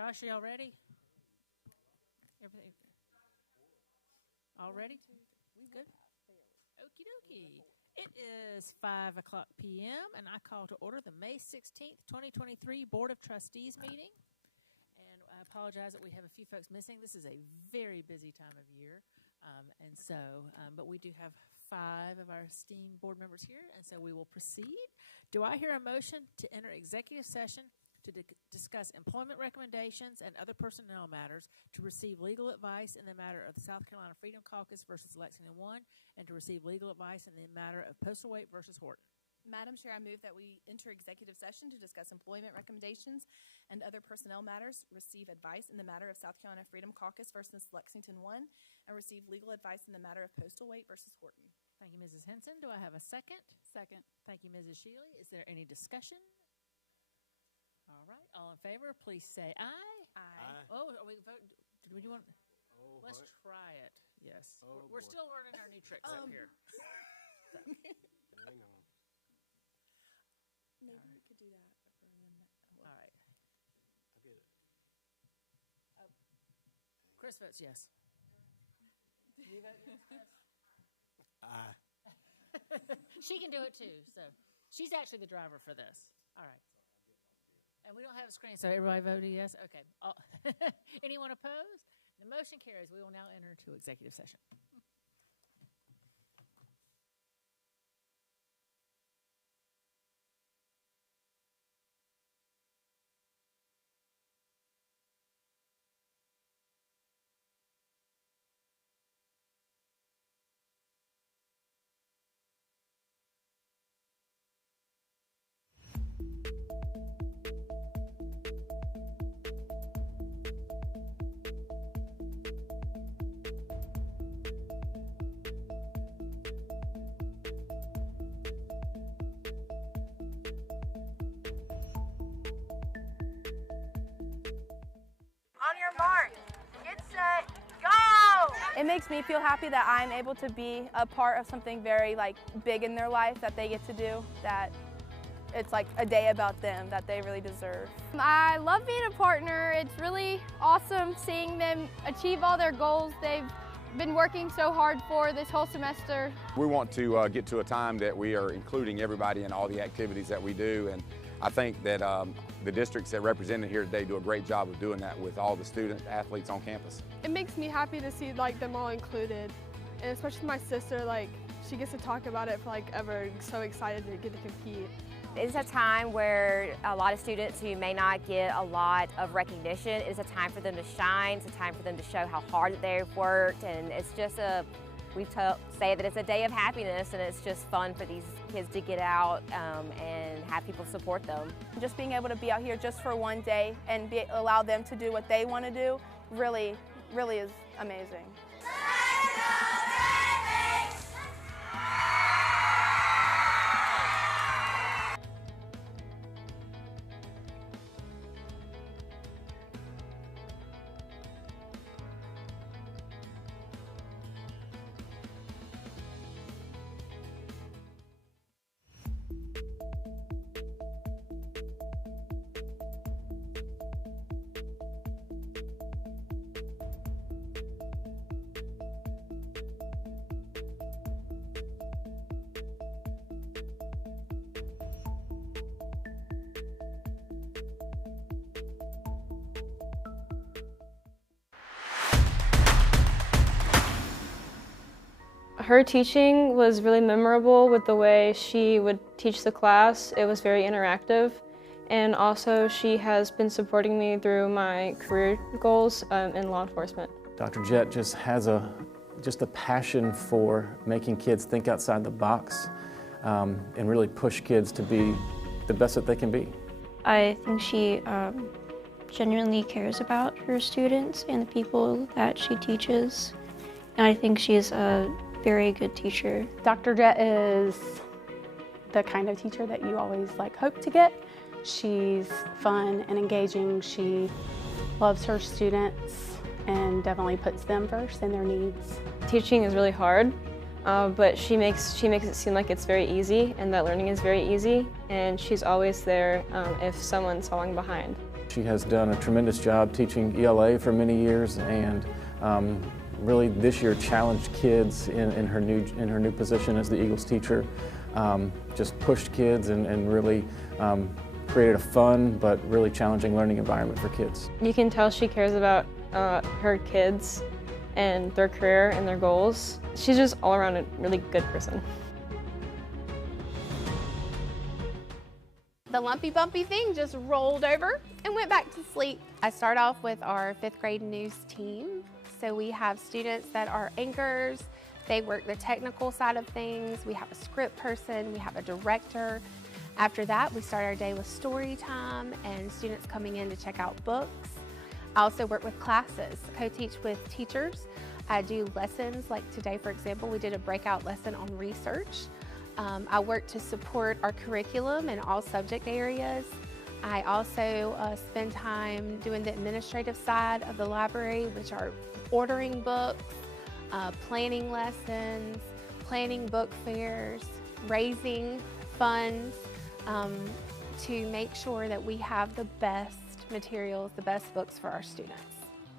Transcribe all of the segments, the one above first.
Josh, are y'all ready? Everything all ready? Good? Okie dokie. It is 5:00 p.m. and I call to order the May 16th, 2023 Board of Trustees meeting. And I apologize that we have a few folks missing. This is a very busy time of year. But we do have 5 of our esteemed board members here, and so we will proceed. Do I hear a motion to enter executive session to discuss employment recommendations and other personnel matters, to receive legal advice in the matter of the South Carolina Freedom Caucus versus Lexington One, and to receive legal advice in the matter of Postal Wait versus Horton? Madam Chair, I move that we enter executive session to discuss employment recommendations and other personnel matters, receive advice in the matter of South Carolina Freedom Caucus versus Lexington One, and receive legal advice in the matter of Postal Wait versus Horton. Thank you, Mrs. Henson. Do I have a second? Second. Thank you, Mrs. Shealy. Is there any discussion? All right. All in favor, please say aye. Aye. Oh, are we voting? Do you want? Oh, Let's what? try it. Yes. Oh, we're boy. still learning our new tricks up here. Hang on. Maybe we could do that for a minute. All right. I get it. Chris votes yes. You vote yes, Chris? Aye. She can do it too. So she's actually the driver for this. All right. And we don't have a screen, so everybody voted yes? Okay. Anyone opposed? The motion carries. We will now enter into executive session. On your mark, get set, go! It makes me feel happy that I'm able to be a part of something very big in their life that they get to do, that it's like a day about them that they really deserve. I love being a partner. It's really awesome seeing them achieve all their goals they've been working so hard for this whole semester. We want to get to a time that we are including everybody in all the activities that we do, and I think that the districts that are represented here today do a great job of doing that with all the student athletes on campus. It makes me happy to see them all included, and especially my sister, she gets to talk about it for ever, so excited to get to compete. It's a time where a lot of students who may not get a lot of recognition, it's a time for them to shine, it's a time for them to show how hard they've worked, and it's just we say that it's a day of happiness, and it's just fun for these kids to get out and have people support them. Just being able to be out here just for one day and allow them to do what they want to do really, really is amazing. Her teaching was really memorable with the way she would teach the class. It was very interactive, and also she has been supporting me through my career goals in law enforcement. Dr. Jett just has a passion for making kids think outside the box and really push kids to be the best that they can be. I think she genuinely cares about her students and the people that she teaches, and I think she's a very good teacher. Dr. Jett is the kind of teacher that you always hope to get. She's fun and engaging. She loves her students and definitely puts them first and their needs. Teaching is really hard, but she makes it seem like it's very easy and that learning is very easy, and she's always there if someone's falling behind. She has done a tremendous job teaching ELA for many years, and really this year challenged kids in her new position as the Eagles teacher. Just pushed kids and really created a fun but really challenging learning environment for kids. You can tell she cares about her kids and their career and their goals. She's just all around a really good person. The lumpy bumpy thing just rolled over and went back to sleep. I start off with our 5th grade news team. So we have students that are anchors. They work the technical side of things. We have a script person, we have a director. After that, we start our day with story time and students coming in to check out books. I also work with classes, co-teach with teachers. I do lessons, like today, for example, we did a breakout lesson on research. I work to support our curriculum in all subject areas. I also spend time doing the administrative side of the library, which are ordering books, planning lessons, planning book fairs, raising funds to make sure that we have the best materials, the best books for our students.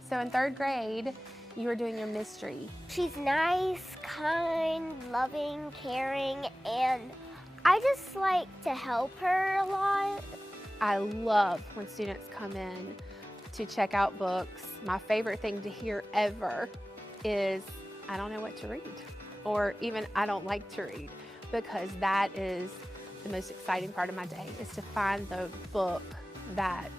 So in 3rd grade, you were doing your mystery. She's nice, kind, loving, caring, and I just like to help her a lot. I love when students come in to check out books. My favorite thing to hear ever is, I don't know what to read, or even I don't like to read, because that is the most exciting part of my day, is to find the book that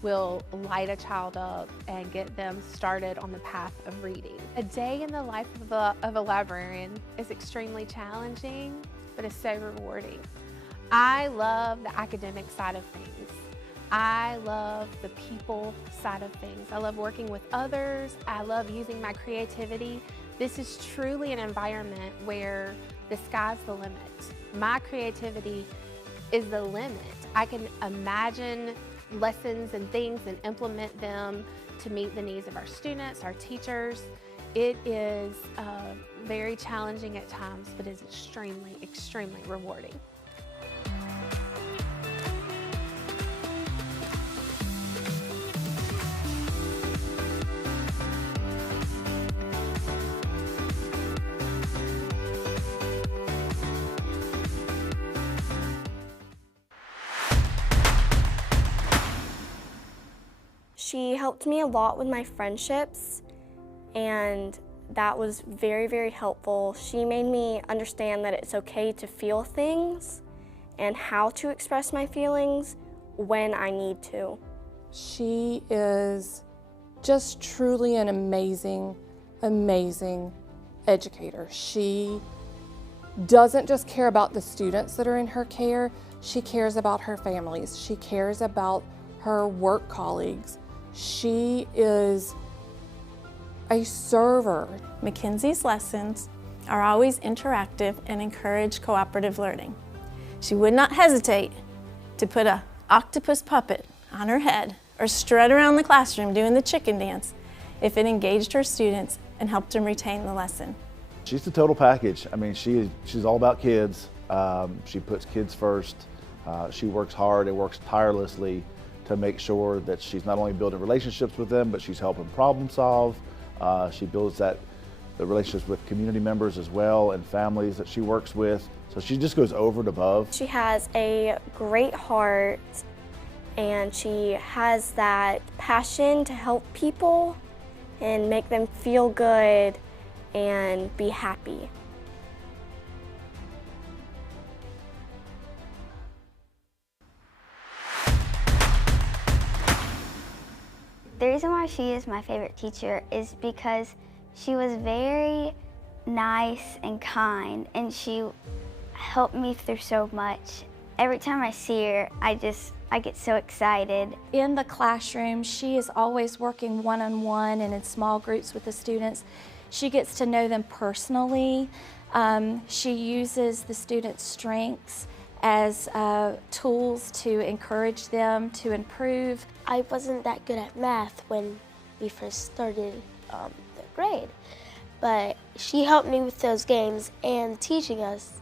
will light a child up and get them started on the path of reading. A day in the life of a librarian is extremely challenging, but it's so rewarding. I love the academic side of things. I love the people side of things. I love working with others. I love using my creativity. This is truly an environment where the sky's the limit. My creativity is the limit. I can imagine lessons and things and implement them to meet the needs of our students, our teachers. It is very challenging at times, but it's extremely, extremely rewarding. She helped me a lot with my friendships, and that was very, very helpful. She made me understand that it's okay to feel things and how to express my feelings when I need to. She is just truly an amazing, amazing educator. She doesn't just care about the students that are in her care, she cares about her families. She cares about her work colleagues. She is a server. Mackenzie's lessons are always interactive and encourage cooperative learning. She would not hesitate to put an octopus puppet on her head or strut around the classroom doing the chicken dance if it engaged her students and helped them retain the lesson. She's the total package. I mean, she's all about kids. She puts kids first. She works hard and works tirelessly to make sure that she's not only building relationships with them, but she's helping problem solve. She builds the relationships with community members as well and families that she works with. So she just goes over and above. She has a great heart, and she has that passion to help people and make them feel good and be happy. The reason why she is my favorite teacher is because she was very nice and kind, and she helped me through so much. Every time I see her, I get so excited. In the classroom, she is always working one-on-one and in small groups with the students. She gets to know them personally. She uses the students' strengths as tools to encourage them to improve. I wasn't that good at math when we first started the grade, but she helped me with those games and teaching us,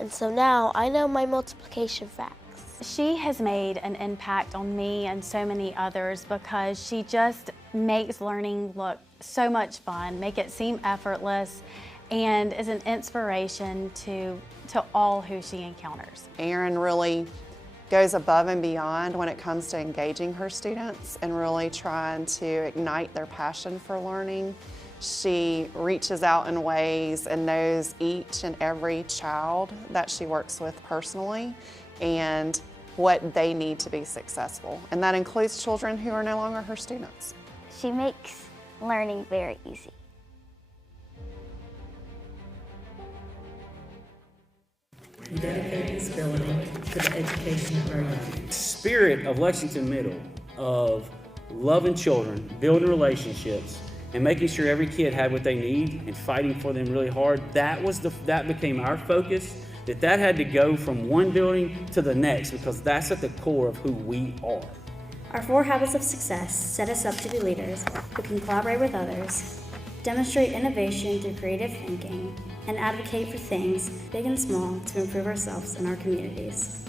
and so now I know my multiplication facts. She has made an impact on me and so many others because she just makes learning look so much fun, make it seem effortless, and is an inspiration to all who she encounters. Erin really goes above and beyond when it comes to engaging her students and really trying to ignite their passion for learning. She reaches out in ways and knows each and every child that she works with personally and what they need to be successful. And that includes children who are no longer her students. She makes learning very easy. We dedicate this building to the education of our youth. Spirit of Lexington Middle, of loving children, building relationships, and making sure every kid had what they need and fighting for them really hard, that became our focus. That had to go from one building to the next because that's at the core of who we are. Our 4 habits of success set us up to be leaders who can collaborate with others, demonstrate innovation through creative thinking, and advocate for things, big and small, to improve ourselves and our communities.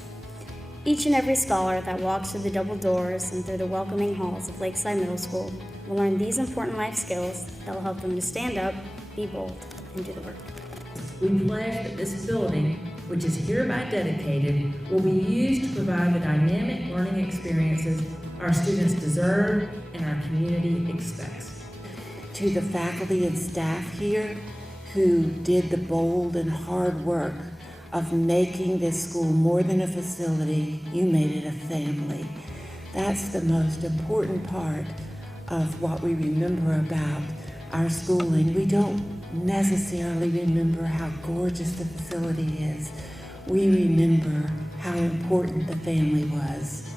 Each and every scholar that walks through the double doors and through the welcoming halls of Lakeside Middle School will learn these important life skills that will help them to stand up, be bold, and do the work. We pledge that this building, which is hereby dedicated, will be used to provide the dynamic learning experiences our students deserve and our community expects. To the faculty and staff here who did the bold and hard work of making this school more than a facility, you made it a family. That's the most important part of what we remember about our schooling. We don't necessarily remember how gorgeous the facility is. We remember how important the family was.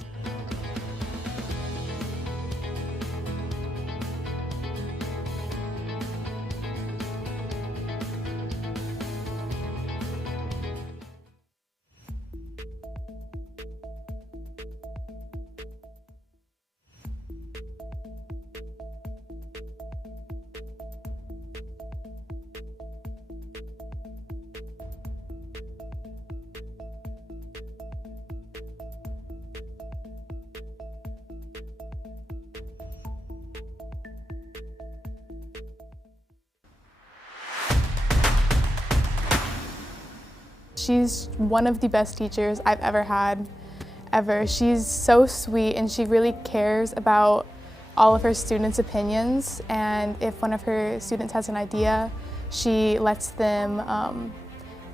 She's one of the best teachers I've ever had, ever. She's so sweet and she really cares about all of her students' opinions, and if one of her students has an idea, she lets them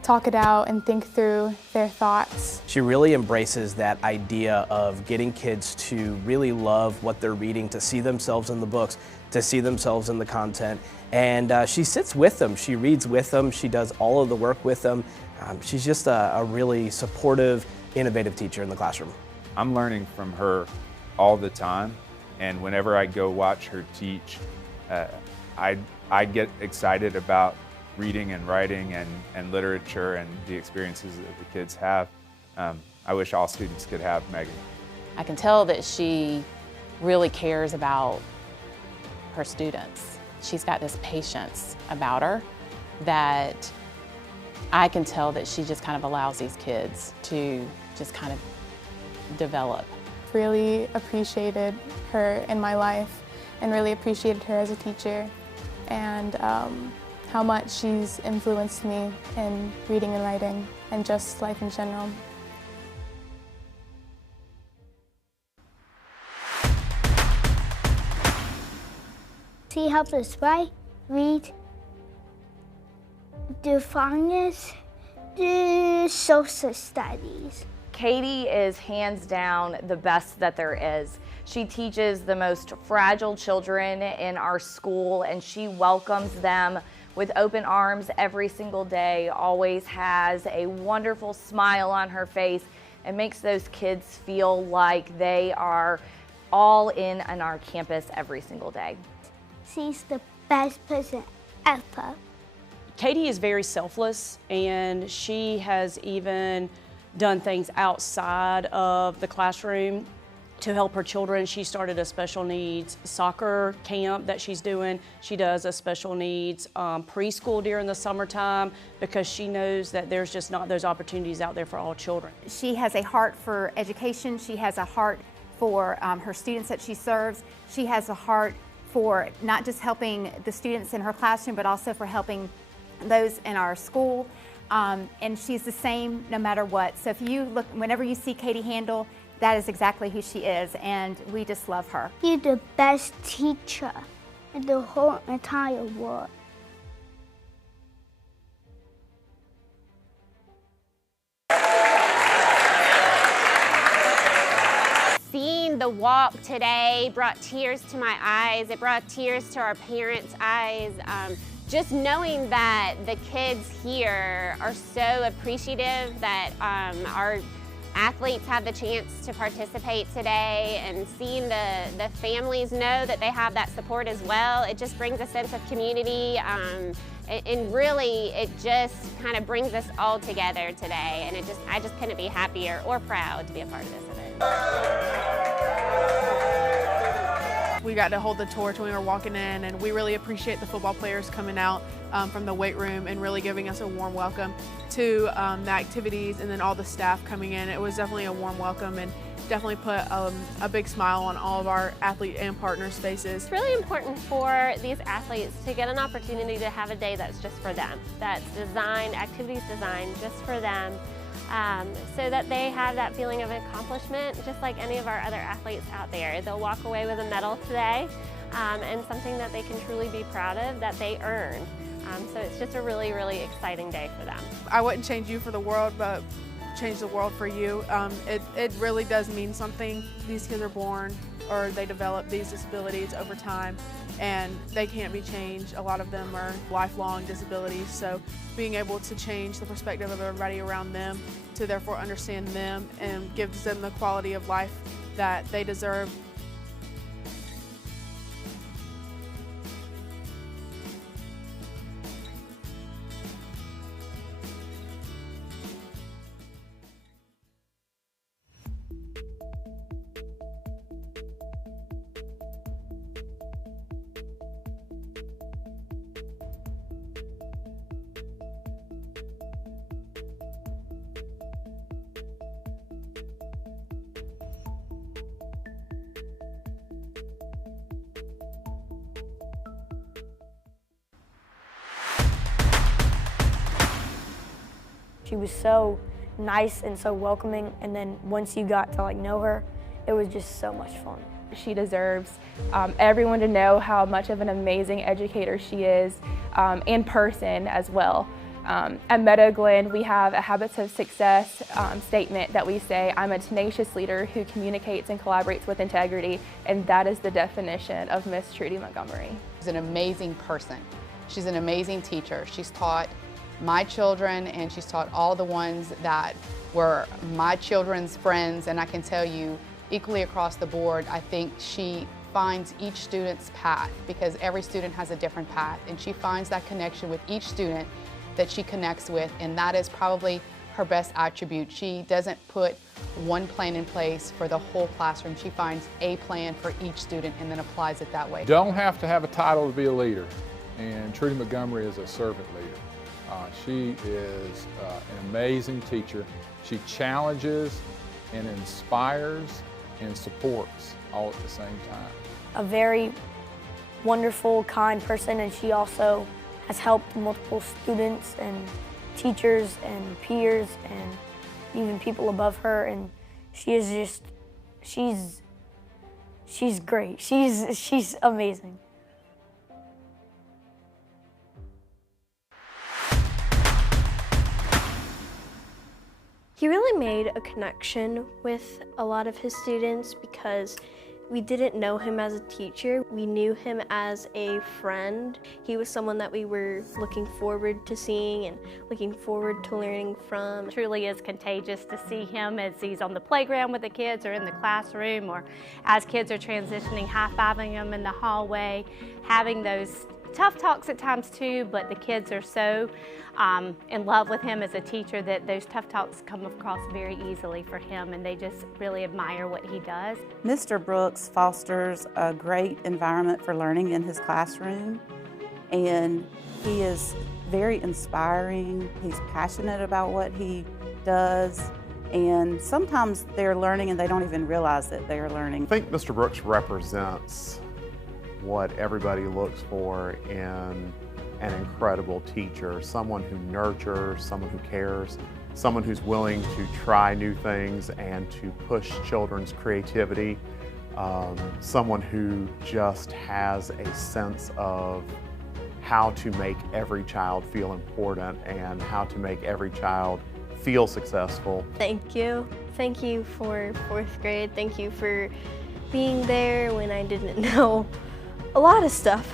talk it out and think through their thoughts. She really embraces that idea of getting kids to really love what they're reading, to see themselves in the books, to see themselves in the content, and she sits with them, she reads with them, she does all of the work with them. She's just a really supportive, innovative teacher in the classroom. I'm learning from her all the time, and whenever I go watch her teach, I get excited about reading and writing and literature and the experiences that the kids have. I wish all students could have Megan. I can tell that she really cares about her students. She's got this patience about her that I can tell that she just kind of allows these kids to just kind of develop. Really appreciated her in my life and really appreciated her as a teacher, and how much she's influenced me in reading and writing and just life in general. She helps us write, read, do finance, do social studies. Katie is hands down the best that there is. She teaches the most fragile children in our school, and she welcomes them with open arms every single day, always has a wonderful smile on her face, and makes those kids feel like they are all in on our campus every single day. She's the best person ever. Katie is very selfless, and she has even done things outside of the classroom, to help her children. She started a special needs soccer camp that she's doing. She does a special needs preschool during the summertime because she knows that there's just not those opportunities out there for all children. She has a heart for education. She has a heart for her students that she serves. She has a heart for not just helping the students in her classroom, but also for helping those in our school. And she's the same no matter what. So if you look, whenever you see Katie Handel, that is exactly who she is, and we just love her. You're the best teacher in the whole entire world. Seeing the walk today brought tears to my eyes. It brought tears to our parents' eyes. Just knowing that the kids here are so appreciative that our athletes have the chance to participate today, and seeing the families know that they have that support as well, it just brings a sense of community, and really it just kind of brings us all together today, and I just couldn't be happier or proud to be a part of this event. We got to hold the torch when we were walking in, and we really appreciate the football players coming out from the weight room and really giving us a warm welcome to the activities, and then all the staff coming in. It was definitely a warm welcome and definitely put a big smile on all of our athlete and partners' faces. It's really important for these athletes to get an opportunity to have a day that's just for them, that's designed, activities designed just for them. So that they have that feeling of accomplishment, just like any of our other athletes out there. They'll walk away with a medal today, and something that they can truly be proud of that they earned. So it's just a really, really exciting day for them. I wouldn't change you for the world, but change the world for you. It really does mean something. These kids are born, or they develop these disabilities over time, and they can't be changed. A lot of them are lifelong disabilities, so being able to change the perspective of everybody around them to therefore understand them and gives them the quality of life that they deserve. She was so nice and so welcoming, and then once you got to know her, it was just so much fun. She deserves everyone to know how much of an amazing educator she is, in person as well. At Meadow Glen, we have a Habits of Success statement that we say, "I'm a tenacious leader who communicates and collaborates with integrity," and that is the definition of Miss Trudy Montgomery. She's an amazing person. She's an amazing teacher. She's taught my children, and she's taught all the ones that were my children's friends, and I can tell you, equally across the board, I think she finds each student's path, because every student has a different path, and she finds that connection with each student that she connects with, and that is probably her best attribute. She doesn't put one plan in place for the whole classroom. She finds a plan for each student and then applies it that way. Don't have to have a title to be a leader, and Trudy Montgomery is a servant leader. She is an amazing teacher. She challenges and inspires and supports all at the same time. A very wonderful, kind person, and she also has helped multiple students and teachers and peers and even people above her, and she is just, she's great. She's amazing. He really made a connection with a lot of his students because we didn't know him as a teacher. We knew him as a friend. He was someone that we were looking forward to seeing and looking forward to learning from. It truly is contagious to see him as he's on the playground with the kids or in the classroom, or as kids are transitioning, high-fiving them in the hallway, having those tough talks at times too, but the kids are so in love with him as a teacher that those tough talks come across very easily for him, and they just really admire what he does. Mr. Brooks fosters a great environment for learning in his classroom, and he is very inspiring. He's passionate about what he does, and sometimes they're learning and they don't even realize that they are learning. I think Mr. Brooks represents what everybody looks for in an incredible teacher, someone who nurtures, someone who cares, someone who's willing to try new things and to push children's creativity, someone who just has a sense of how to make every child feel important and how to make every child feel successful. Thank you. Thank you for 4th grade. Thank you for being there when I didn't know a lot of stuff.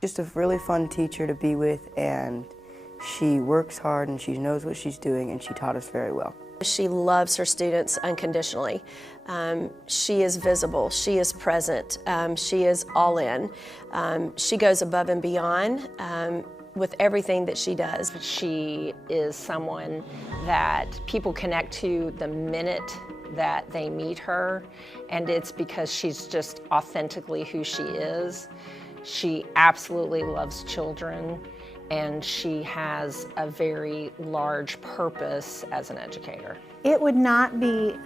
Just a really fun teacher to be with, and she works hard and she knows what she's doing, and she taught us very well. She loves her students unconditionally. She is visible, she is present, she is all in. She goes above and beyond with everything that she does. She is someone that people connect to the minute that they meet her, and it's because she's just authentically who she is. She absolutely loves children, and she has a very large purpose as an educator. It would not be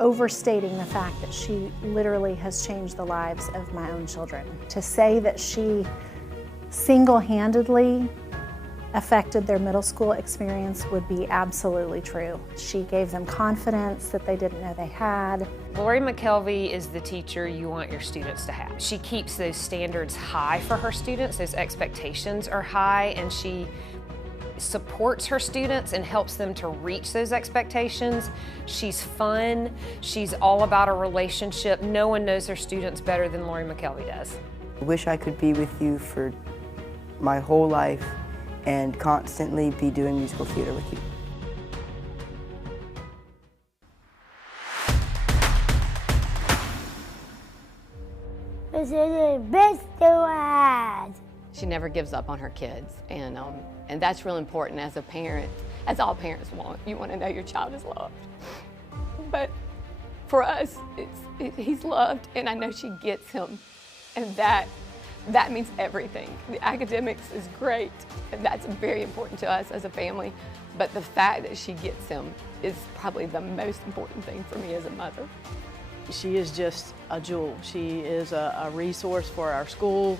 overstating the fact that she literally has changed the lives of my own children. To say that she single-handedly affected their middle school experience would be absolutely true. She gave them confidence that they didn't know they had. Lori McKelvey is the teacher you want your students to have. She keeps those standards high for her students, those expectations are high, and she supports her students and helps them to reach those expectations. She's fun, she's all about a relationship. No one knows their students better than Lori McKelvey does. I wish I could be with you for my whole life and constantly be doing musical theater with you. This is the best one. She never gives up on her kids, and that's real important as a parent, as all parents want. You want to know your child is loved. But for us, he's loved, and I know she gets him, and that means everything. The academics is great, and that's very important to us as a family, but the fact that she gets him is probably the most important thing for me as a mother. She is just a jewel. She is a resource for our school,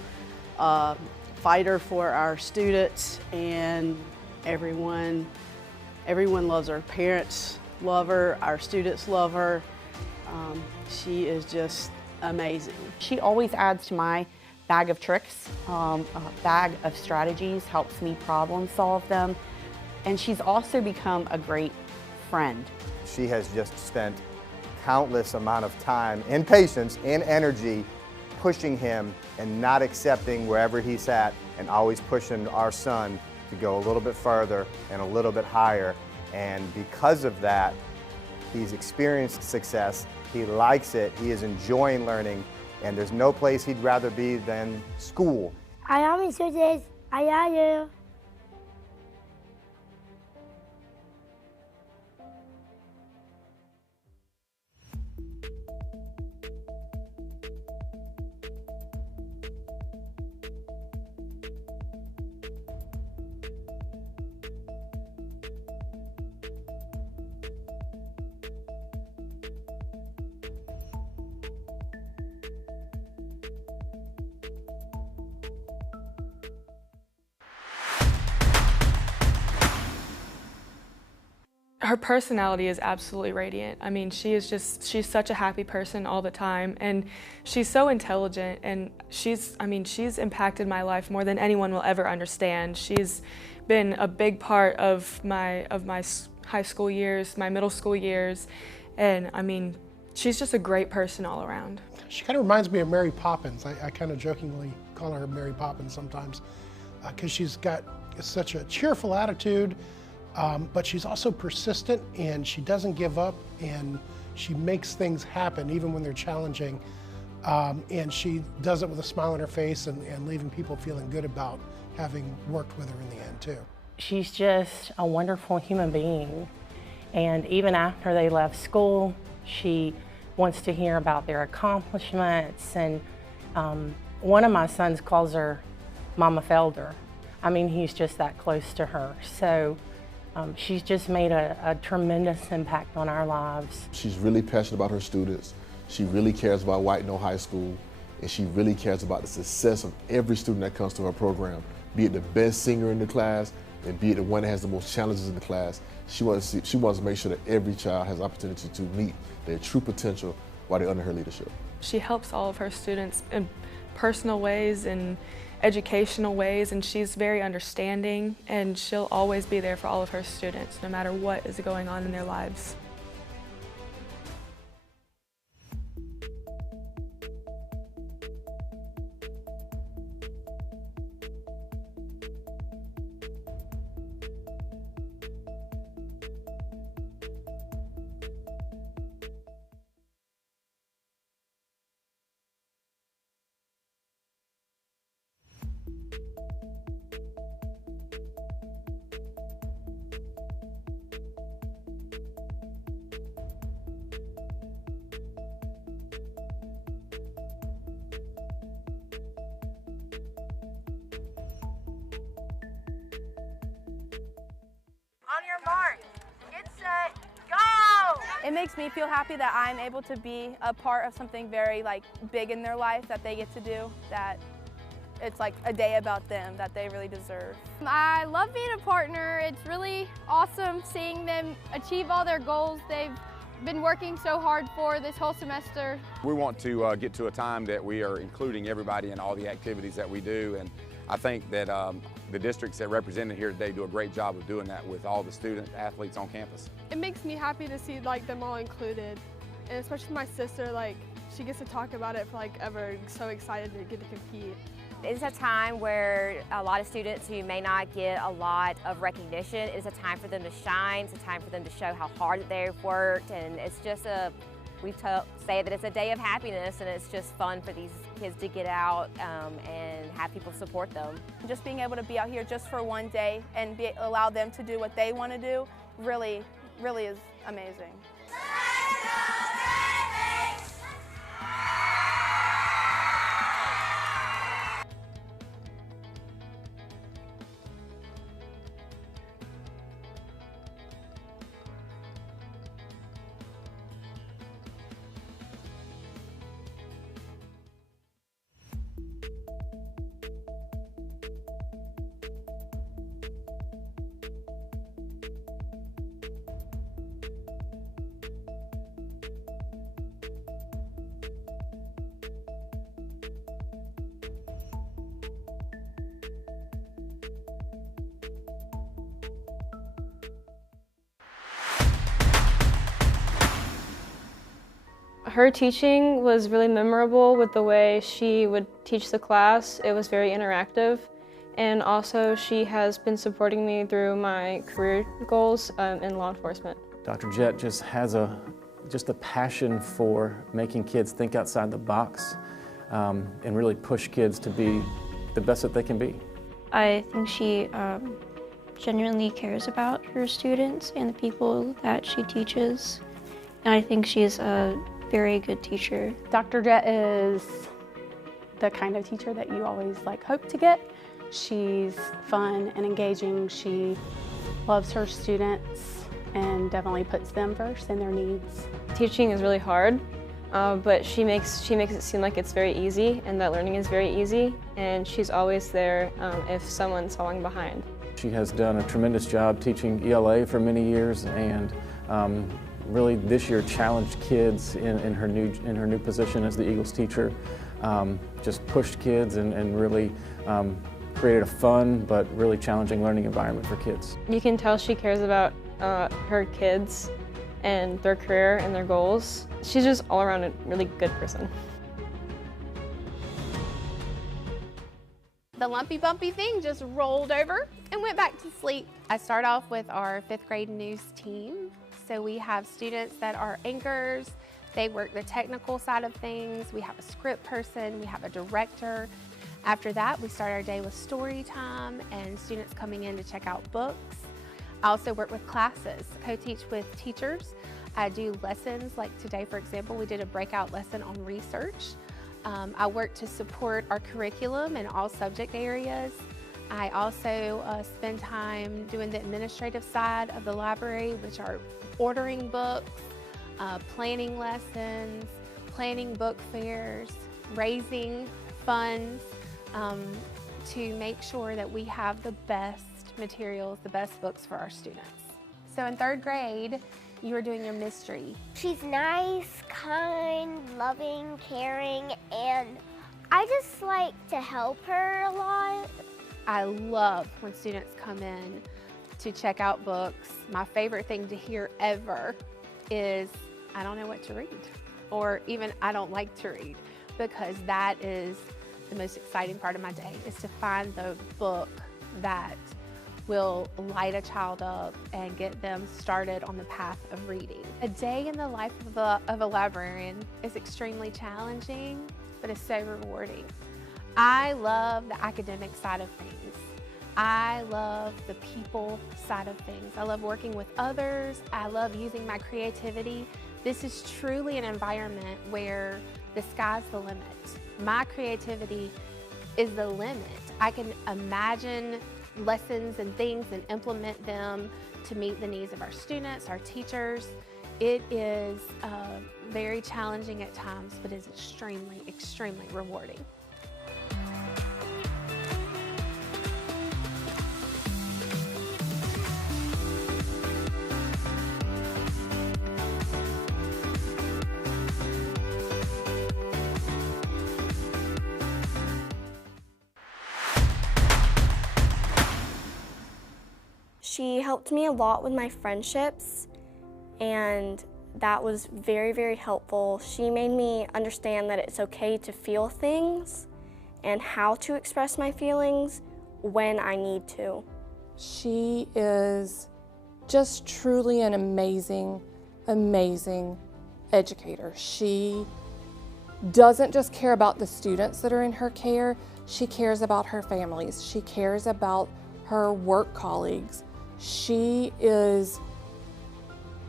fighter for our students, and everyone loves her. Parents love her, our students love her. She is just amazing. She always adds to my bag of tricks, a bag of strategies, helps me problem solve them, and she's also become a great friend. She has just spent countless amount of time and patience and energy pushing him and not accepting wherever he's at, and always pushing our son to go a little bit further and a little bit higher. And because of that, he's experienced success, he likes it, he is enjoying learning, and there's no place he'd rather be than school. I am Mrs. I love you. Her personality is absolutely radiant. I mean, she's such a happy person all the time, and she's so intelligent, and she's impacted my life more than anyone will ever understand. She's been a big part of my high school years, my middle school years, and I mean, she's just a great person all around. She kind of reminds me of Mary Poppins. I kind of jokingly call her Mary Poppins sometimes, because she's got such a cheerful attitude. But she's also persistent, and she doesn't give up, and she makes things happen even when they're challenging. And she does it with a smile on her face and leaving people feeling good about having worked with her in the end too. She's just a wonderful human being. And even after they left school, she wants to hear about their accomplishments. And one of my sons calls her Mama Felder. I mean, he's just that close to her. So. She's just made a tremendous impact on our lives. She's really passionate about her students. She really cares about White Knoll High School, and she really cares about the success of every student that comes to her program, be it the best singer in the class, and be it the one that has the most challenges in the class. She wants to make sure that every child has the opportunity to meet their true potential while they're under her leadership. She helps all of her students in personal ways and educational ways, and she's very understanding, and she'll always be there for all of her students, no matter what is going on in their lives. It makes me feel happy that I'm able to be a part of something very big in their life that they get to do, that it's like a day about them that they really deserve. I love being a partner. It's really awesome seeing them achieve all their goals they've been working so hard for this whole semester. We want to get to a time that we are including everybody in all the activities that we do, and I think that the districts that represented here today do a great job of doing that with all the student athletes on campus. It makes me happy to see them all included, and especially my sister, she gets to talk about it for ever, so excited to get to compete. It's a time where a lot of students who may not get a lot of recognition, it's a time for them to shine, it's a time for them to show how hard they've worked, and it's just we say that it's a day of happiness, and it's just fun for these kids to get out and have people support them. Just being able to be out here just for one day and allow them to do what they want to do really, really is amazing. Her teaching was really memorable with the way she would teach the class. It was very interactive, and also she has been supporting me through my career goals in law enforcement. Dr. Jett just has a passion for making kids think outside the box and really push kids to be the best that they can be. I think she genuinely cares about her students and the people that she teaches, and I think she's a very good teacher. Dr. Jett is the kind of teacher that you always hope to get. She's fun and engaging. She loves her students and definitely puts them first and their needs. Teaching is really hard, but she makes it seem like it's very easy and that learning is very easy, and she's always there if someone's falling behind. She has done a tremendous job teaching ELA for many years, and really this year challenged kids in her new position as the Eagles teacher. Just pushed kids and really created a fun but really challenging learning environment for kids. You can tell she cares about her kids and their career and their goals. She's just all around a really good person. The lumpy bumpy thing just rolled over and went back to sleep. I start off with our 5th grade news team. So we have students that are anchors. They work the technical side of things. We have a script person, we have a director. After that, we start our day with story time and students coming in to check out books. I also work with classes, co-teach with teachers. I do lessons, like today, for example, we did a breakout lesson on research. I work to support our curriculum in all subject areas. I also spend time doing the administrative side of the library, which are ordering books, planning lessons, planning book fairs, raising funds to make sure that we have the best materials, the best books for our students. So in 3rd grade, you were doing your mystery. She's nice, kind, loving, caring, and I just like to help her a lot. I love when students come in to check out books. My favorite thing to hear ever is, I don't know what to read, or even I don't like to read, because that is the most exciting part of my day, is to find the book that will light a child up and get them started on the path of reading. A day in the life of a librarian is extremely challenging, but it's so rewarding. I love the academic side of things. I love the people side of things. I love working with others. I love using my creativity. This is truly an environment where the sky's the limit. My creativity is the limit. I can imagine lessons and things and implement them to meet the needs of our students, our teachers. It is very challenging at times, but it's extremely, extremely rewarding. She helped me a lot with my friendships, and that was very, very helpful. She made me understand that it's okay to feel things and how to express my feelings when I need to. She is just truly an amazing, amazing educator. She doesn't just care about the students that are in her care, she cares about her families. She cares about her work colleagues. She is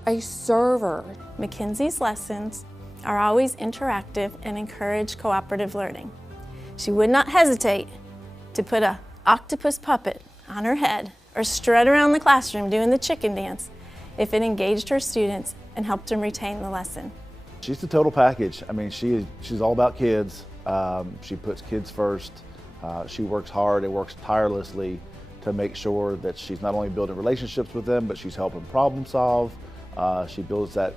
a server. Mackenzie's lessons are always interactive and encourage cooperative learning. She would not hesitate to put an octopus puppet on her head or strut around the classroom doing the chicken dance if it engaged her students and helped them retain the lesson. She's the total package. I mean, she's all about kids. She puts kids first. She works hard and works tirelessly to make sure that she's not only building relationships with them, but she's helping problem solve. She builds the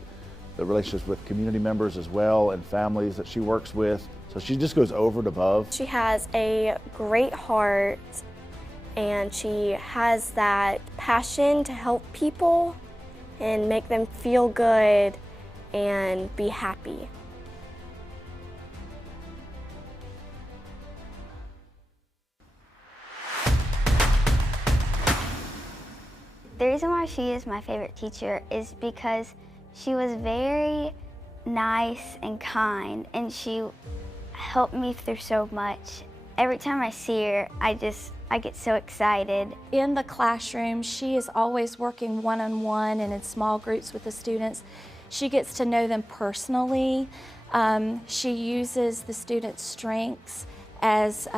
relationships with community members as well and families that she works with. So she just goes over and above. She has a great heart, and she has that passion to help people and make them feel good and be happy. The reason why she is my favorite teacher is because she was very nice and kind, and she helped me through so much. Every time I see her, I get so excited. In the classroom, she is always working one-on-one and in small groups with the students. She gets to know them personally. She uses the students' strengths as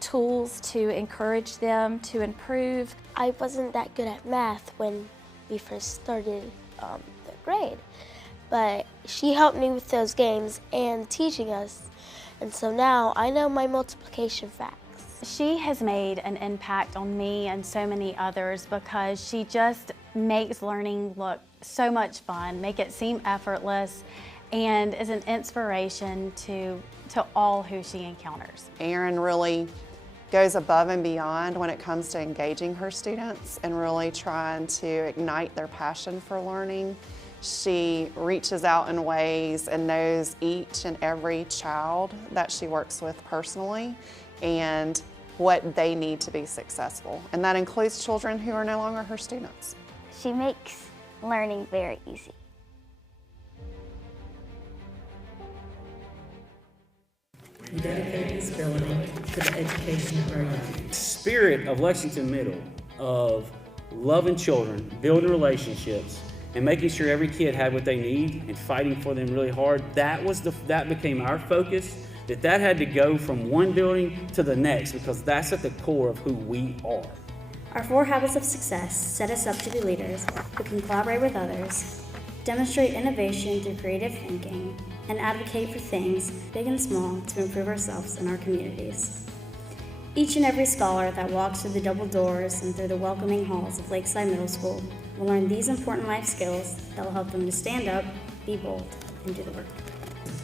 tools to encourage them to improve. I wasn't that good at math when we first started the grade, but she helped me with those games and teaching us. And so now I know my multiplication facts. She has made an impact on me and so many others because she just makes learning look so much fun, make it seem effortless, and is an inspiration to all who she encounters. Erin really goes above and beyond when it comes to engaging her students and really trying to ignite their passion for learning. She reaches out in ways and knows each and every child that she works with personally and what they need to be successful. And that includes children who are no longer her students. She makes learning very easy. We dedicate this building to the education of our youth. Spirit of Lexington Middle, of loving children, building relationships, and making sure every kid had what they need and fighting for them really hard, that became our focus, that had to go from one building to the next because that's at the core of who we are. Our 4 habits of success set us up to be leaders who can collaborate with others, demonstrate innovation through creative thinking, and advocate for things, big and small, to improve ourselves and our communities. Each and every scholar that walks through the double doors and through the welcoming halls of Lakeside Middle School will learn these important life skills that will help them to stand up, be bold, and do the work.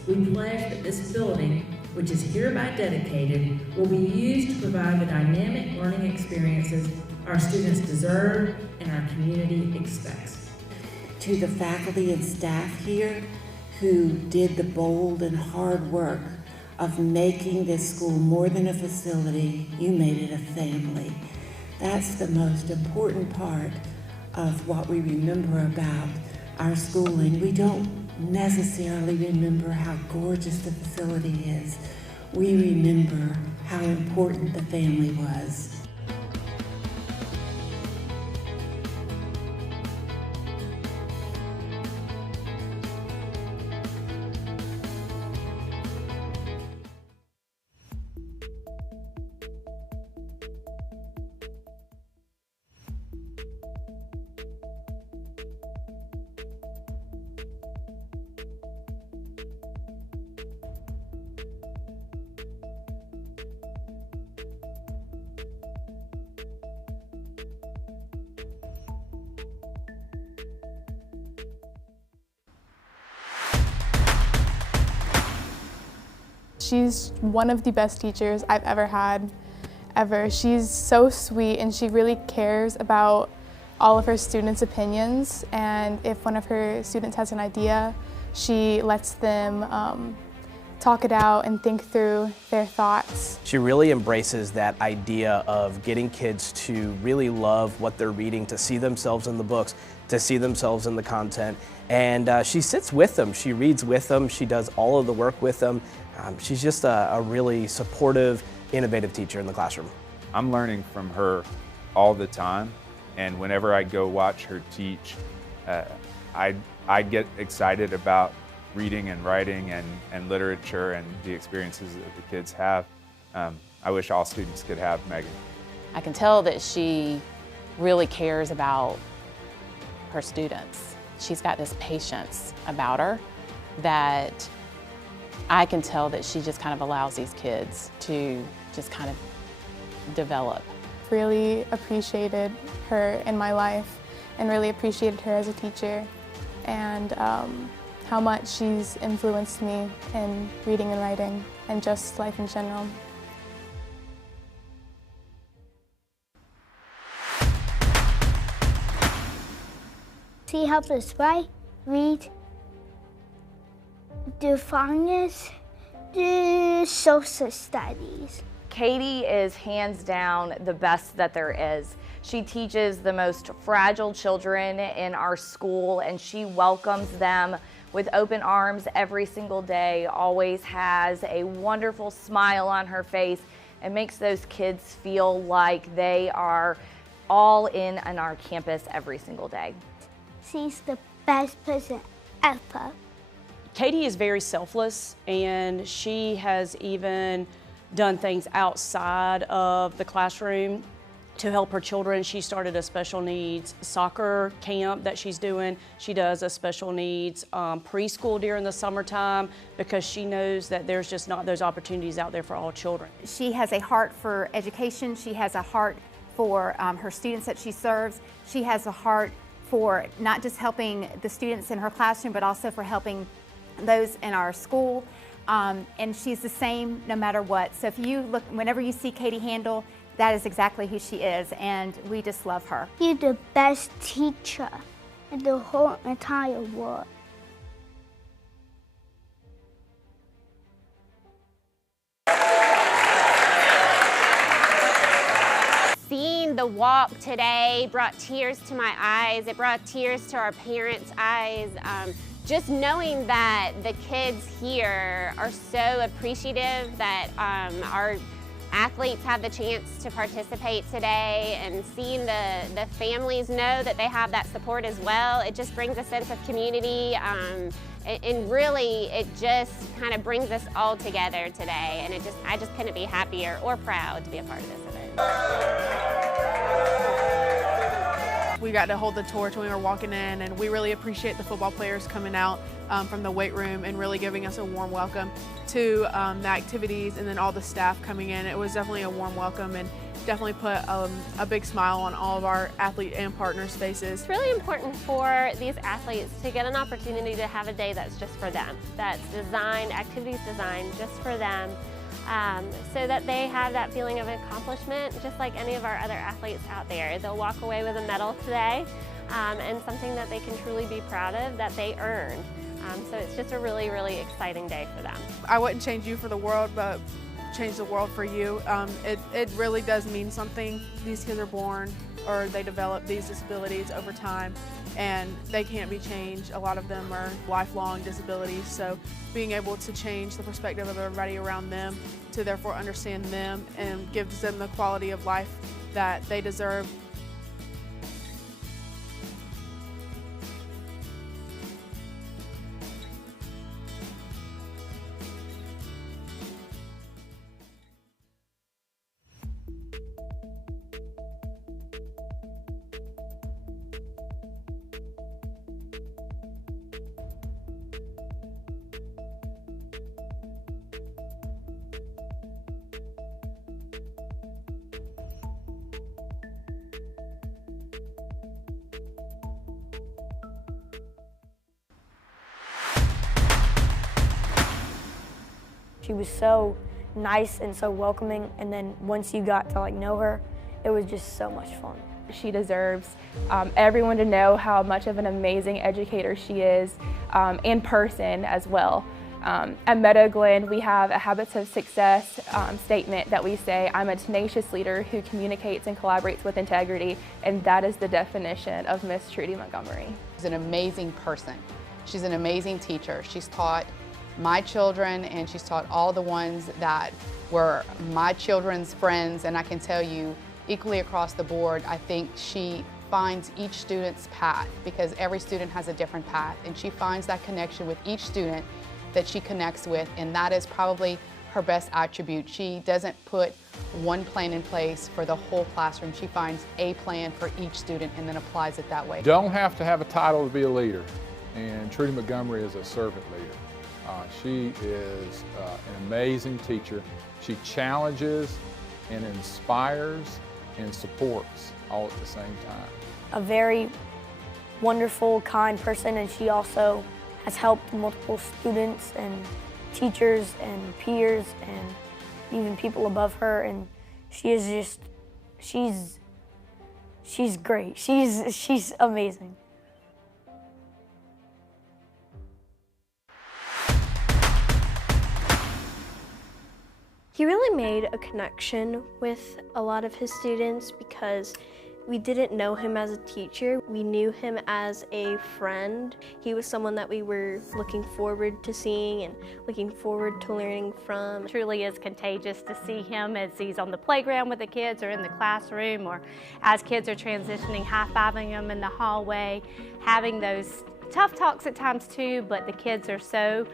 We pledge that this building, which is hereby dedicated, will be used to provide the dynamic learning experiences our students deserve and our community expects. To the faculty and staff here who did the bold and hard work of making this school more than a facility, you made it a family. That's the most important part of what we remember about our schooling. We don't necessarily remember how gorgeous the facility is. We remember how important the family was. She's one of the best teachers I've ever had, ever. She's so sweet and she really cares about all of her students' opinions, and if one of her students has an idea, she lets them talk it out and think through their thoughts. She really embraces that idea of getting kids to really love what they're reading, to see themselves in the books, to see themselves in the content, and she sits with them, she reads with them, she does all of the work with them. She's just a really supportive, innovative teacher in the classroom. I'm learning from her all the time, and whenever I go watch her teach, I get excited about reading and writing and literature and the experiences that the kids have. I wish all students could have Megan. I can tell that she really cares about her students. She's got this patience about her that I can tell that she just kind of allows these kids to just kind of develop. Really appreciated her in my life and really appreciated her as a teacher, and how much she's influenced me in reading and writing and just life in general. She helps us write, read, do finance, do social studies. Katie is hands down the best that there is. She teaches the most fragile children in our school, and she welcomes them with open arms every single day, always has a wonderful smile on her face, and makes those kids feel like they are all in on our campus every single day. She's the best person ever. Katie is very selfless, and she has even done things outside of the classroom, to help her children. She started a special needs soccer camp that she's doing. She does a special needs preschool during the summertime because she knows that there's just not those opportunities out there for all children. She has a heart for education. She has a heart for her students that she serves. She has a heart for not just helping the students in her classroom, but also for helping those in our school. And she's the same no matter what. So if you look, whenever you see Katie Handel, that is exactly who she is, and we just love her. You're the best teacher in the whole entire world. Seeing the walk today brought tears to my eyes. It brought tears to our parents' eyes. Just knowing that the kids here are so appreciative that our athletes have the chance to participate today, and seeing the families know that they have that support as well, it just brings a sense of community, and really it just kind of brings us all together today, and I just couldn't be happier or proud to be a part of this event. We got to hold the torch when we were walking in, and we really appreciate the football players coming out from the weight room and really giving us a warm welcome to the activities, and then all the staff coming in. It was definitely a warm welcome and definitely put a big smile on all of our athlete and partners' faces. It's really important for these athletes to get an opportunity to have a day that's just for them, that's designed, activities designed just for them, so that they have that feeling of accomplishment, just like any of our other athletes out there. They'll walk away with a medal today, and something that they can truly be proud of that they earned. So it's just a really, really exciting day for them. I wouldn't change you for the world, but change the world for you. It really does mean something. These kids are born, or they develop these disabilities over time, and they can't be changed. A lot of them are lifelong disabilities, so being able to change the perspective of everybody around them to therefore understand them and gives them the quality of life that they deserve. She was so nice and so welcoming, and then once you got to know her, it was just so much fun. She deserves everyone to know how much of an amazing educator she is, in person as well. At Meadow Glen, we have a Habits of Success statement that we say, "I'm a tenacious leader who communicates and collaborates with integrity," and that is the definition of Miss Trudy Montgomery. She's an amazing person. She's an amazing teacher. She's taught my children, and she's taught all the ones that were my children's friends, and I can tell you, equally across the board, I think she finds each student's path, because every student has a different path, and she finds that connection with each student that she connects with, and that is probably her best attribute. She doesn't put one plan in place for the whole classroom. She finds a plan for each student and then applies it that way. Don't have to have a title to be a leader, and Trudy Montgomery is a servant leader. She is an amazing teacher. She challenges and inspires and supports all at the same time. A very wonderful, kind person, and she also has helped multiple students and teachers and peers and even people above her, and she is just, she's great. She's amazing. He really made a connection with a lot of his students because we didn't know him as a teacher. We knew him as a friend. He was someone that we were looking forward to seeing and looking forward to learning from. It truly is contagious to see him as he's on the playground with the kids or in the classroom, or as kids are transitioning, high-fiving them in the hallway, having those tough talks at times too, but the kids are so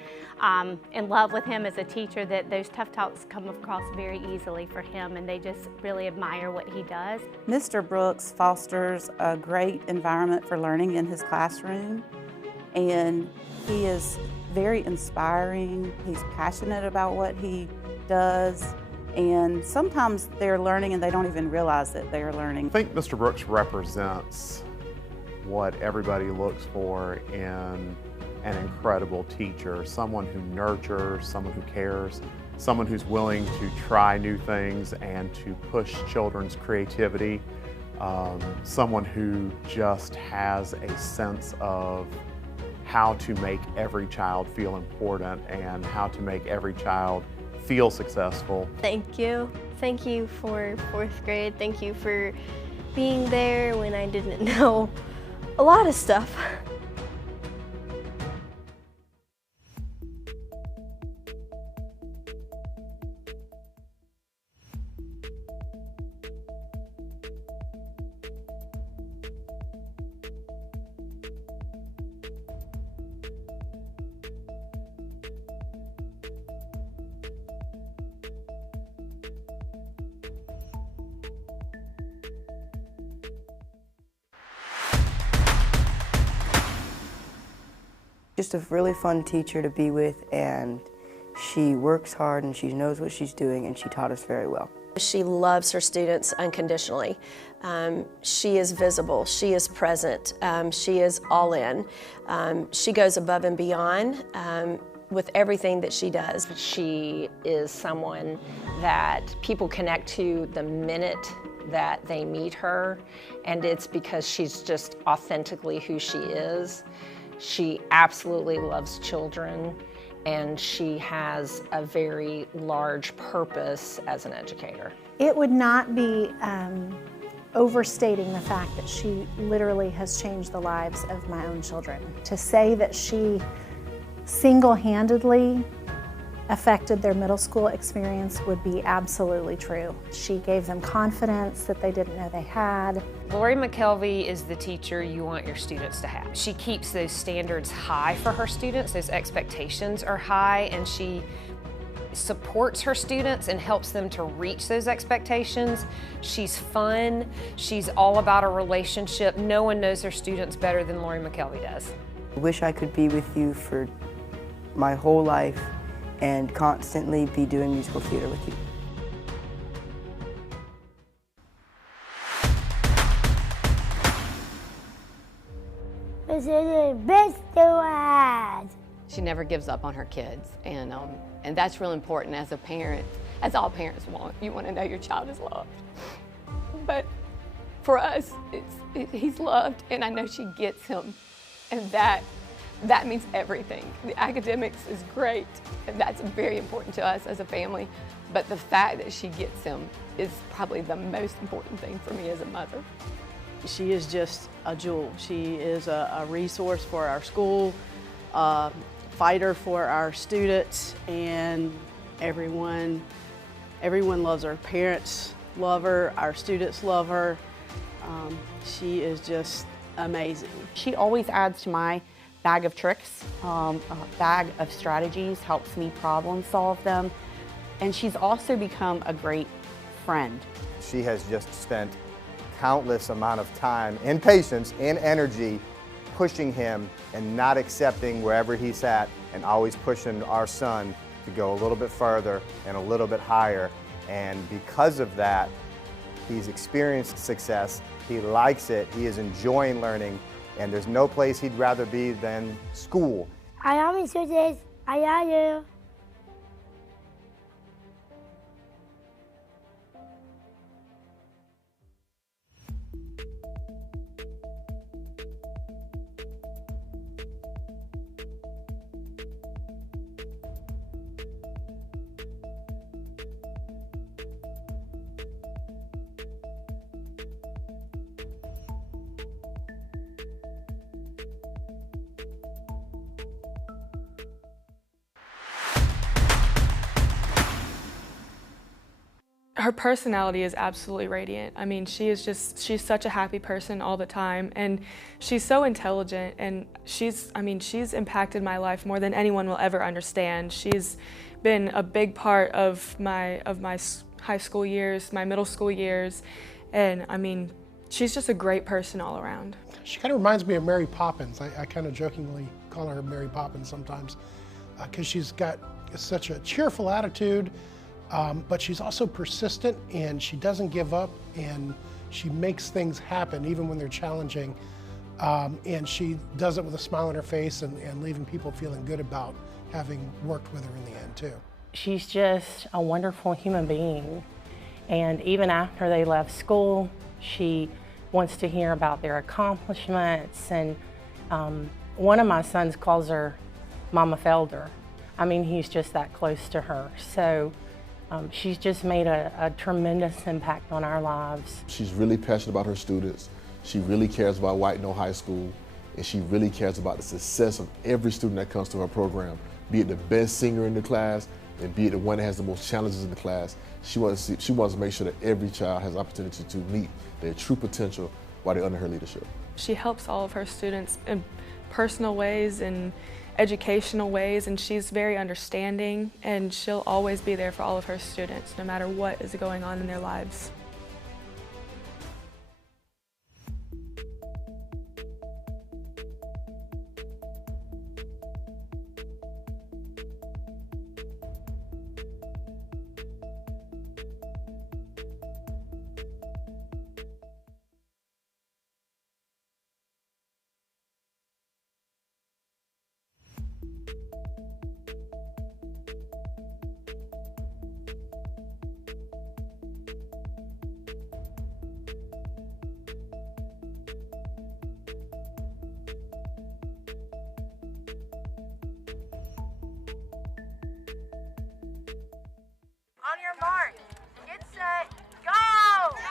in love with him as a teacher that those tough talks come across very easily for him, and they just really admire what he does. Mr. Brooks fosters a great environment for learning in his classroom, and he is very inspiring. He's passionate about what he does, and sometimes they're learning and they don't even realize that they're learning. I think Mr. Brooks represents what everybody looks for in an incredible teacher, someone who nurtures, someone who cares, someone who's willing to try new things and to push children's creativity, someone who just has a sense of how to make every child feel important and how to make every child feel successful. Thank you. Thank you for 4th grade. Thank you for being there when I didn't know a lot of stuff. Just a really fun teacher to be with, and she works hard and she knows what she's doing, and she taught us very well. She loves her students unconditionally. She is visible, she is present, she is all in. She goes above and beyond with everything that she does. She is someone that people connect to the minute that they meet her, and it's because she's just authentically who she is. She absolutely loves children, and she has a very large purpose as an educator. It would not be overstating the fact that she literally has changed the lives of my own children. To say that she single-handedly affected their middle school experience would be absolutely true. She gave them confidence that they didn't know they had. Lori McKelvey is the teacher you want your students to have. She keeps those standards high for her students, those expectations are high, and she supports her students and helps them to reach those expectations. She's fun, she's all about a relationship. No one knows their students better than Lori McKelvey does. I wish I could be with you for my whole life and constantly be doing musical theater with you. This is the best one. She never gives up on her kids, and that's real important as a parent, as all parents want. You want to know your child is loved. But for us, he's loved, and I know she gets him, and that means everything. The academics is great, and that's very important to us as a family, but the fact that she gets him is probably the most important thing for me as a mother. She is just a jewel. She is a resource for our school, fighter for our students, and everyone loves her. Parents love her, our students love her. She is just amazing. She always adds to my bag of tricks, a bag of strategies, helps me problem solve them, and she's also become a great friend. She has just spent countless amount of time and patience and energy pushing him and not accepting wherever he's at, and always pushing our son to go a little bit further and a little bit higher. And because of that, he's experienced success, he likes it, he is enjoying learning, and there's no place he'd rather be than school. I am Mrs. I am you. Her personality is absolutely radiant. I mean, she's such a happy person all the time, and she's so intelligent, and she's impacted my life more than anyone will ever understand. She's been a big part of my high school years, my middle school years, and I mean, she's just a great person all around. She kind of reminds me of Mary Poppins. I kind of jokingly call her Mary Poppins sometimes, because she's got such a cheerful attitude, but she's also persistent, and she doesn't give up, and she makes things happen even when they're challenging, and she does it with a smile on her face and leaving people feeling good about having worked with her in the end too. She's just a wonderful human being, and even after they left school, she wants to hear about their accomplishments, and one of my sons calls her Mama Felder. I mean, he's just that close to her. So she's just made a tremendous impact on our lives. She's really passionate about her students. She really cares about White Knoll High School, and she really cares about the success of every student that comes to her program, be it the best singer in the class, and be it the one that has the most challenges in the class. She wants to make sure that every child has the opportunity to meet their true potential while they're under her leadership. She helps all of her students in personal ways and educational ways, and she's very understanding, and she'll always be there for all of her students, no matter what is going on in their lives.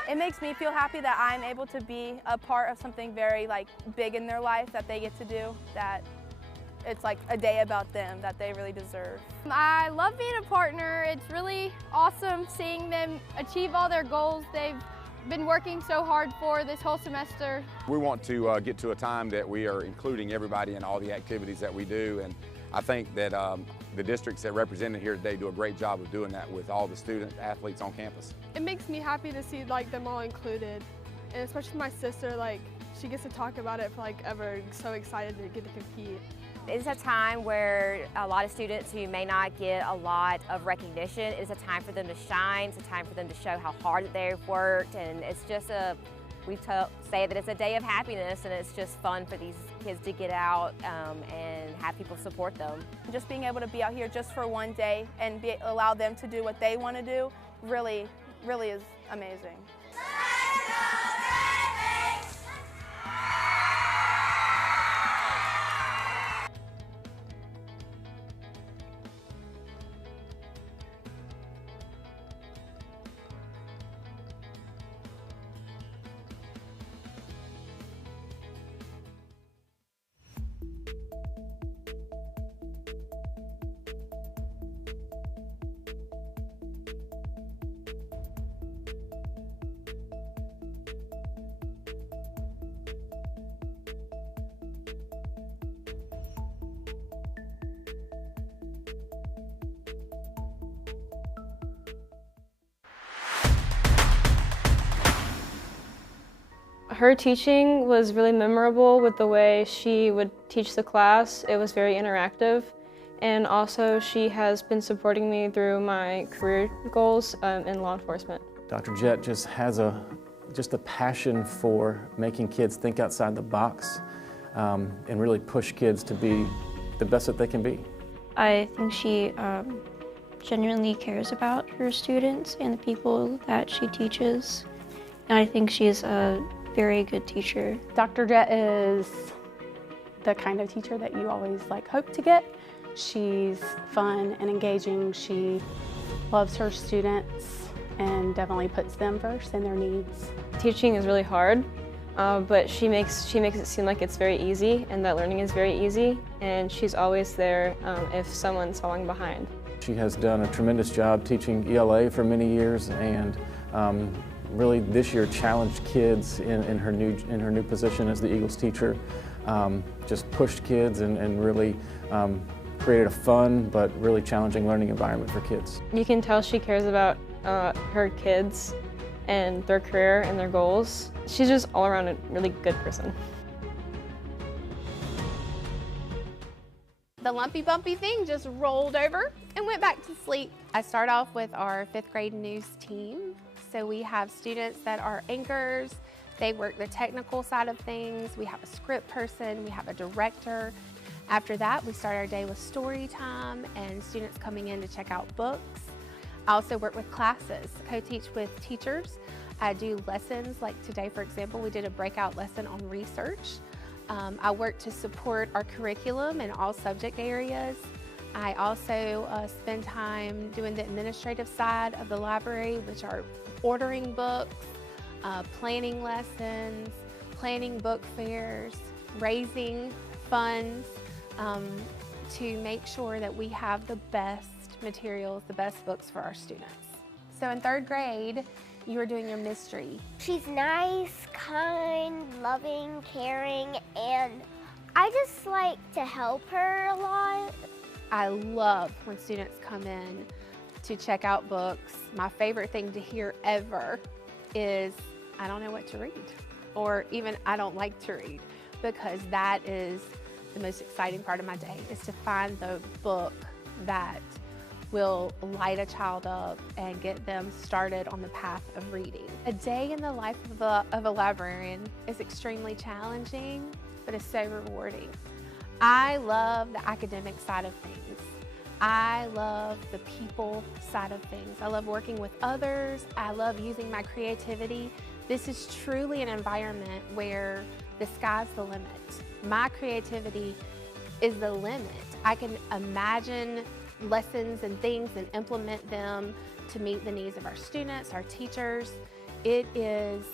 It makes me feel happy that I'm able to be a part of something very big in their life that they get to do, that it's like a day about them that they really deserve. I love being a partner. It's really awesome seeing them achieve all their goals they've been working so hard for this whole semester. We want to get to a time that we are including everybody in all the activities that we do, and I think that the districts that represented here today do a great job of doing that with all the student athletes on campus. It makes me happy to see them all included, and especially my sister, she gets to talk about it for ever, so excited to get to compete. It's a time where a lot of students who may not get a lot of recognition, it's a time for them to shine, it's a time for them to show how hard they've worked, and it's just we say that it's a day of happiness, and it's just fun for these kids to get out and have people support them. Just being able to be out here just for one day and allow them to do what they want to do really, really is amazing. Her teaching was really memorable with the way she would teach the class. It was very interactive, and also she has been supporting me through my career goals in law enforcement. Dr. Jett just has a passion for making kids think outside the box and really push kids to be the best that they can be. I think she genuinely cares about her students and the people that she teaches, and I think she's a very good teacher. Dr. Jett is the kind of teacher that you always hope to get. She's fun and engaging. She loves her students and definitely puts them first and their needs. Teaching is really hard, but she makes it seem like it's very easy and that learning is very easy, and she's always there if someone's falling behind. She has done a tremendous job teaching ELA for many years, and really this year challenged kids in her new position as the Eagles teacher. Just pushed kids and really created a fun but really challenging learning environment for kids. You can tell she cares about her kids and their career and their goals. She's just all around a really good person. The lumpy bumpy thing just rolled over and went back to sleep. I start off with our 5th grade news team. So we have students that are anchors. They work the technical side of things. We have a script person, we have a director. After that, we start our day with story time and students coming in to check out books. I also work with classes, co-teach with teachers. I do lessons, like today, for example, we did a breakout lesson on research. I work to support our curriculum in all subject areas. I also spend time doing the administrative side of the library, which are ordering books, planning lessons, planning book fairs, raising funds to make sure that we have the best materials, the best books for our students. So in 3rd grade, you were doing your mystery. She's nice, kind, loving, caring, and I just like to help her a lot. I love when students come in to check out books. My favorite thing to hear ever is, I don't know what to read, or even I don't like to read, because that is the most exciting part of my day, is to find the book that will light a child up and get them started on the path of reading. A day in the life of a librarian is extremely challenging, but it's so rewarding. I love the academic side of things. I love the people side of things. I love working with others. I love using my creativity. This is truly an environment where the sky's the limit. My creativity is the limit. I can imagine lessons and things and implement them to meet the needs of our students, our teachers. It is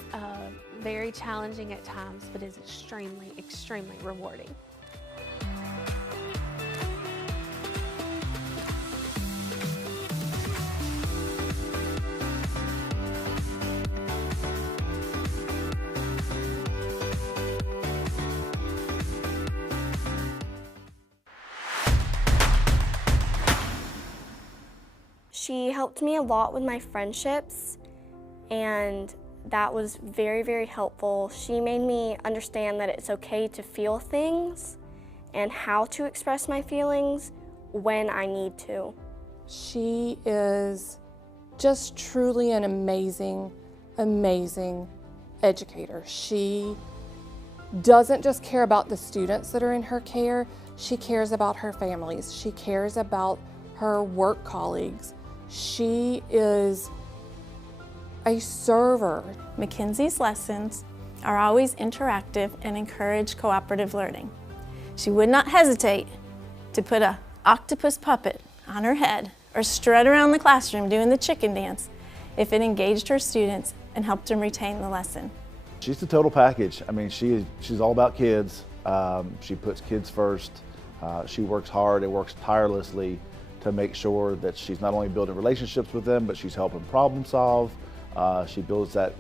very challenging at times, but is extremely, extremely rewarding. She helped me a lot with my friendships, and that was very, very helpful. She made me understand that it's okay to feel things and how to express my feelings when I need to. She is just truly an amazing, amazing educator. She doesn't just care about the students that are in her care, she cares about her families. She cares about her work colleagues. She is a server. Mackenzie's lessons are always interactive and encourage cooperative learning. She would not hesitate to put an octopus puppet on her head or strut around the classroom doing the chicken dance if it engaged her students and helped them retain the lesson. She's the total package. I mean, she's all about kids. She puts kids first. She works hard and works tirelessly to make sure that she's not only building relationships with them, but she's helping problem solve. She builds the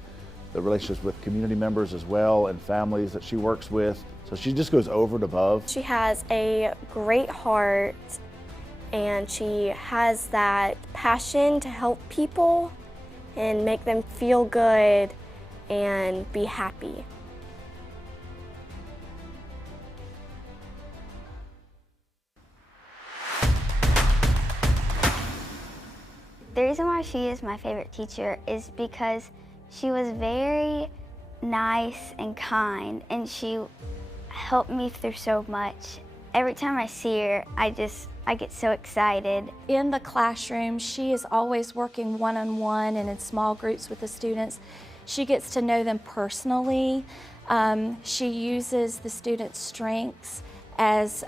relationships with community members as well and families that she works with. So she just goes over and above. She has a great heart, and she has that passion to help people and make them feel good and be happy. The reason why she is my favorite teacher is because she was very nice and kind, and she helped me through so much. Every time I see her, I get so excited. In the classroom, she is always working one-on-one and in small groups with the students. She gets to know them personally. She uses the students' strengths as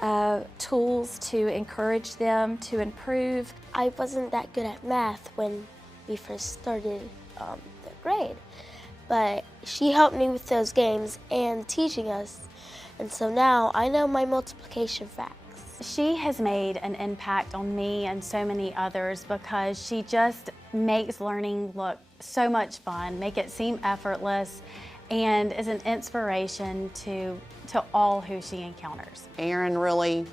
tools to encourage them to improve. I wasn't that good at math when we first started the grade, but she helped me with those games and teaching us, and so now I know my multiplication facts. She has made an impact on me and so many others because she just makes learning look so much fun, make it seem effortless, and is an inspiration to all who she encounters. Erin really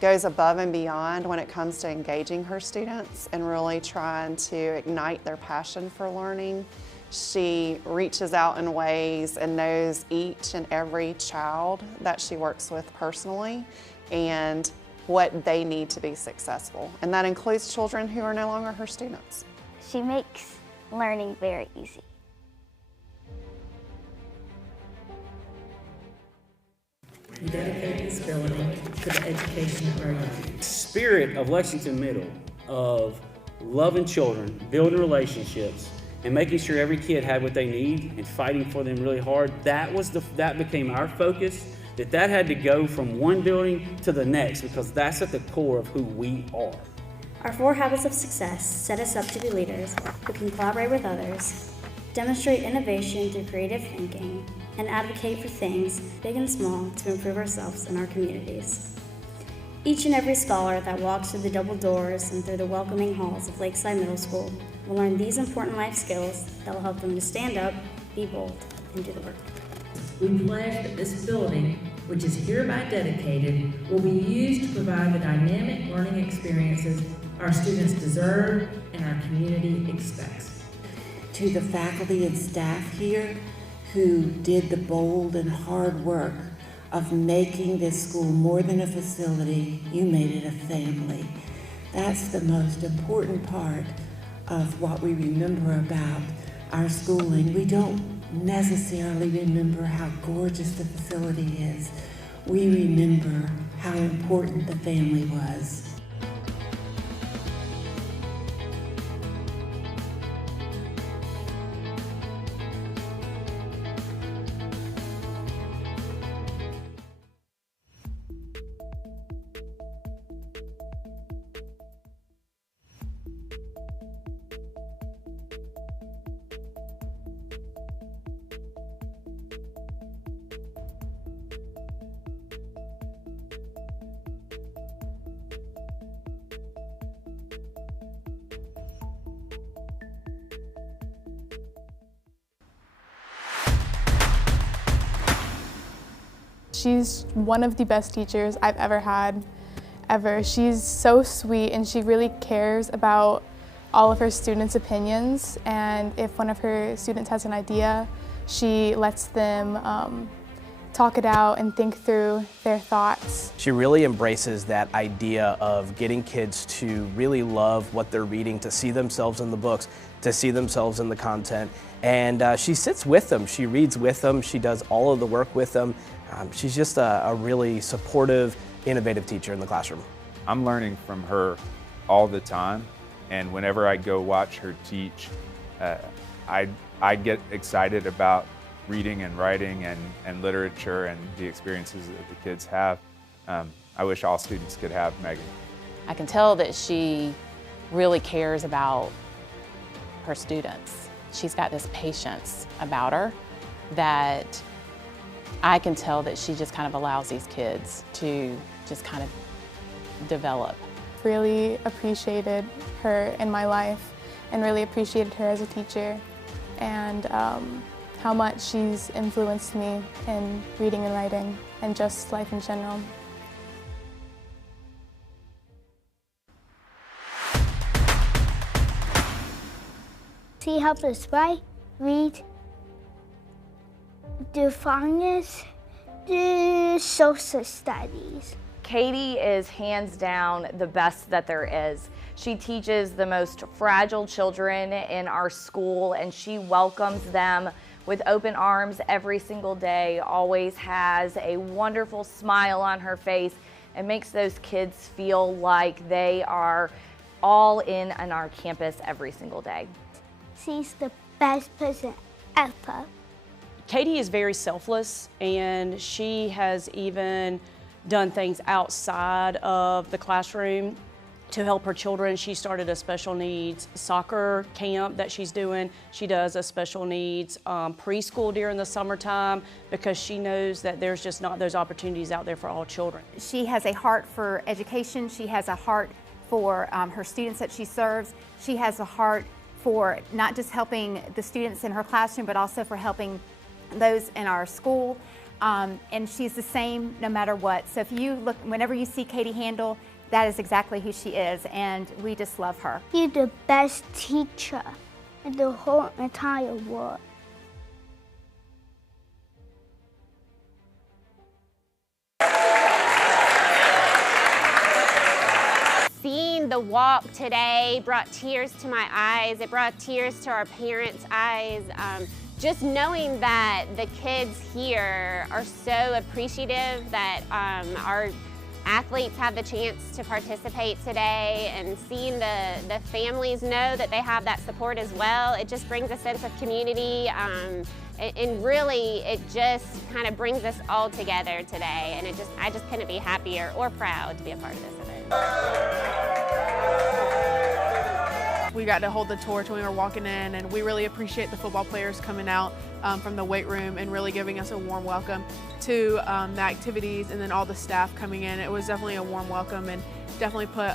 goes above and beyond when it comes to engaging her students and really trying to ignite their passion for learning. She reaches out in ways and knows each and every child that she works with personally and what they need to be successful. And that includes children who are no longer her students. She makes learning very easy. We dedicate this building to the education of our youth. Spirit of Lexington Middle, of loving children, building relationships, and making sure every kid had what they need and fighting for them really hard, that became our focus, that had to go from one building to the next because that's at the core of who we are. Our 4 habits of success set us up to be leaders who can collaborate with others, demonstrate innovation through creative thinking, and advocate for things, big and small, to improve ourselves and our communities. Each and every scholar that walks through the double doors and through the welcoming halls of Lakeside Middle School will learn these important life skills that will help them to stand up, be bold, and do the work. We pledge that this building, which is hereby dedicated, will be used to provide the dynamic learning experiences our students deserve and our community expects. To the faculty and staff here who did the bold and hard work of making this school more than a facility, you made it a family. That's the most important part of what we remember about our schooling. We don't necessarily remember how gorgeous the facility is. We remember how important the family was. She's one of the best teachers I've ever had, ever. She's so sweet and she really cares about all of her students' opinions, and if one of her students has an idea, she lets them talk it out and think through their thoughts. She really embraces that idea of getting kids to really love what they're reading, to see themselves in the books, to see themselves in the content, and she sits with them, she reads with them, she does all of the work with them. She's just a really supportive, innovative teacher in the classroom. I'm learning from her all the time, and whenever I go watch her teach, I get excited about reading and writing and literature and the experiences that the kids have. I wish all students could have Megan. I can tell that she really cares about her students. She's got this patience about her that I can tell that she just kind of allows these kids to just kind of develop. Really appreciated her in my life and really appreciated her as a teacher, and how much she's influenced me in reading and writing and just life in general. She helped us write, read, do finance, do social studies. Katie is hands down the best that there is. She teaches the most fragile children in our school, and she welcomes them with open arms every single day, always has a wonderful smile on her face, and makes those kids feel like they are all in on our campus every single day. She's the best person ever. Katie is very selfless, and she has even done things outside of the classroom. to help her children. She started a special needs soccer camp that she's doing. She does a special needs preschool during the summertime because she knows that there's just not those opportunities out there for all children. She has a heart for education. She has a heart for her students that she serves. She has a heart for not just helping the students in her classroom, but also for helping those in our school. And she's the same no matter what. So if you look, whenever you see Katie Handel, that is exactly who she is, and we just love her. You're the best teacher in the whole entire world. Seeing the walk today brought tears to my eyes. It brought tears to our parents' eyes. Just knowing that the kids here are so appreciative that our athletes have the chance to participate today, and seeing the families know that they have that support as well, it just brings a sense of community, and really it just kind of brings us all together today, and I just couldn't be happier or proud to be a part of this event. We got to hold the torch when we were walking in, and we really appreciate the football players coming out from the weight room and really giving us a warm welcome to the activities, and then all the staff coming in. It was definitely a warm welcome and definitely put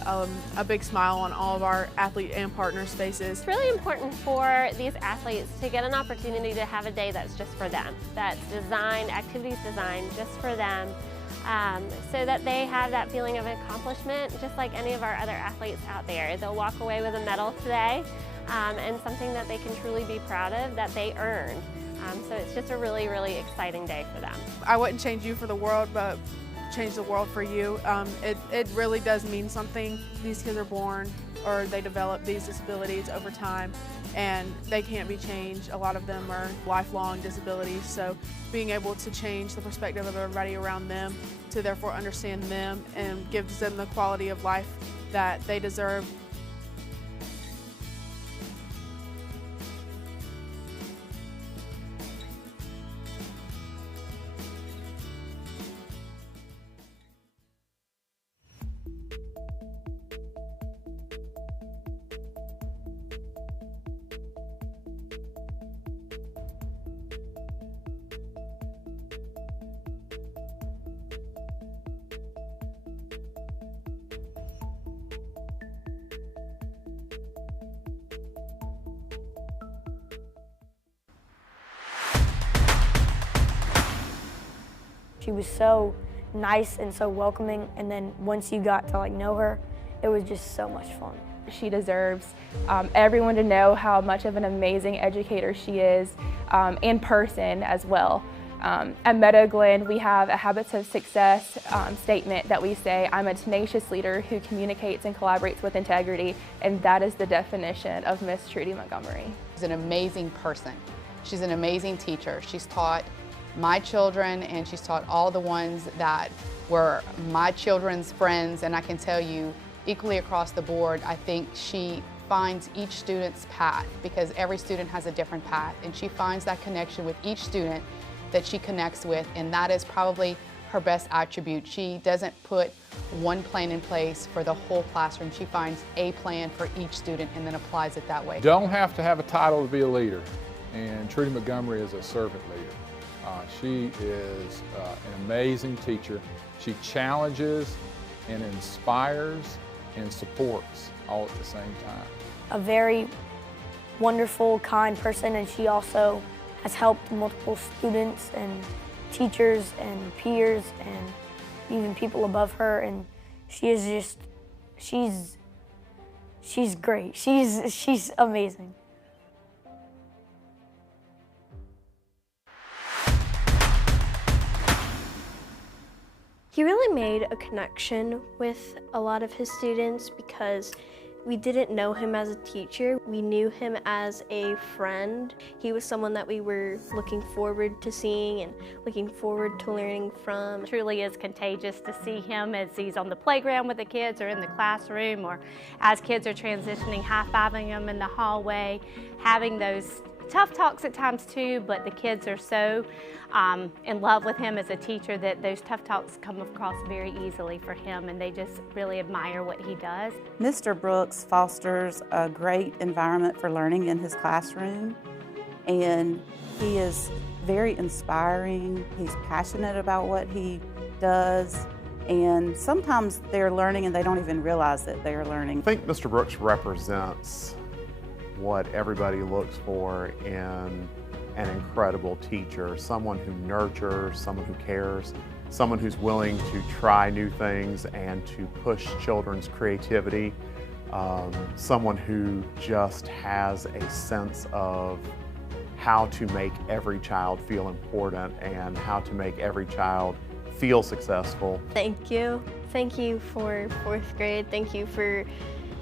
a big smile on all of our athlete and partners' faces. It's really important for these athletes to get an opportunity to have a day that's just for them, that's designed, activities designed just for them, so that they have that feeling of accomplishment, just like any of our other athletes out there. They'll walk away with a medal today, and something that they can truly be proud of that they earned. So it's just a really, really exciting day for them. I wouldn't change you for the world, but change the world for you. It really does mean something. These kids are born, or they develop these disabilities over time, and they can't be changed. A lot of them are lifelong disabilities, so being able to change the perspective of everybody around them to therefore understand them and gives them the quality of life that they deserve. She was so nice and so welcoming, and then once you got to know her, it was just so much fun. She deserves everyone to know how much of an amazing educator she is in person as well. At Meadow Glen, we have a Habits of Success statement that we say, "I'm a tenacious leader who communicates and collaborates with integrity," and that is the definition of Miss Trudy Montgomery. She's an amazing person. She's an amazing teacher. She's taught my children, and she's taught all the ones that were my children's friends, and I can tell you, equally across the board, I think she finds each student's path, because every student has a different path, and she finds that connection with each student that she connects with, and that is probably her best attribute. She doesn't put one plan in place for the whole classroom. She finds a plan for each student and then applies it that way. Don't have to have a title to be a leader, and Trudy Montgomery is a servant leader. She is an amazing teacher. She challenges and inspires and supports all at the same time. A very wonderful, kind person, and she also has helped multiple students and teachers and peers and even people above her, and she is just, she's great. She's amazing. He really made a connection with a lot of his students because we didn't know him as a teacher. We knew him as a friend. He was someone that we were looking forward to seeing and looking forward to learning from. It truly is contagious to see him as he's on the playground with the kids or in the classroom, or as kids are transitioning, high-fiving them in the hallway, having those tough talks at times too, but the kids are so in love with him as a teacher that those tough talks come across very easily for him, and they just really admire what he does. Mr. Brooks fosters a great environment for learning in his classroom, and he is very inspiring. He's passionate about what he does, and sometimes they're learning and they don't even realize that they're learning. I think Mr. Brooks represents what everybody looks for in an incredible teacher, someone who nurtures, someone who cares, someone who's willing to try new things and to push children's creativity, someone who just has a sense of how to make every child feel important and how to make every child feel successful. Thank you. Thank you for 4th grade. Thank you for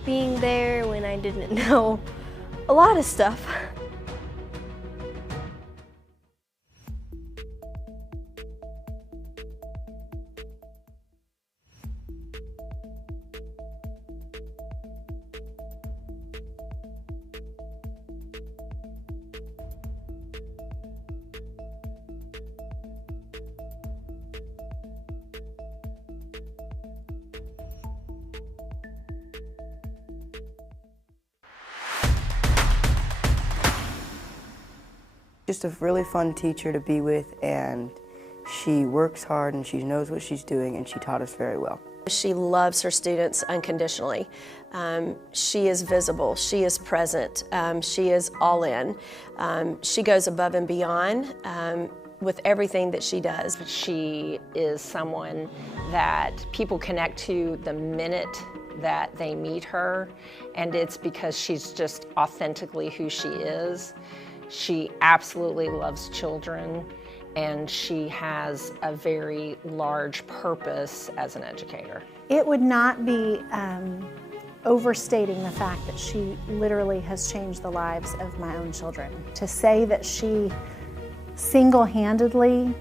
being there when I didn't know a lot of stuff. Just a really fun teacher to be with, and she works hard and she knows what she's doing, and she taught us very well. She loves her students unconditionally. She is visible, she is present, she is all in. She goes above and beyond with everything that she does. She is someone that people connect to the minute that they meet her, and it's because she's just authentically who she is. She absolutely loves children, and she has a very large purpose as an educator. It would not be overstating the fact that she literally has changed the lives of my own children. To say that she single-handedly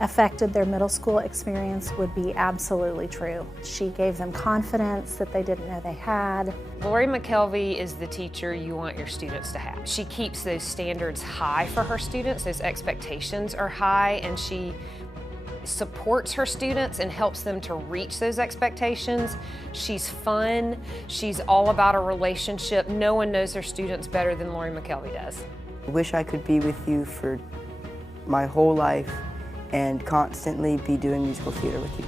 affected their middle school experience would be absolutely true. She gave them confidence that they didn't know they had. Lori McKelvey is the teacher you want your students to have. She keeps those standards high for her students, those expectations are high, and she supports her students and helps them to reach those expectations. She's fun, she's all about a relationship. No one knows their students better than Lori McKelvey does. I wish I could be with you for my whole life and constantly be doing musical theater with you.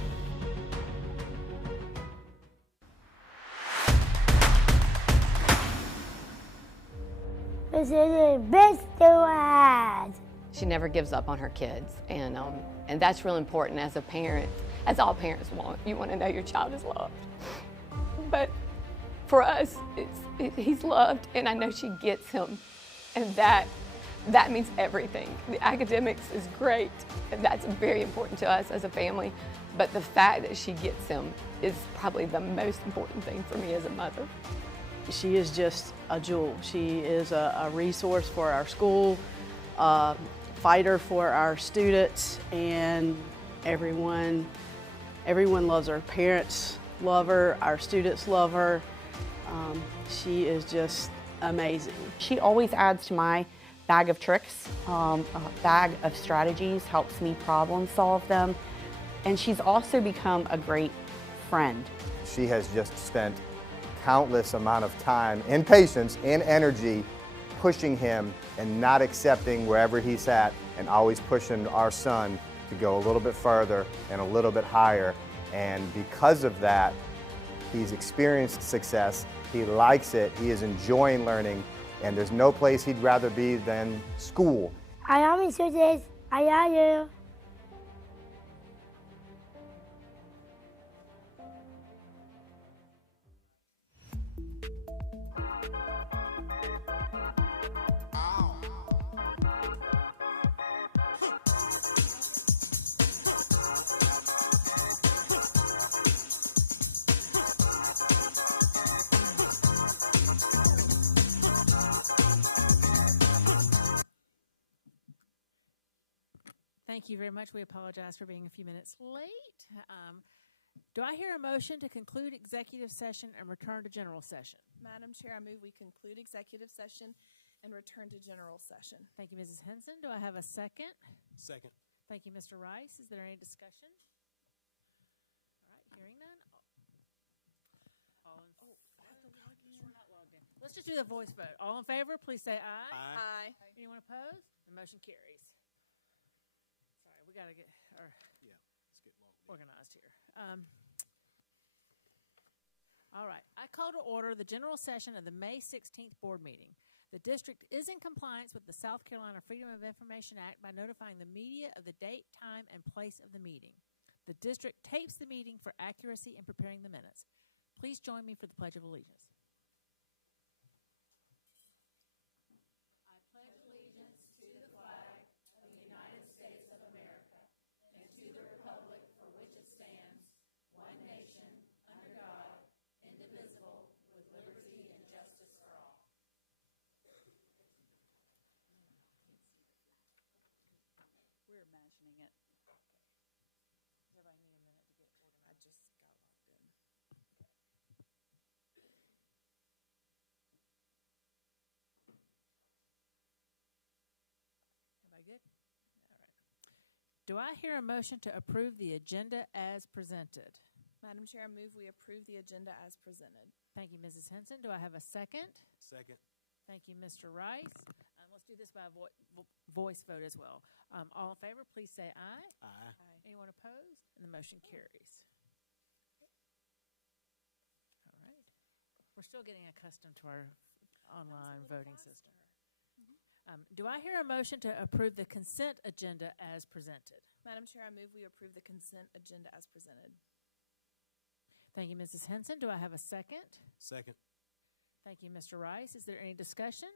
This is the best one. She never gives up on her kids, and that's real important as a parent, as all parents want. You want to know your child is loved. But for us, he's loved, and I know she gets him, and that means everything. The academics is great, and that's very important to us as a family, but the fact that she gets him is probably the most important thing for me as a mother. She is just a jewel. She is a resource for our school, fighter for our students, and everyone loves her. Parents love her, our students love her. She is just amazing. She always adds to my bag of tricks, bag of strategies, helps me problem solve them, and she's also become a great friend. She has just spent countless amount of time and patience and energy pushing him and not accepting wherever he's at, and always pushing our son to go a little bit further and a little bit higher. And because of that, he's experienced success, he likes it, he is enjoying learning, and there's no place he'd rather be than school. I am Mrs. I am you. Thank you very much. We apologize for being a few minutes late. Do I hear a motion to conclude executive session and return to general session? Madam Chair, I move we conclude executive session and return to general session. Thank you, Mrs. Henson. Do I have a second? Second. Thank you, Mr. Rice. Is there any discussion? All right, hearing none. All in we're not logged in. Let's just do the voice vote. All in favor, please say aye. Aye. Anyone opposed? The motion carries. Sorry, we got to get Let's get logged in. organized here. All right. I call to order the general session of the May 16th board meeting. The district is in compliance with the South Carolina Freedom of Information Act by notifying the media of the date, time, and place of the meeting. The district tapes the meeting for accuracy in preparing the minutes. Please join me for the Pledge of Allegiance. I pledge allegiance to the flag of the United States of America and to the republic for which it stands, one nation, under God, indivisible, with liberty and justice for all. We're imagining it. Does everybody need a minute to get organized? I just got logged in. Everybody good? All right. Do I hear a motion to approve the agenda as presented? Madam Chair, I move we approve the agenda as presented. Thank you, Mrs. Henson. Do I have a second? Second. Thank you, Mr. Rice. Let's do this by voice vote as well. All in favor, please say aye. Aye. Anyone opposed? And the motion carries. All right. We're still getting accustomed to our online voting system. Do I hear a motion to approve the consent agenda as presented? Madam Chair, I move we approve the consent agenda as presented. Thank you, Mrs. Henson. Do I have a second? Second. Thank you, Mr. Rice. Is there any discussion?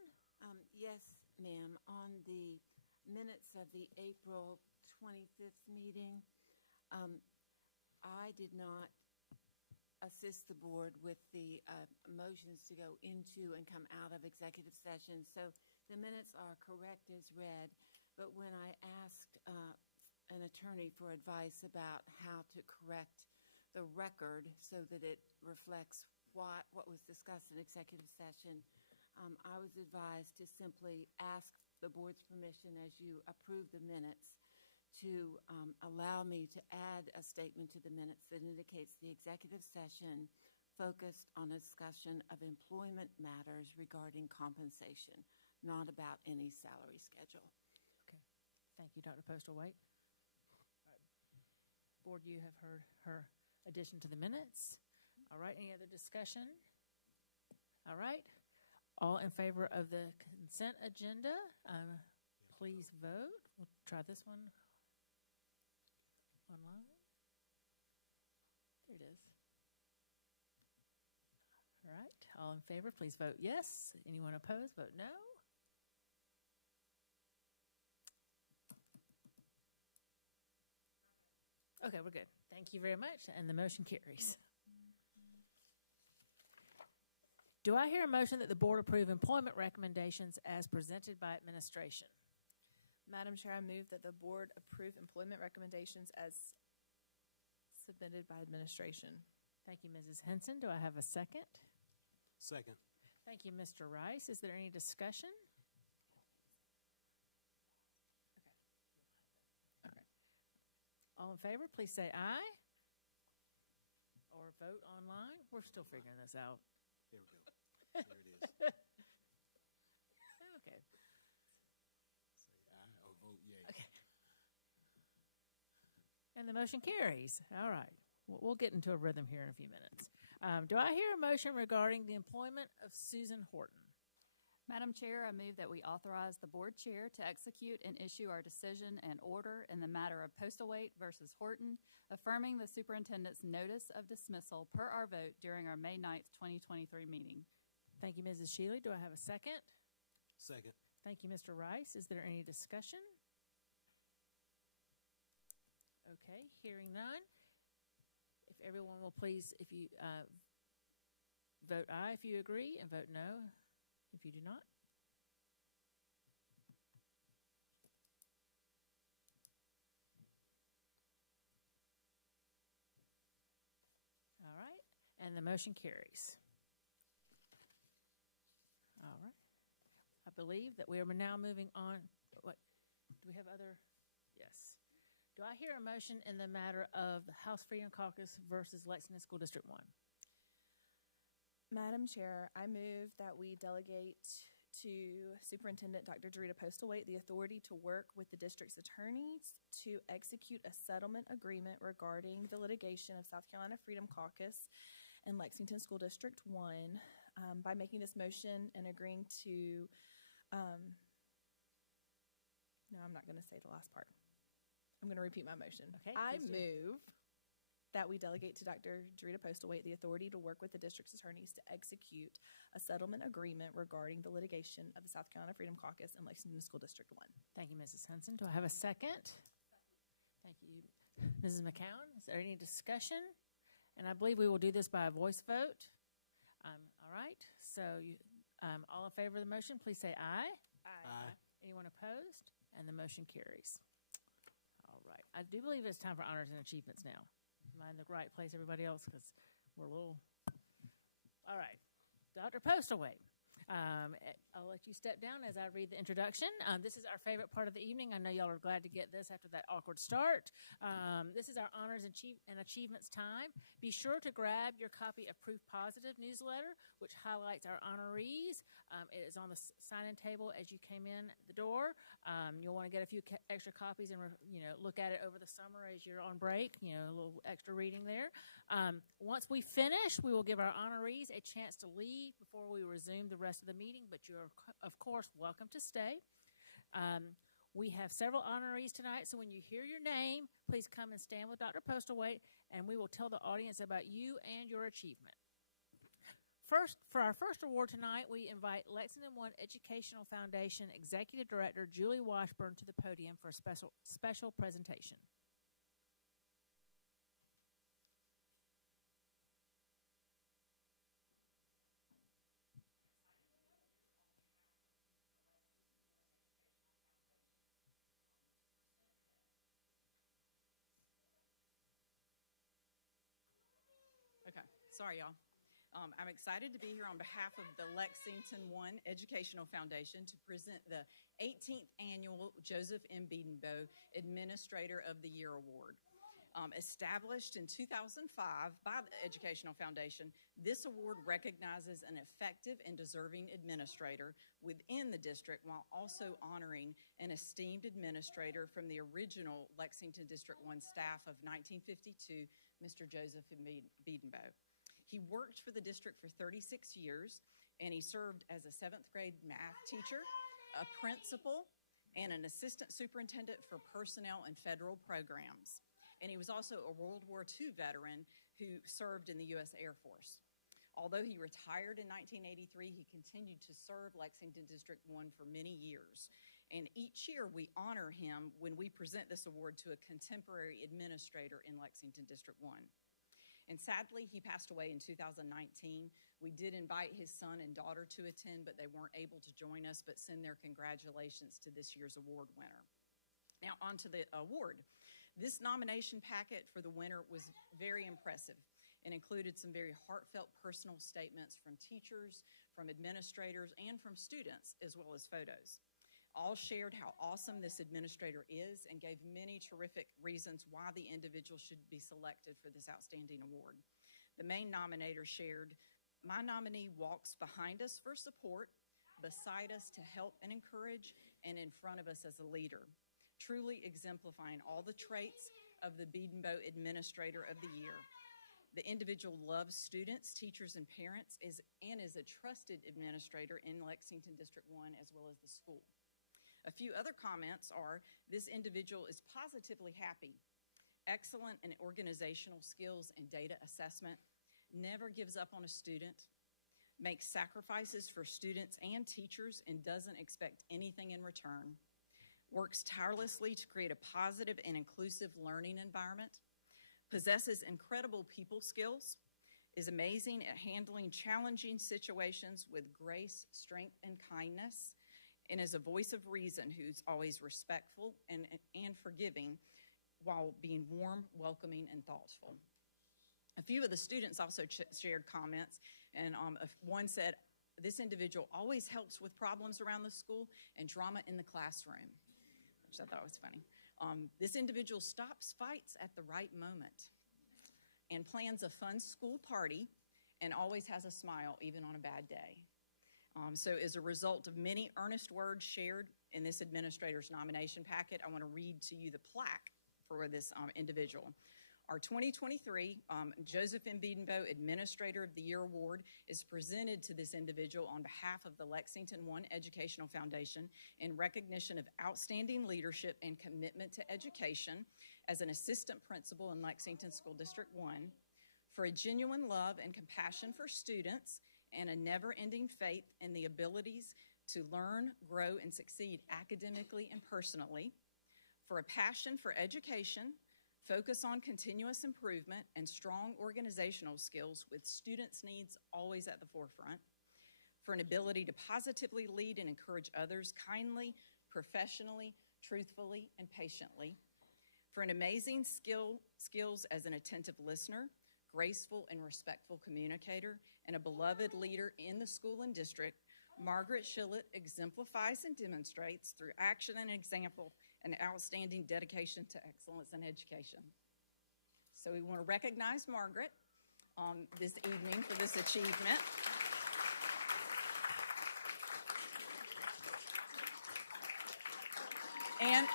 Yes, ma'am. On the minutes of the April 25th meeting, I did not assist the board with the motions to go into and come out of executive session. So the minutes are correct as read. But when I asked an attorney for advice about how to correct the record so that it reflects what was discussed in executive session, I was advised to simply ask the board's permission as you approve the minutes to allow me to add a statement to the minutes that indicates the executive session focused on a discussion of employment matters regarding compensation, not about any salary schedule. Okay. Thank you, Dr. Postlethwaite. Board, you have heard her addition to the minutes. All right. Any other discussion? All right. All in favor of the consent agenda, please vote. We'll try this one online. There it is. All right. All in favor, please vote yes. Anyone opposed, vote no. Okay, we're good. Thank you very much, and the motion carries. Do I hear a motion that the board approve employment recommendations as presented by administration? Madam Chair, I move that the board approve employment recommendations as submitted by administration. Thank you, Mrs. Henson. Do I have a second? Second. Thank you, Mr. Rice. Is there any discussion? Okay. All right. All in favor, please say aye. Or vote online. We're still figuring this out. There we go. There it is. Okay. Say aye or vote yay. Okay. And the motion carries. All right. We'll get into a rhythm here in a few minutes. Do I hear a motion regarding the employment of Susan Horton? Madam Chair, I move that we authorize the board chair to execute and issue our decision and order in the matter of Postlethwaite versus Horton, affirming the superintendent's notice of dismissal per our vote during our May 9th, 2023 meeting. Thank you, Mrs. Shealy. Do I have a second? Second. Thank you, Mr. Rice. Is there any discussion? Okay, hearing none. If everyone will please, if you vote aye if you agree, and vote no if you do not. All right, and the motion carries. All right. believe that we are now moving on. What, do we have other? Yes. Do I hear a motion in the matter of the House Freedom Caucus versus Lexington School District 1? Madam Chair, I move that we delegate to Superintendent Dr. Dorita Postlewaite the authority to work with the district's attorneys to execute a settlement agreement regarding the litigation of South Carolina Freedom Caucus and Lexington School District 1 by making this motion and agreeing to, no, I'm not going to say the last part. I'm going to repeat my motion. Okay, I please do. move that we delegate to Dr. Dorita Postlewaite the authority to work with the district's attorneys to execute a settlement agreement regarding the litigation of the South Carolina Freedom Caucus and Lexington School District 1. Thank you, Mrs. Henson. Do I have a second? Thank you, Mrs. McCown. Is there any discussion? And I believe we will do this by a voice vote. All right. So, all in favor of the motion, please say aye. Aye. Anyone opposed? And the motion carries. All right. I do believe it's time for honors and achievements now. Am I in the right place, everybody else? Because we're a little. All right. Dr. Postlewaite, I'll let you step down as I read the introduction. This is our favorite part of the evening. I know y'all are glad to get this after that awkward start. This is our honors and achievements time. Be sure to grab your copy of Proof Positive newsletter, which highlights our honorees. It is on the sign-in table as you came in the door. You'll want to get a few extra copies and look at it over the summer as you're on break. A little extra reading there. Once we finish, we will give our honorees a chance to leave before we resume the rest of the meeting, but you're, of course, welcome to stay. We have several honorees tonight, so when you hear your name, please come and stand with Dr. Postlewaite, and we will tell the audience about you and your achievement. First, for our first award tonight, we invite Lexington One Educational Foundation Executive Director Julie Washburn to the podium for a special presentation. Okay, sorry, y'all. I'm excited to be here on behalf of the Lexington One Educational Foundation to present the 18th Annual Joseph M. Bedenbaugh Administrator of the Year Award. Established in 2005 by the Educational Foundation, this award recognizes an effective and deserving administrator within the district while also honoring an esteemed administrator from the original Lexington District 1 staff of 1952, Mr. Joseph M. Bedenbaugh. He worked for the district for 36 years, and he served as a 7th grade math teacher, a principal, and an assistant superintendent for personnel and federal programs. And he was also a World War II veteran who served in the U.S. Air Force. Although he retired in 1983, he continued to serve Lexington District 1 for many years. And each year we honor him when we present this award to a contemporary administrator in Lexington District 1. And sadly, he passed away in 2019. We did invite his son and daughter to attend, but they weren't able to join us, but send their congratulations to this year's award winner. Now, on to the award. This nomination packet for the winner was very impressive and included some very heartfelt personal statements from teachers, from administrators, and from students, as well as photos. All shared how awesome this administrator is and gave many terrific reasons why the individual should be selected for this outstanding award. The main nominator shared, "My nominee walks behind us for support, beside us to help and encourage, and in front of us as a leader," truly exemplifying all the traits of the Bedenbaugh Administrator of the Year. The individual loves students, teachers, and parents and is a trusted administrator in Lexington District 1 as well as the school. A few other comments are, this individual is positively happy, excellent in organizational skills and data assessment, never gives up on a student, makes sacrifices for students and teachers and doesn't expect anything in return, works tirelessly to create a positive and inclusive learning environment, possesses incredible people skills, is amazing at handling challenging situations with grace, strength, and kindness, and is a voice of reason who's always respectful and forgiving while being warm, welcoming, and thoughtful. A few of the students also shared comments, and one said, This individual always helps with problems around the school and drama in the classroom, which I thought was funny. This individual stops fights at the right moment and plans a fun school party and always has a smile even on a bad day. So as a result of many earnest words shared in this administrator's nomination packet, I want to read to you the plaque for this individual. Our 2023 Joseph M. Biedenbow Administrator of the Year Award is presented to this individual on behalf of the Lexington One Educational Foundation in recognition of outstanding leadership and commitment to education as an assistant principal in Lexington School District One, for a genuine love and compassion for students and a never-ending faith in the abilities to learn, grow, and succeed academically and personally, for a passion for education, focus on continuous improvement, and strong organizational skills with students' needs always at the forefront, for an ability to positively lead and encourage others kindly, professionally, truthfully, and patiently, for an amazing skills as an attentive listener, graceful and respectful communicator, and a beloved leader in the school and district, Margaret Shillett exemplifies and demonstrates through action and example an outstanding dedication to excellence in education. So we want to recognize Margaret this evening for this achievement. And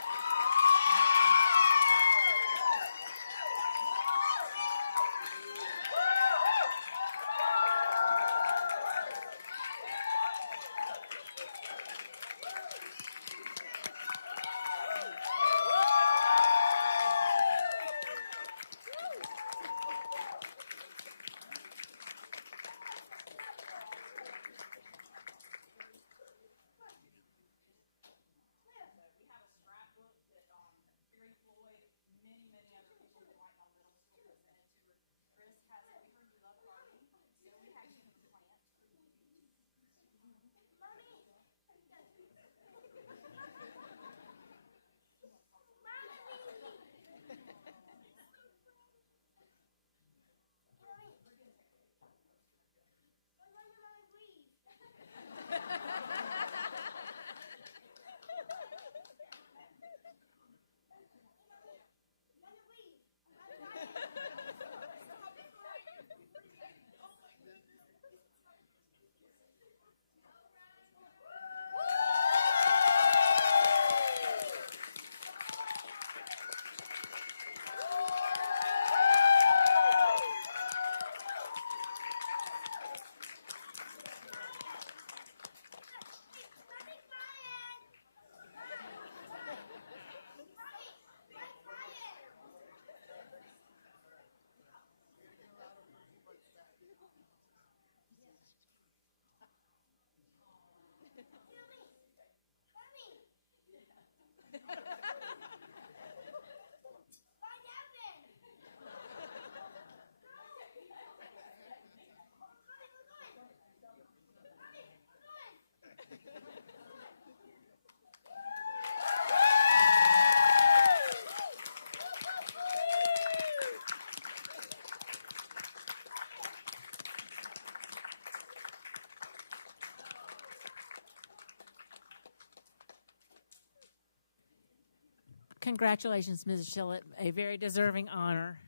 congratulations, Mrs. Shillett, a very deserving honor.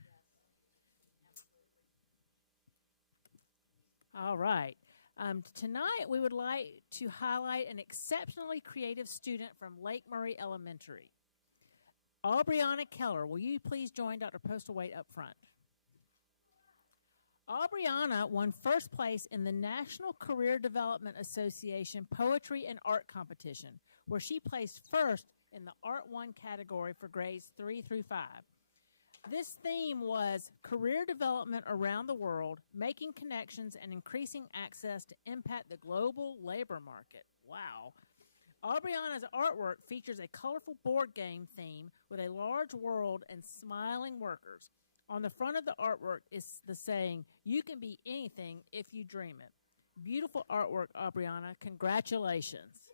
All right. Tonight, we would like to highlight an exceptionally creative student from Lake Murray Elementary. Aubriana Keller, will you please join Dr. Postlewaite up front? Aubriana won first place in the National Career Development Association Poetry and Art Competition, where she placed first in the Art 1 category for grades 3 through 5. This theme was career development around the world, making connections and increasing access to impact the global labor market. Wow. Aubriana's artwork features a colorful board game theme with a large world and smiling workers. On the front of the artwork is the saying, "You can be anything if you dream it." Beautiful artwork, Aubriana. Congratulations.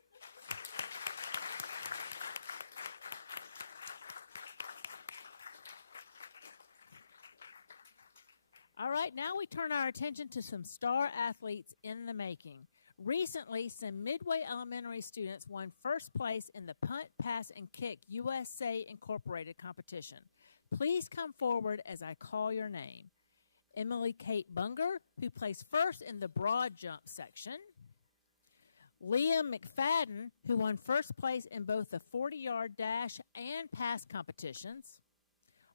All right, now we turn our attention to some star athletes in the making. Recently, some Midway Elementary students won first place in the Punt, Pass, and Kick USA Incorporated competition. Please come forward as I call your name. Emily Kate Bunger, who placed first in the broad jump section. Liam McFadden, who won first place in both the 40-yard dash and pass competitions.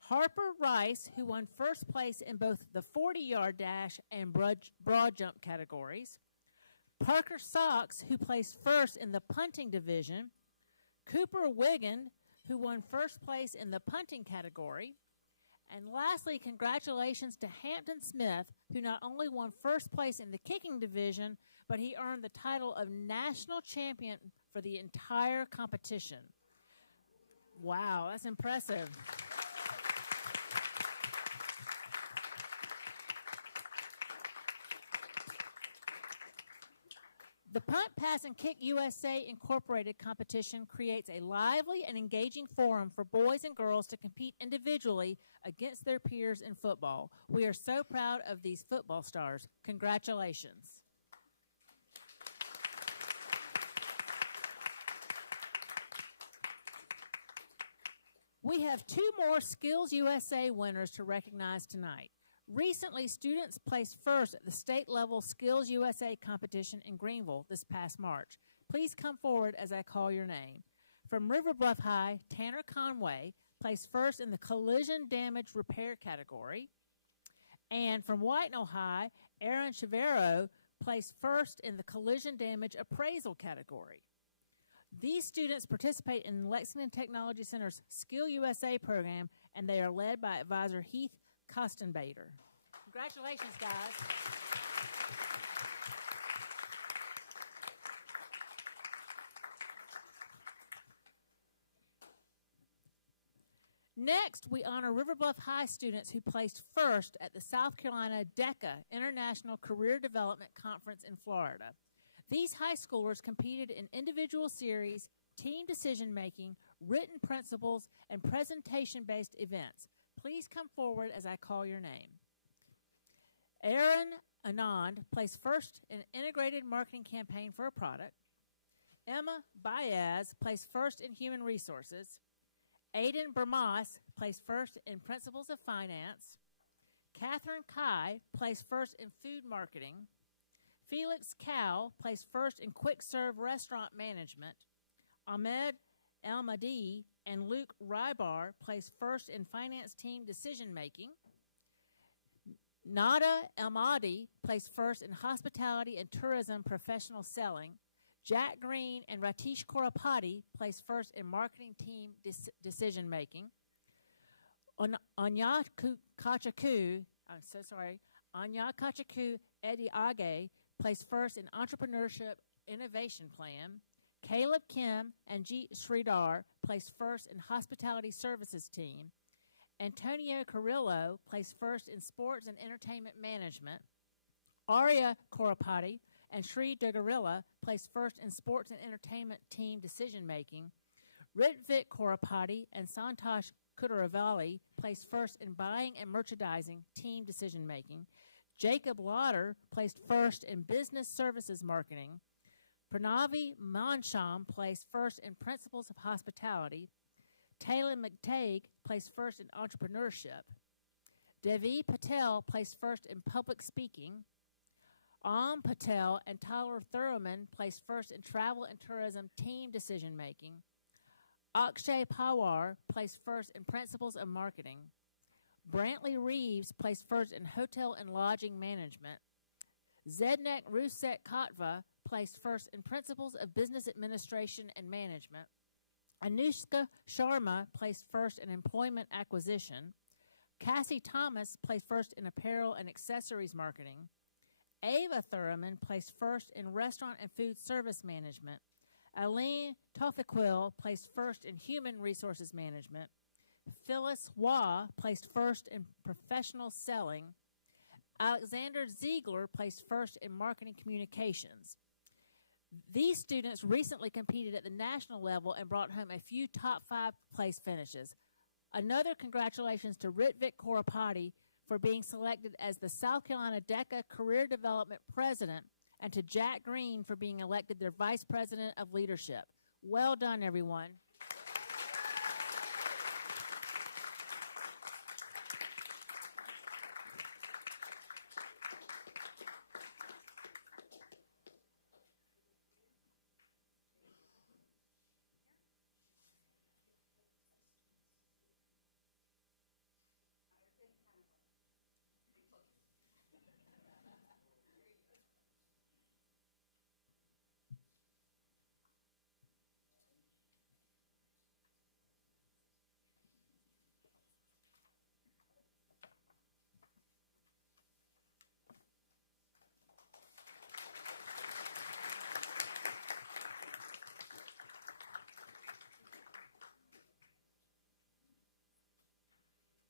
Harper Rice, who won first place in both the 40-yard dash and broad jump categories. Parker Sox, who placed first in the punting division. Cooper Wiggin, who won first place in the punting category. And lastly, congratulations to Hampton Smith, who not only won first place in the kicking division, but he earned the title of national champion for the entire competition. Wow, that's impressive. The Punt, Pass, and Kick USA Incorporated competition creates a lively and engaging forum for boys and girls to compete individually against their peers in football. We are so proud of these football stars. Congratulations. We have 2 more Skills USA winners to recognize tonight. Recently, students placed first at the state-level Skills USA competition in Greenville this past March. Please come forward as I call your name. From River Bluff High, Tanner Conway placed first in the collision damage repair category. And from Whitenow High, Aaron Chavero placed first in the collision damage appraisal category. These students participate in Lexington Technology Center's Skill USA program, and they are led by advisor Heath Kostenbader. Congratulations, guys. Next, we honor River Bluff High students who placed first at the South Carolina DECA International Career Development Conference in Florida. These high schoolers competed in individual series, team decision-making, written principles, and presentation-based events. Please come forward as I call your name. Aaron Anand placed first in integrated marketing campaign for a product. Emma Baez placed first in human resources. Aiden Bermas placed first in principles of finance. Catherine Kai placed first in food marketing. Felix Cow placed first in quick serve restaurant management. Ahmed El-Mahdi and Luke Rybar placed first in finance team decision-making. Nada El-Mahdi placed first in hospitality and tourism professional selling. Jack Green and Ratish Korapati placed first in marketing team decision-making. Anya Kachaku Ediage placed first in entrepreneurship innovation plan. Caleb Kim and Jeet Sridhar placed first in hospitality services team. Antonio Carrillo placed first in sports and entertainment management. Arya Korapati and Sri Dogarilla placed first in sports and entertainment team decision-making. Ritvik Korapati and Santosh Kudaravalli placed first in buying and merchandising team decision-making. Jacob Lauder placed first in business services marketing. Pranavi Mansham placed first in principles of hospitality. Taylor McTague placed first in entrepreneurship. Devi Patel placed first in public speaking. Patel and Tyler Thurman placed first in travel and tourism team decision-making. Akshay Pawar placed first in principles of marketing. Brantley Reeves placed first in hotel and lodging management. Zednek Ruset Kotva placed first in principles of business administration and management. Anushka Sharma placed first in employment acquisition. Cassie Thomas placed first in apparel and accessories marketing. Ava Thurman placed first in restaurant and food service management. Aline Tofiquil placed first in human resources management. Phyllis Waugh placed first in professional selling. Alexander Ziegler placed first in marketing communications. These students recently competed at the national level and brought home a few top 5 place finishes. Another congratulations to Ritvik Korapati for being selected as the South Carolina DECA Career Development President and to Jack Green for being elected their Vice President of Leadership. Well done, everyone.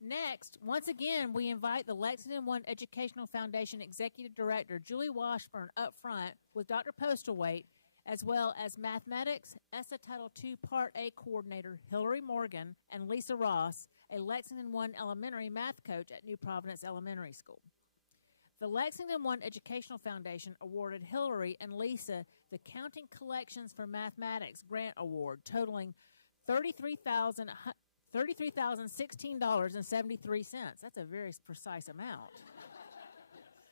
Next, once again, we invite the Lexington One Educational Foundation Executive Director, Julie Washburn, up front with Dr. Postlewaite, as well as Mathematics ESSA Title II Part A Coordinator, Hillary Morgan, and Lisa Ross, a Lexington One Elementary math coach at New Providence Elementary School. The Lexington One Educational Foundation awarded Hillary and Lisa the Counting Collections for Mathematics Grant Award, totaling $33,016.73. That's a very precise amount.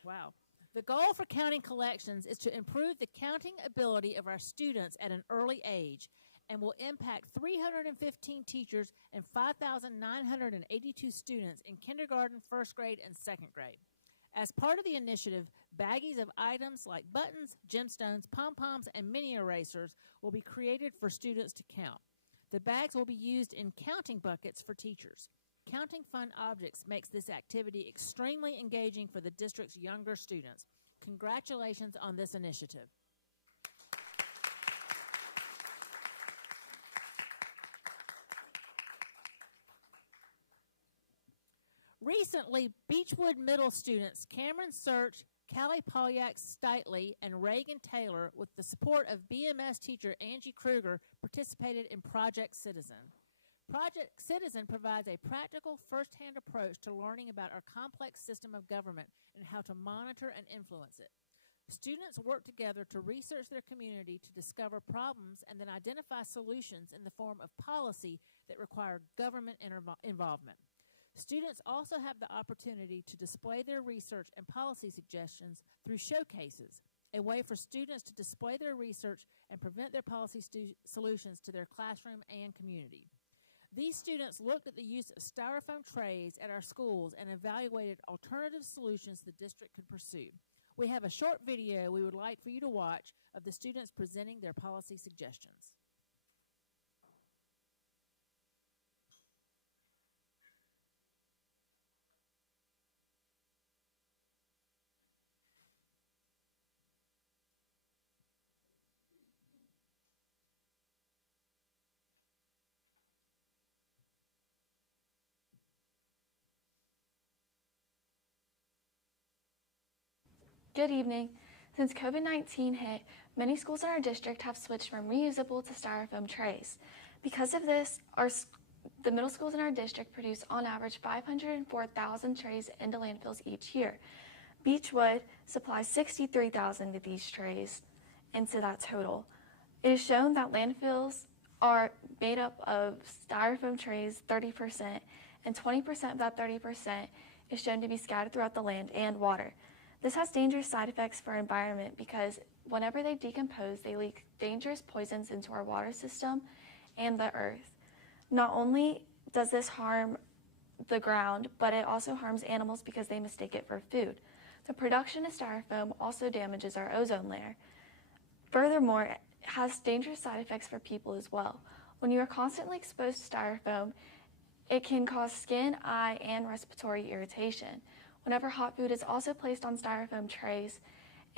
Wow. The goal for Counting Collections is to improve the counting ability of our students at an early age and will impact 315 teachers and 5,982 students in kindergarten, first grade, and second grade. As part of the initiative, baggies of items like buttons, gemstones, pom-poms, and mini erasers will be created for students to count. The bags will be used in counting buckets for teachers. Counting fun objects makes this activity extremely engaging for the district's younger students. Congratulations on this initiative. Recently, Beechwood Middle students Cameron Search, Callie Polyak Steitley, and Reagan Taylor, with the support of BMS teacher Angie Kruger, participated in Project Citizen. Project Citizen provides a practical, first-hand approach to learning about our complex system of government and how to monitor and influence it. Students work together to research their community to discover problems and then identify solutions in the form of policy that require government involvement. Students also have the opportunity to display their research and policy suggestions through showcases, a way for students to display their research and present their policy solutions to their classroom and community. These students looked at the use of styrofoam trays at our schools and evaluated alternative solutions the district could pursue. We have a short video we would like for you to watch of the students presenting their policy suggestions. Good evening. Since COVID-19 hit, many schools in our district have switched from reusable to styrofoam trays. Because of this, the middle schools in our district produce on average 504,000 trays into landfills each year. Beechwood supplies 63,000 of these trays into that total. It is shown that landfills are made up of styrofoam trays 30%, and 20% of that 30% is shown to be scattered throughout the land and water. This has dangerous side effects for our environment because whenever they decompose, they leak dangerous poisons into our water system and the earth. Not only does this harm the ground, but it also harms animals because they mistake it for food. The production of styrofoam also damages our ozone layer. Furthermore, it has dangerous side effects for people as well. When you are constantly exposed to styrofoam, it can cause skin, eye, and respiratory irritation. Whenever hot food is also placed on styrofoam trays,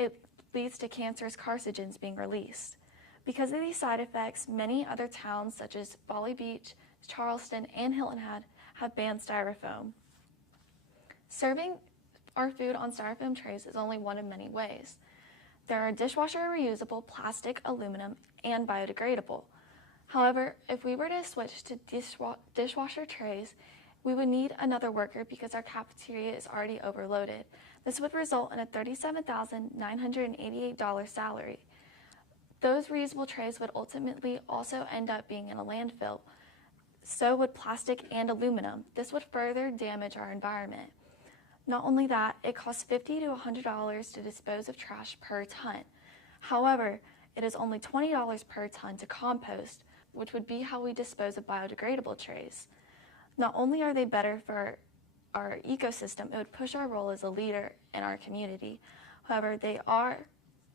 it leads to cancerous carcinogens being released. Because of these side effects, many other towns such as Folly Beach, Charleston, and Hilton Head have banned styrofoam. Serving our food on styrofoam trays is only one of many ways. There are dishwasher reusable, plastic, aluminum, and biodegradable. However, if we were to switch to dishwasher trays, We would need another worker because our cafeteria is already overloaded. This would result in a $37,988 salary. Those reusable trays would ultimately also end up being in a landfill. So would plastic and aluminum. This would further damage our environment. Not only that, it costs $50 to $100 to dispose of trash per ton. However, it is only $20 per ton to compost, which would be how we dispose of biodegradable trays. Not only are they better for our ecosystem, it would push our role as a leader in our community. However, they are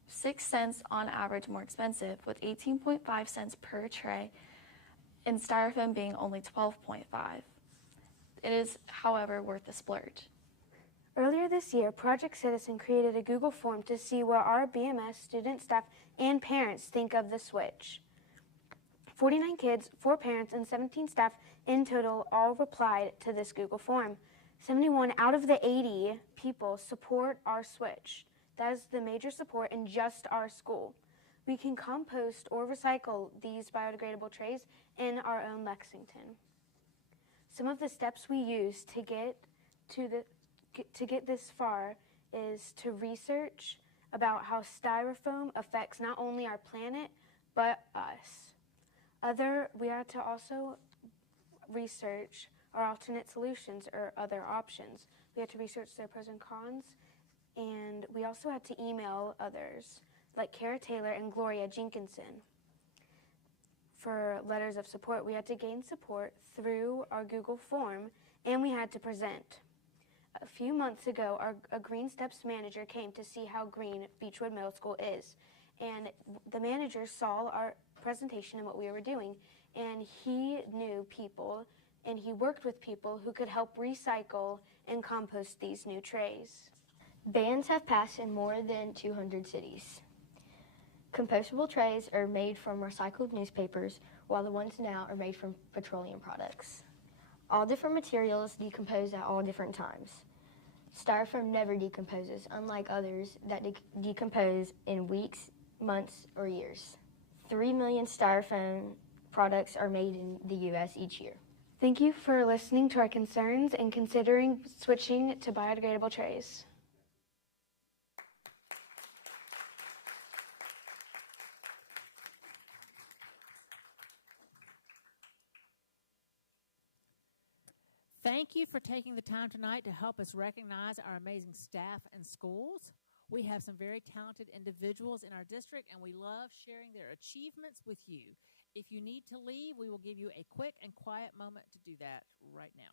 6 cents on average more expensive, with 18.5 cents per tray, and styrofoam being only 12.5. It is, however, worth the splurge. Earlier this year, Project Citizen created a Google form to see what our BMS student, staff, and parents think of the switch. 49 kids, 4 parents, and 17 staff in total all replied to this Google form. 71 out of the 80 people support our switch. That is the major support in just our school. We can compost or recycle these biodegradable trays in our own Lexington. Some of the steps we use to get this far is to research about how styrofoam affects not only our planet, but us. We had to also research our alternate solutions or other options. We had to research their pros and cons, and we also had to email others, like Kara Taylor and Gloria Jenkinson. For letters of support, we had to gain support through our Google form, and we had to present. A few months ago, a Green Steps manager came to see how green Beechwood Middle School is, and the manager saw our presentation and what we were doing, and he knew people, and he worked with people who could help recycle and compost these new trays. Bans have passed in more than 200 cities. Compostable trays are made from recycled newspapers, while the ones now are made from petroleum products. All different materials decompose at all different times. Styrofoam never decomposes, unlike others that decompose in weeks, months, or years. 3 million styrofoam products are made in the U.S. each year. Thank you for listening to our concerns and considering switching to biodegradable trays. Thank you for taking the time tonight to help us recognize our amazing staff and schools. We have some very talented individuals in our district, and we love sharing their achievements with you. If you need to leave, we will give you a quick and quiet moment to do that right now.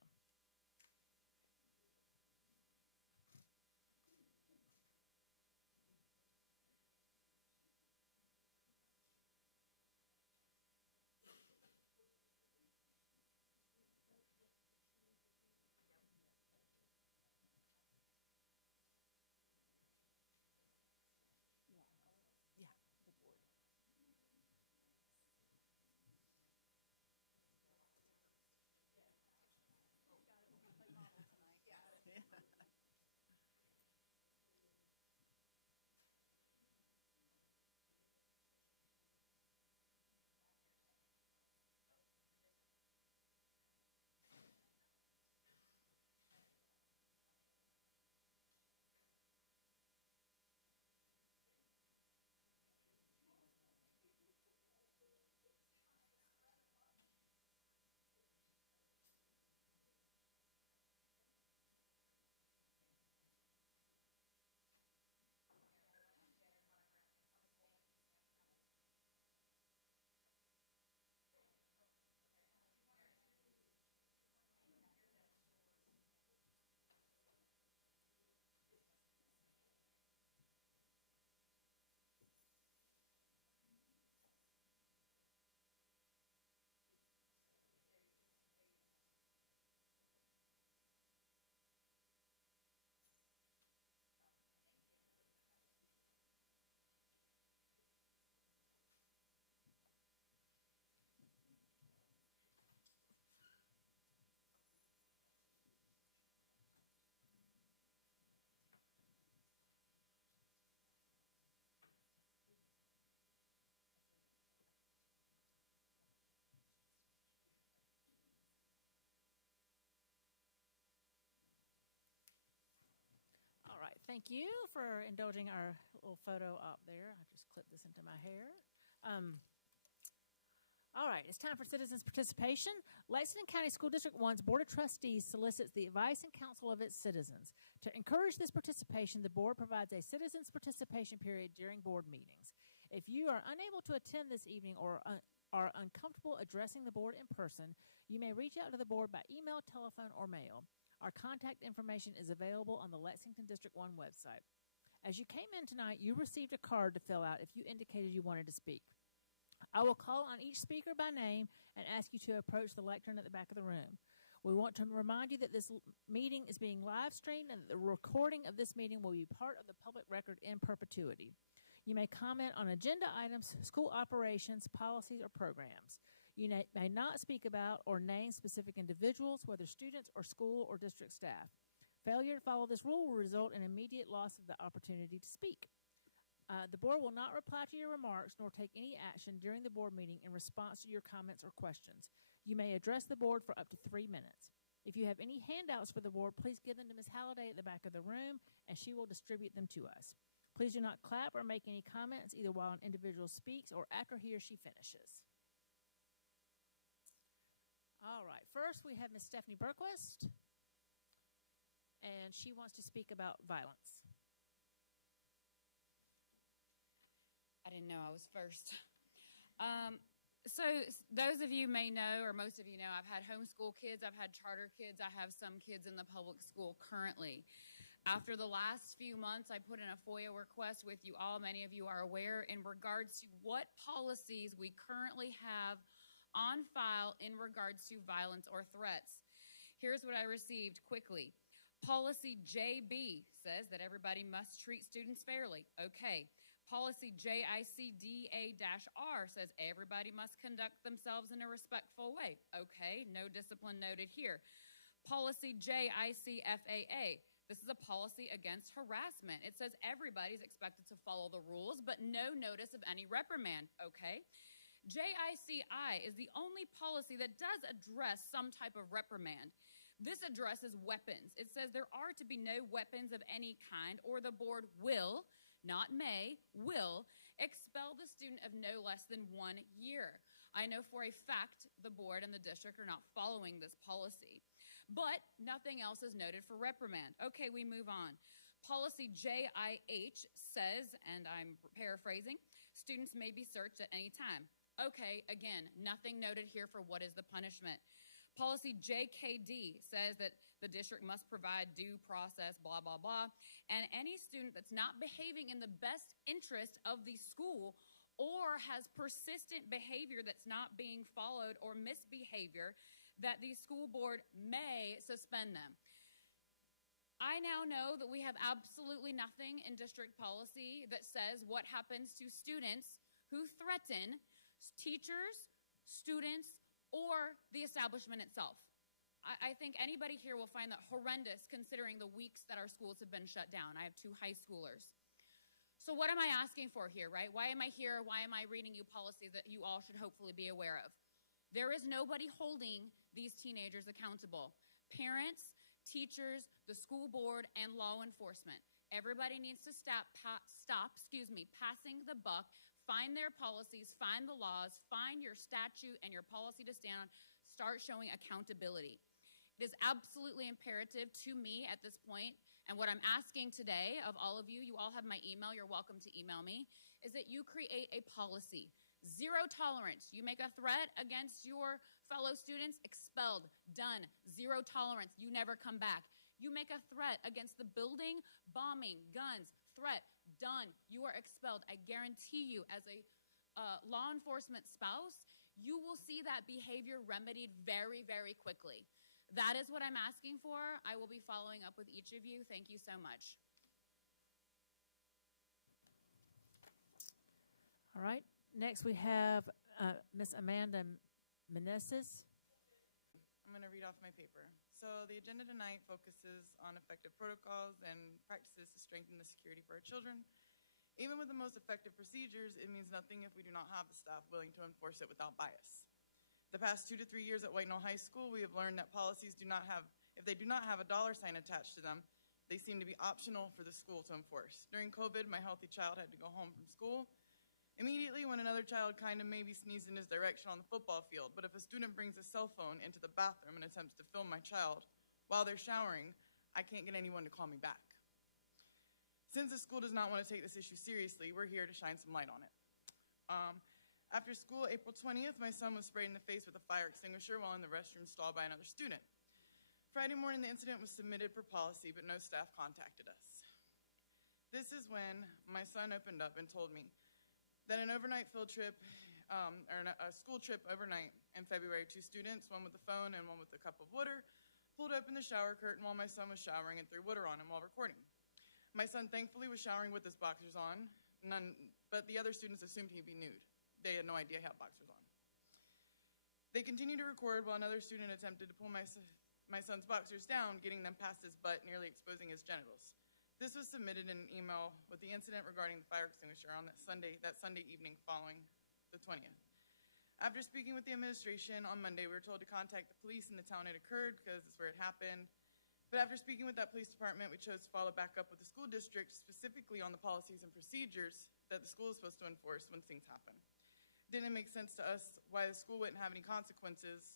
Thank you for indulging our little photo op there. I just clipped this into my hair. All right, it's time for citizens' participation. Lexington County School District One's Board of Trustees solicits the advice and counsel of its citizens. To encourage this participation, the board provides a citizens' participation period during board meetings. If you are unable to attend this evening or are uncomfortable addressing the board in person, you may reach out to the board by email, telephone, or mail. Our contact information is available on the Lexington District 1 website. As you came in tonight, you received a card to fill out if you indicated you wanted to speak. I will call on each speaker by name and ask you to approach the lectern at the back of the room. We want to remind you that this meeting is being live streamed and that the recording of this meeting will be part of the public record in perpetuity. You may comment on agenda items, school operations, policies, or programs. You may not speak about or name specific individuals, whether students or school or district staff. Failure to follow this rule will result in immediate loss of the opportunity to speak. The board will not reply to your remarks nor take any action during the board meeting in response to your comments or questions. You may address the board for up to 3 minutes. If you have any handouts for the board, please give them to Ms. Halliday at the back of the room, and she will distribute them to us. Please do not clap or make any comments either while an individual speaks or after he or she finishes. All right, first we have Ms. Stephanie Berquist, and she wants to speak about violence. I didn't know I was first. So those of you may know, or most of you know, I've had homeschool kids, I've had charter kids, I have some kids in the public school currently. After the last few months, I put in a FOIA request with you all, many of you are aware, in regards to what policies we currently have on file in regards to violence or threats. Here's what I received quickly. Policy JB says that everybody must treat students fairly. Okay. Policy JICDA-R says everybody must conduct themselves in a respectful way. Okay, no discipline noted here. Policy JICFAA, this is a policy against harassment. It says everybody's expected to follow the rules, but no notice of any reprimand. Okay. JICI is the only policy that does address some type of reprimand. This addresses weapons. It says there are to be no weapons of any kind, or the board will, not may, will expel the student of no less than 1 year. I know for a fact the board and the district are not following this policy, but nothing else is noted for reprimand. Okay, we move on. Policy JIH says, and I'm paraphrasing, students may be searched at any time. Okay, again, nothing noted here for what is the punishment. Policy JKD says that the district must provide due process, blah, blah, blah. And any student that's not behaving in the best interest of the school or has persistent behavior that's not being followed or misbehavior, that the school board may suspend them. I now know that we have absolutely nothing in district policy that says what happens to students who threaten teachers, students, or the establishment itself. I think anybody here will find that horrendous considering the weeks that our schools have been shut down. I have 2 high schoolers. So what am I asking for here, right? Why am I here? Why am I reading you policies that you all should hopefully be aware of? There is nobody holding these teenagers accountable. Parents, teachers, the school board, and law enforcement. Everybody needs to stop passing the buck. Find their policies, find the laws, find your statute and your policy to stand on. Start showing accountability. It is absolutely imperative to me at this point, and what I'm asking today of all of you, you all have my email, you're welcome to email me, is that you create a policy. 0 tolerance. You make a threat against your fellow students, expelled, done. 0 tolerance. You never come back. You make a threat against the building, bombing, guns, threat, done. You are expelled. I guarantee you, as a law enforcement spouse, you will see that behavior remedied very, very quickly. That is what I'm asking for. I will be following up with each of you. Thank you so much. All right. Next we have Ms. Amanda Meneses. I'm going to read off my paper. So the agenda tonight focuses on effective protocols and practices to strengthen the security for our children. Even with the most effective procedures, it means nothing if we do not have the staff willing to enforce it without bias. The past 2 to 3 years at White Knoll High School, we have learned that policies if they do not have a dollar sign attached to them, They seem to be optional for the school to enforce. During COVID, my healthy child had to go home from school immediately when another child kind of maybe sneezed in his direction on the football field. But if a student brings a cell phone into the bathroom and attempts to film my child while they're showering, I can't get anyone to call me back. Since the school does not want to take this issue seriously, we're here to shine some light on it. After school, April 20th, my son was sprayed in the face with a fire extinguisher while in the restroom stall by another student. Friday morning, the incident was submitted for policy, but no staff contacted us. This is when my son opened up and told me that an overnight field trip, or a school trip overnight in February, 2 students, one with a phone and one with a cup of water, pulled open the shower curtain while my son was showering and threw water on him while recording. My son thankfully was showering with his boxers on, but the other students assumed he'd be nude. They had no idea he had boxers on. They continued to record while another student attempted to pull my son's boxers down, getting them past his butt, nearly exposing his genitals. This was submitted in an email with the incident regarding the fire extinguisher on that Sunday evening following the 20th. After speaking with the administration on Monday, we were told to contact the police in the town it occurred because it's where it happened. But after speaking with that police department, we chose to follow back up with the school district, specifically on the policies and procedures that the school is supposed to enforce when things happen. It didn't make sense to us why the school wouldn't have any consequences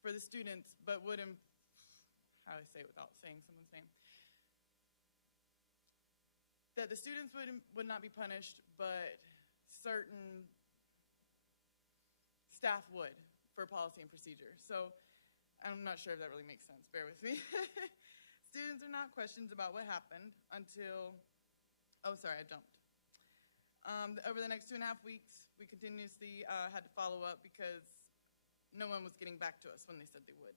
for the students, but would, how do I say it without saying someone's name? That the students would not be punished, but certain staff would for policy and procedure. So I'm not sure if that really makes sense. Bear with me. Students are not questions about what happened until, oh, sorry, I jumped. Over the next 2.5 weeks, we continuously had to follow up because no one was getting back to us when they said they would.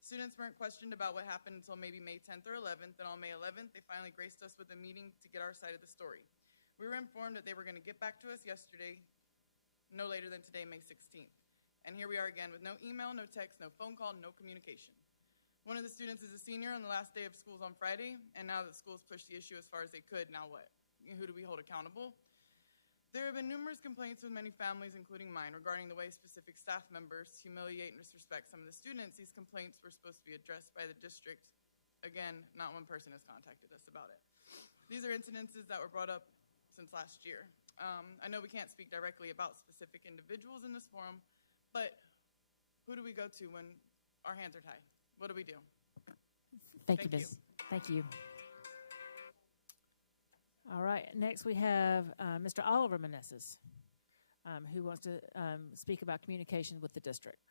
Students weren't questioned about what happened until maybe May 10th or 11th, and on May 11th, they finally graced us with a meeting to get our side of the story. We were informed that they were going to get back to us yesterday, no later than today, May 16th. And here we are again with no email, no text, no phone call, no communication. One of the students is a senior on the last day of schools on Friday, and now that schools pushed the issue as far as they could, now what? Who do we hold accountable? There have been numerous complaints with many families, including mine, regarding the way specific staff members humiliate and disrespect some of the students. These complaints were supposed to be addressed by the district. Again, not one person has contacted us about it. These are incidences that were brought up since last year. I know we can't speak directly about specific individuals in this forum, but who do we go to when our hands are tied? What do we do? Thank you, Ms. Thank you. All right, next we have Mr. Oliver Meneses, who wants to speak about communication with the district.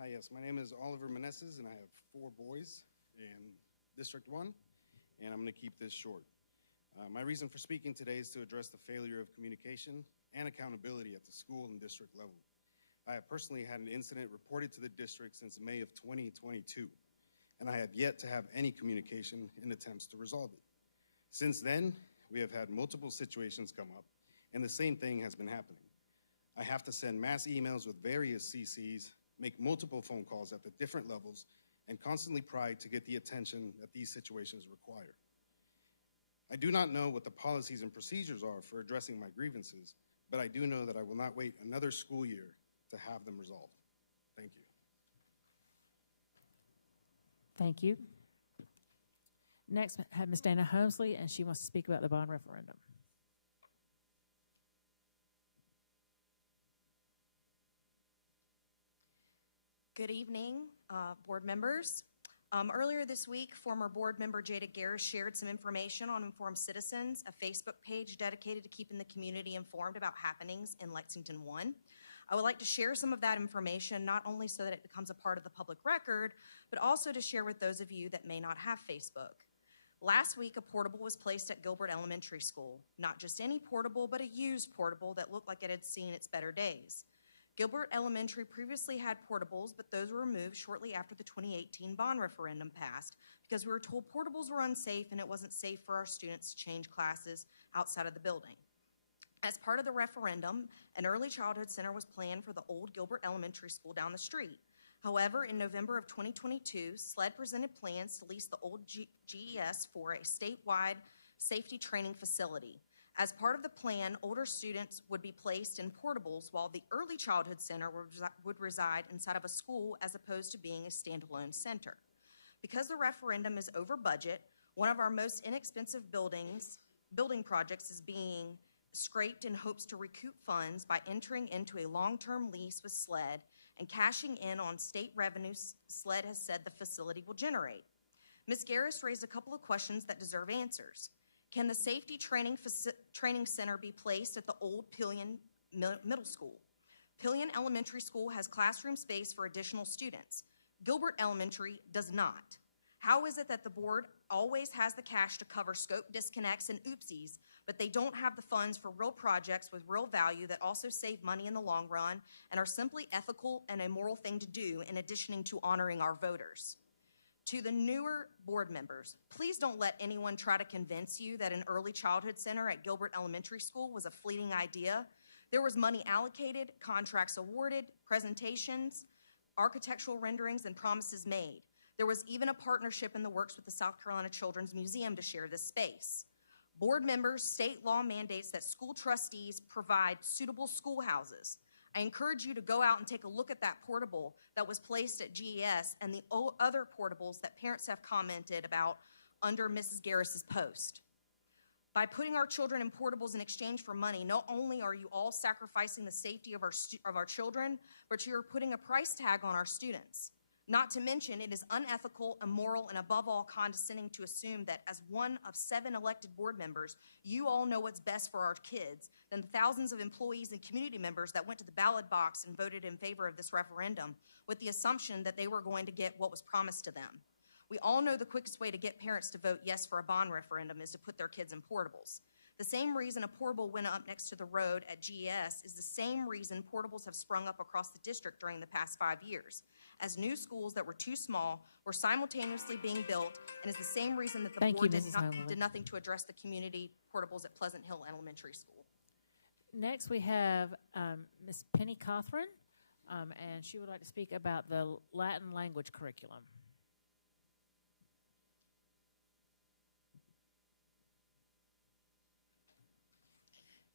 Hi, yes, my name is Oliver Meneses, and I have 4 boys in District 1, and I'm going to keep this short. My reason for speaking today is to address the failure of communication and accountability at the school and district level. I have personally had an incident reported to the district since May of 2022. And I have yet to have any communication in attempts to resolve it. Since then, we have had multiple situations come up, and the same thing has been happening. I have to send mass emails with various CCs, make multiple phone calls at the different levels, and constantly pry to get the attention that these situations require. I do not know what the policies and procedures are for addressing my grievances, but I do know that I will not wait another school year to have them resolved. Thank you. Thank you. Next, I have Ms. Dana Holmesley, and she wants to speak about the bond referendum. Good evening, board members. Earlier this week, former board member Jada Garris shared some information on Informed Citizens, a Facebook page dedicated to keeping the community informed about happenings in Lexington 1. I would like to share some of that information, not only so that it becomes a part of the public record, but also to share with those of you that may not have Facebook. Last week, a portable was placed at Gilbert Elementary School. Not just any portable, but a used portable that looked like it had seen its better days. Gilbert Elementary previously had portables, but those were removed shortly after the 2018 bond referendum passed because we were told portables were unsafe and it wasn't safe for our students to change classes outside of the building. As part of the referendum, an early childhood center was planned for the old Gilbert Elementary School down the street. However, in November of 2022, SLED presented plans to lease the old GES for a statewide safety training facility. As part of the plan, older students would be placed in portables while the Early Childhood Center would reside inside of a school as opposed to being a standalone center. Because the referendum is over budget, one of our most inexpensive building projects is being scraped in hopes to recoup funds by entering into a long-term lease with SLED and cashing in on state revenues SLED has said the facility will generate. Ms. Garris raised a couple of questions that deserve answers. Can the safety training center be placed at the old Pillion Middle School? Pillion Elementary School has classroom space for additional students. Gilbert Elementary does not. How is it that the board always has the cash to cover scope disconnects and oopsies, but they don't have the funds for real projects with real value that also save money in the long run and are simply ethical and a moral thing to do in addition to honoring our voters? To the newer board members, please don't let anyone try to convince you that an early childhood center at Gilbert Elementary School was a fleeting idea. There was money allocated, contracts awarded, presentations, architectural renderings, and promises made. There was even a partnership in the works with the South Carolina Children's Museum to share this space. Board members, state law mandates that school trustees provide suitable schoolhouses. I encourage you to go out and take a look at that portable that was placed at GES and the other portables that parents have commented about under Mrs. Garris's post. By putting our children in portables in exchange for money, not only are you all sacrificing the safety of our children, but you're putting a price tag on our students. Not to mention, it is unethical, immoral, and above all condescending to assume that as one of 7 elected board members, you all know what's best for our kids than the thousands of employees and community members that went to the ballot box and voted in favor of this referendum with the assumption that they were going to get what was promised to them. We all know the quickest way to get parents to vote yes for a bond referendum is to put their kids in portables. The same reason a portable went up next to the road at GES is the same reason portables have sprung up across the district during the past 5 years, as new schools that were too small were simultaneously being built, and is the same reason that the board did nothing to address the community portables at Pleasant Hill Elementary School. Next, we have Ms. Penny Cothran, and she would like to speak about the Latin language curriculum.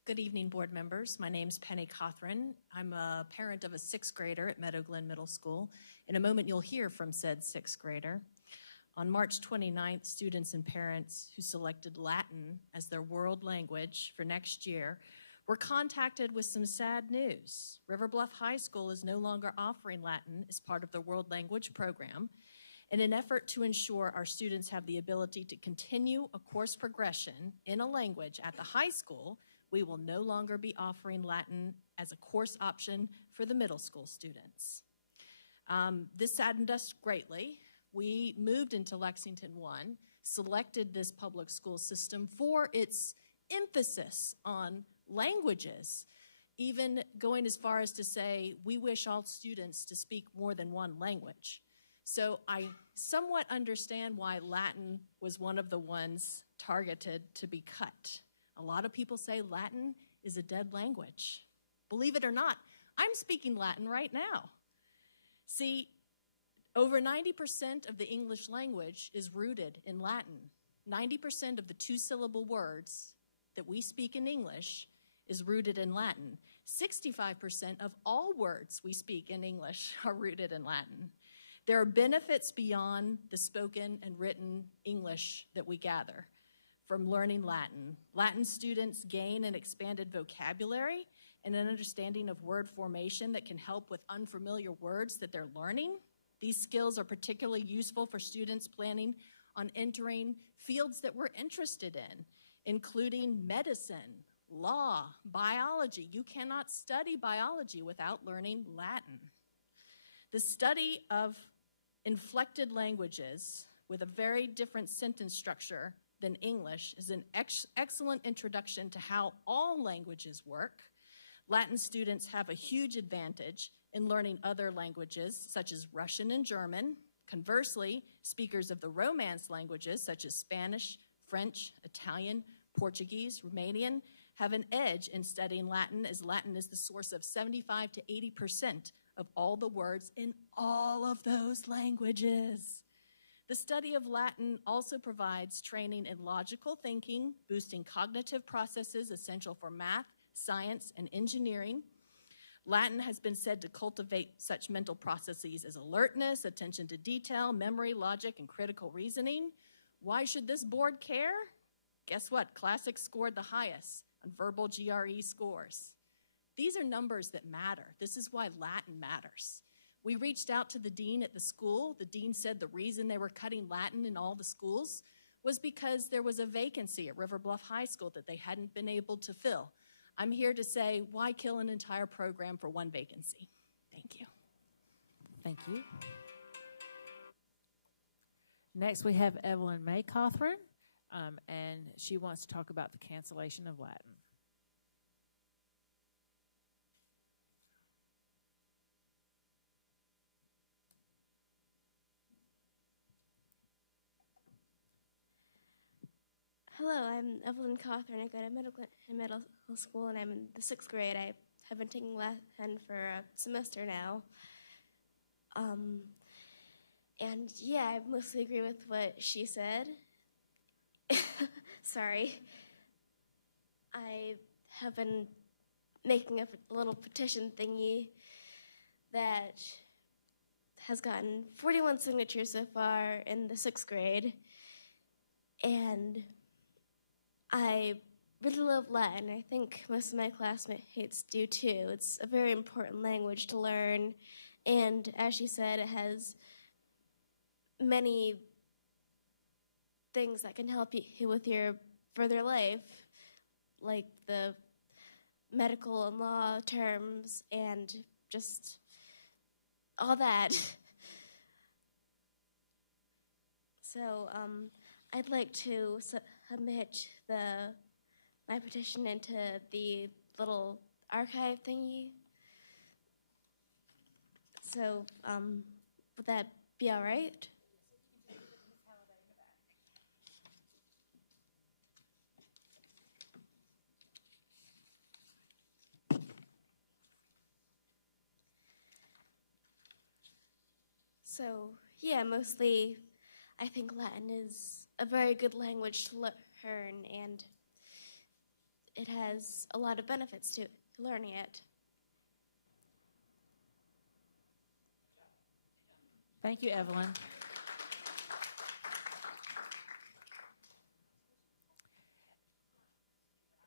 Good evening, board members. My name's Penny Cothran. I'm a parent of a 6th grader at Meadow Glen Middle School. In a moment, you'll hear from said 6th grader. On March 29th, students and parents who selected Latin as their world language for next year were contacted with some sad news. River Bluff High School is no longer offering Latin as part of the world language program. In an effort to ensure our students have the ability to continue a course progression in a language at the high school, we will no longer be offering Latin as a course option for the middle school students. This saddened us greatly. We moved into Lexington One, selected this public school system for its emphasis on languages, even going as far as to say we wish all students to speak more than one language. So I somewhat understand why Latin was one of the ones targeted to be cut. A lot of people say Latin is a dead language. Believe it or not, I'm speaking Latin right now. See, over 90% of the English language is rooted in Latin. 90% of the 2-syllable words that we speak in English is rooted in Latin. 65% of all words we speak in English are rooted in Latin. There are benefits beyond the spoken and written English that we gather from learning Latin. Latin students gain an expanded vocabulary and an understanding of word formation that can help with unfamiliar words that they're learning. These skills are particularly useful for students planning on entering fields that we're interested in, including medicine, law, biology. You cannot study biology without learning Latin. The study of inflected languages with a very different sentence structure than English is an excellent introduction to how all languages work. Latin students have a huge advantage in learning other languages, such as Russian and German. Conversely, speakers of the Romance languages, such as Spanish, French, Italian, Portuguese, Romanian, have an edge in studying Latin, as Latin is the source of 75 to 80% of all the words in all of those languages. The study of Latin also provides training in logical thinking, boosting cognitive processes essential for math, science, and engineering. Latin has been said to cultivate such mental processes as alertness, attention to detail, memory, logic, and critical reasoning. Why should this board care? Guess what? Classics scored the highest on verbal GRE scores. These are numbers that matter. This is why Latin matters. We reached out to the dean at the school. The dean said the reason they were cutting Latin in all the schools was because there was a vacancy at River Bluff High School that they hadn't been able to fill. I'm here to say, why kill an entire program for one vacancy? Thank you. Thank you. Next, we have Evelyn May Cothran, and she wants to talk about the cancellation of Latin. Hello, I'm Evelyn Cothran. I go to middle school, and I'm in the 6th grade. I have been taking Latin for a semester now. And yeah, I mostly agree with what she said. Sorry. I have been making a little petition thingy that has gotten 41 signatures so far in the 6th grade. And I really love Latin. I think most of my classmates do too. It's a very important language to learn. And as she said, it has many things that can help you with your further life, like the medical and law terms and just all that. So I'd like to submit my petition into the little archive thingy. So would that be all right? So, yeah, mostly I think Latin is a very good language to learn, and it has a lot of benefits to learning it. Thank you, Evelyn.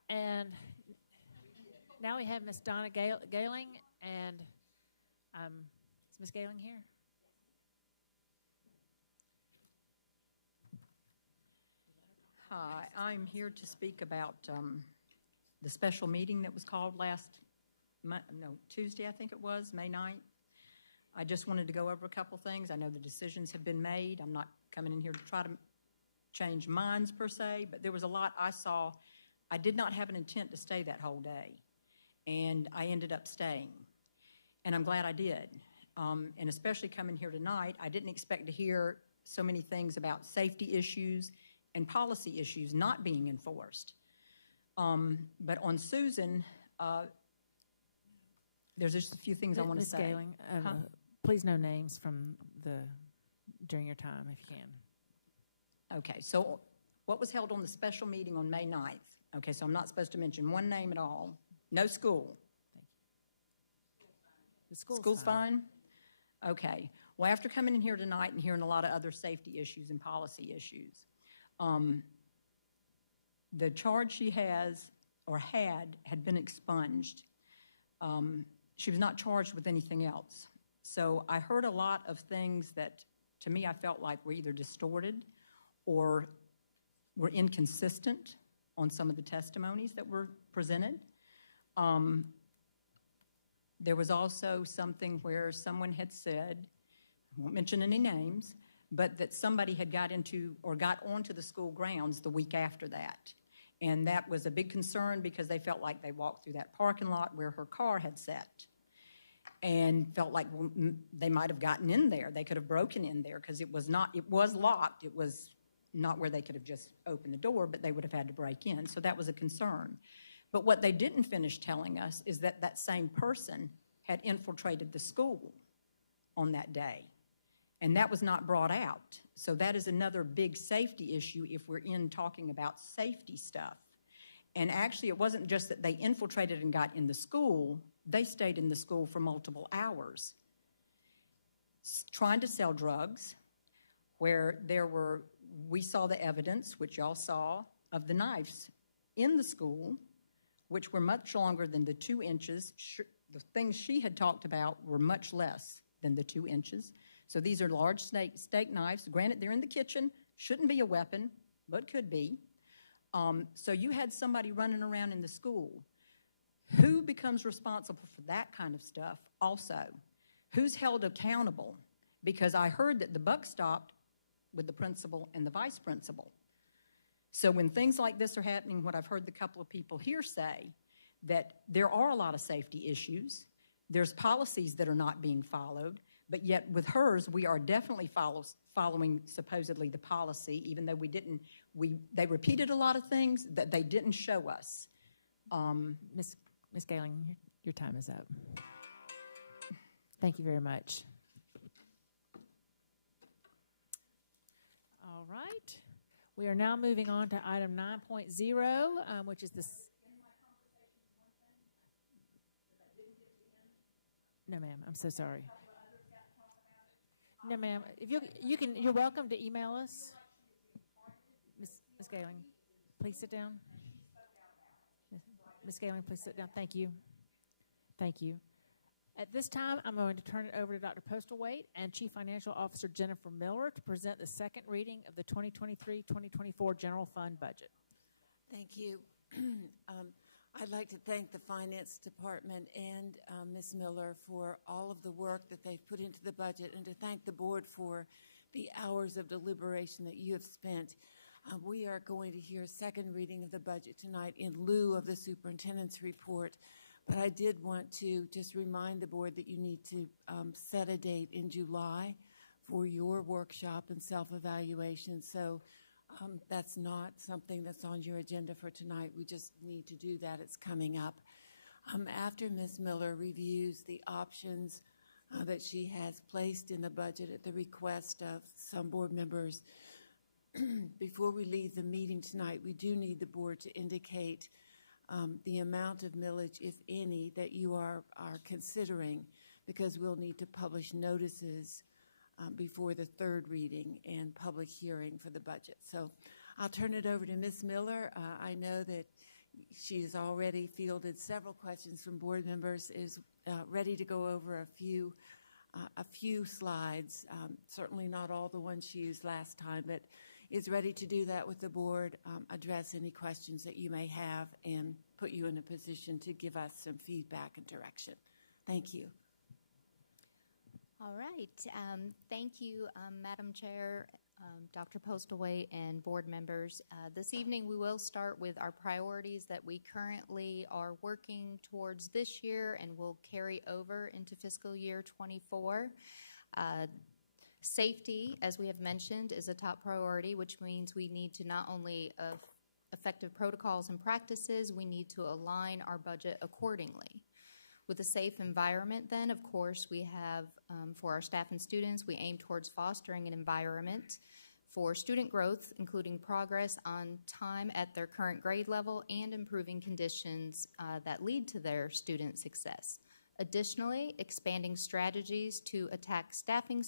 And now we have Miss Donna Galing, and is Miss Galing here? Hi, I'm here to speak about the special meeting that was called Tuesday, I think it was, May 9th. I just wanted to go over a couple things. I know the decisions have been made. I'm not coming in here to try to change minds per se, but there was a lot I saw. I did not have an intent to stay that whole day, and I ended up staying, and I'm glad I did. And especially coming here tonight, I didn't expect to hear so many things about safety issues and policy issues not being enforced. But on Susan, there's just a few things I want to say. Ms. Galing, please no names from during your time, if you can. Okay, so what was held on the special meeting on May 9th? Okay, so I'm not supposed to mention one name at all. No school. The school's fine? Okay. Well, after coming in here tonight and hearing a lot of other safety issues and policy issues, the charge she has or had been expunged. She was not charged with anything else. So I heard a lot of things that, to me, I felt like were either distorted or were inconsistent on some of the testimonies that were presented. There was also something where someone had said, I won't mention any names, but that somebody had got onto the school grounds the week after that. And that was a big concern because they felt like they walked through that parking lot where her car had sat and felt like they might have gotten in there. They could have broken in there because it was locked. It was not where they could have just opened the door, but they would have had to break in. So that was a concern. But what they didn't finish telling us is that that same person had infiltrated the school on that day And that was not brought out. So that is another big safety issue if we're in talking about safety stuff. And actually, it wasn't just that they infiltrated and got in the school. They stayed in the school for multiple hours, trying to sell drugs, where we saw the evidence, which y'all saw, of the knives in the school, which were much longer than the 2 inches. The things she had talked about were much less than the 2 inches. So these are large steak knives. Granted, they're in the kitchen. Shouldn't be a weapon, but could be. So you had somebody running around in the school. Who becomes responsible for that kind of stuff also? Who's held accountable? Because I heard that the buck stopped with the principal and the vice principal. So when things like this are happening, what I've heard the couple of people here say, that there are a lot of safety issues. There's policies that are not being followed, but yet with hers, we are definitely following supposedly the policy, even though they repeated a lot of things that they didn't show us. Ms. Galing, your time is up. Thank you very much. All right. We are now moving on to item 9.0, which is this. No, ma'am. I'm so sorry. No, ma'am. If you're welcome to email us. Ms. Galing, please sit down. Ms. Galing, please sit down. Thank you. Thank you. At this time, I'm going to turn it over to Dr. Postlethwaite and Chief Financial Officer Jennifer Miller to present the second reading of the 2023-2024 General Fund Budget. Thank you. I'd like to thank the Finance Department and Ms. Miller for all of the work that they've put into the budget, and to thank the board for the hours of deliberation that you have spent. We are going to hear a second reading of the budget tonight in lieu of the superintendent's report. But I did want to just remind the board that you need to set a date in July for your workshop and self-evaluation. So that's not something that's on your agenda for tonight. We just need to do that. It's coming up. After Ms. Miller reviews the options that she has placed in the budget at the request of some board members, before we leave the meeting tonight, we do need the board to indicate the amount of millage, if any, that you are considering, because we'll need to publish notices before the third reading and public hearing for the budget. So I'll turn it over to Ms. Miller. I know that she's already fielded several questions from board members, is ready to go over a few slides, certainly not all the ones she used last time, but is ready to do that with the board, address any questions that you may have, and put you in a position to give us some feedback and direction. Thank you. All right. Thank you, Madam Chair, Dr. Postlethwaite, and board members. This evening we will start with our priorities that we currently are working towards this year and will carry over into fiscal year 24. Safety, as we have mentioned, is a top priority, which means we need to not only effective protocols and practices, we need to align our budget accordingly. With a safe environment, then, of course, we have, for our staff and students, we aim towards fostering an environment for student growth, including progress on time at their current grade level and improving conditions that lead to their student success. Additionally, expanding strategies to attack staffing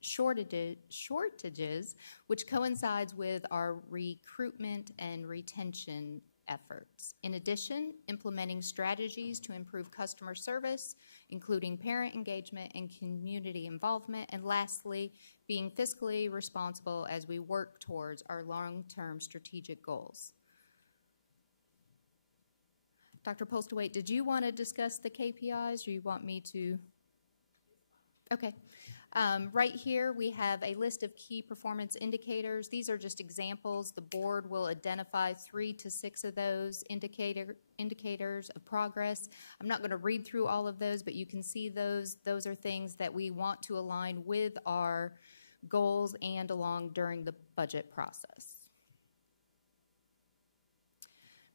shortages, which coincides with our recruitment and retention efforts. In addition, implementing strategies to improve customer service, including parent engagement and community involvement. And lastly, being fiscally responsible as we work towards our long-term strategic goals. Dr. Postlethwaite, did you want to discuss the KPIs, or you want me to? Okay. Right here, we have a list of key performance indicators. These are just examples. The board will identify 3 to 6 of those indicators of progress. I'm not going to read through all of those, but you can see those. Those are things that we want to align with our goals and along during the budget process.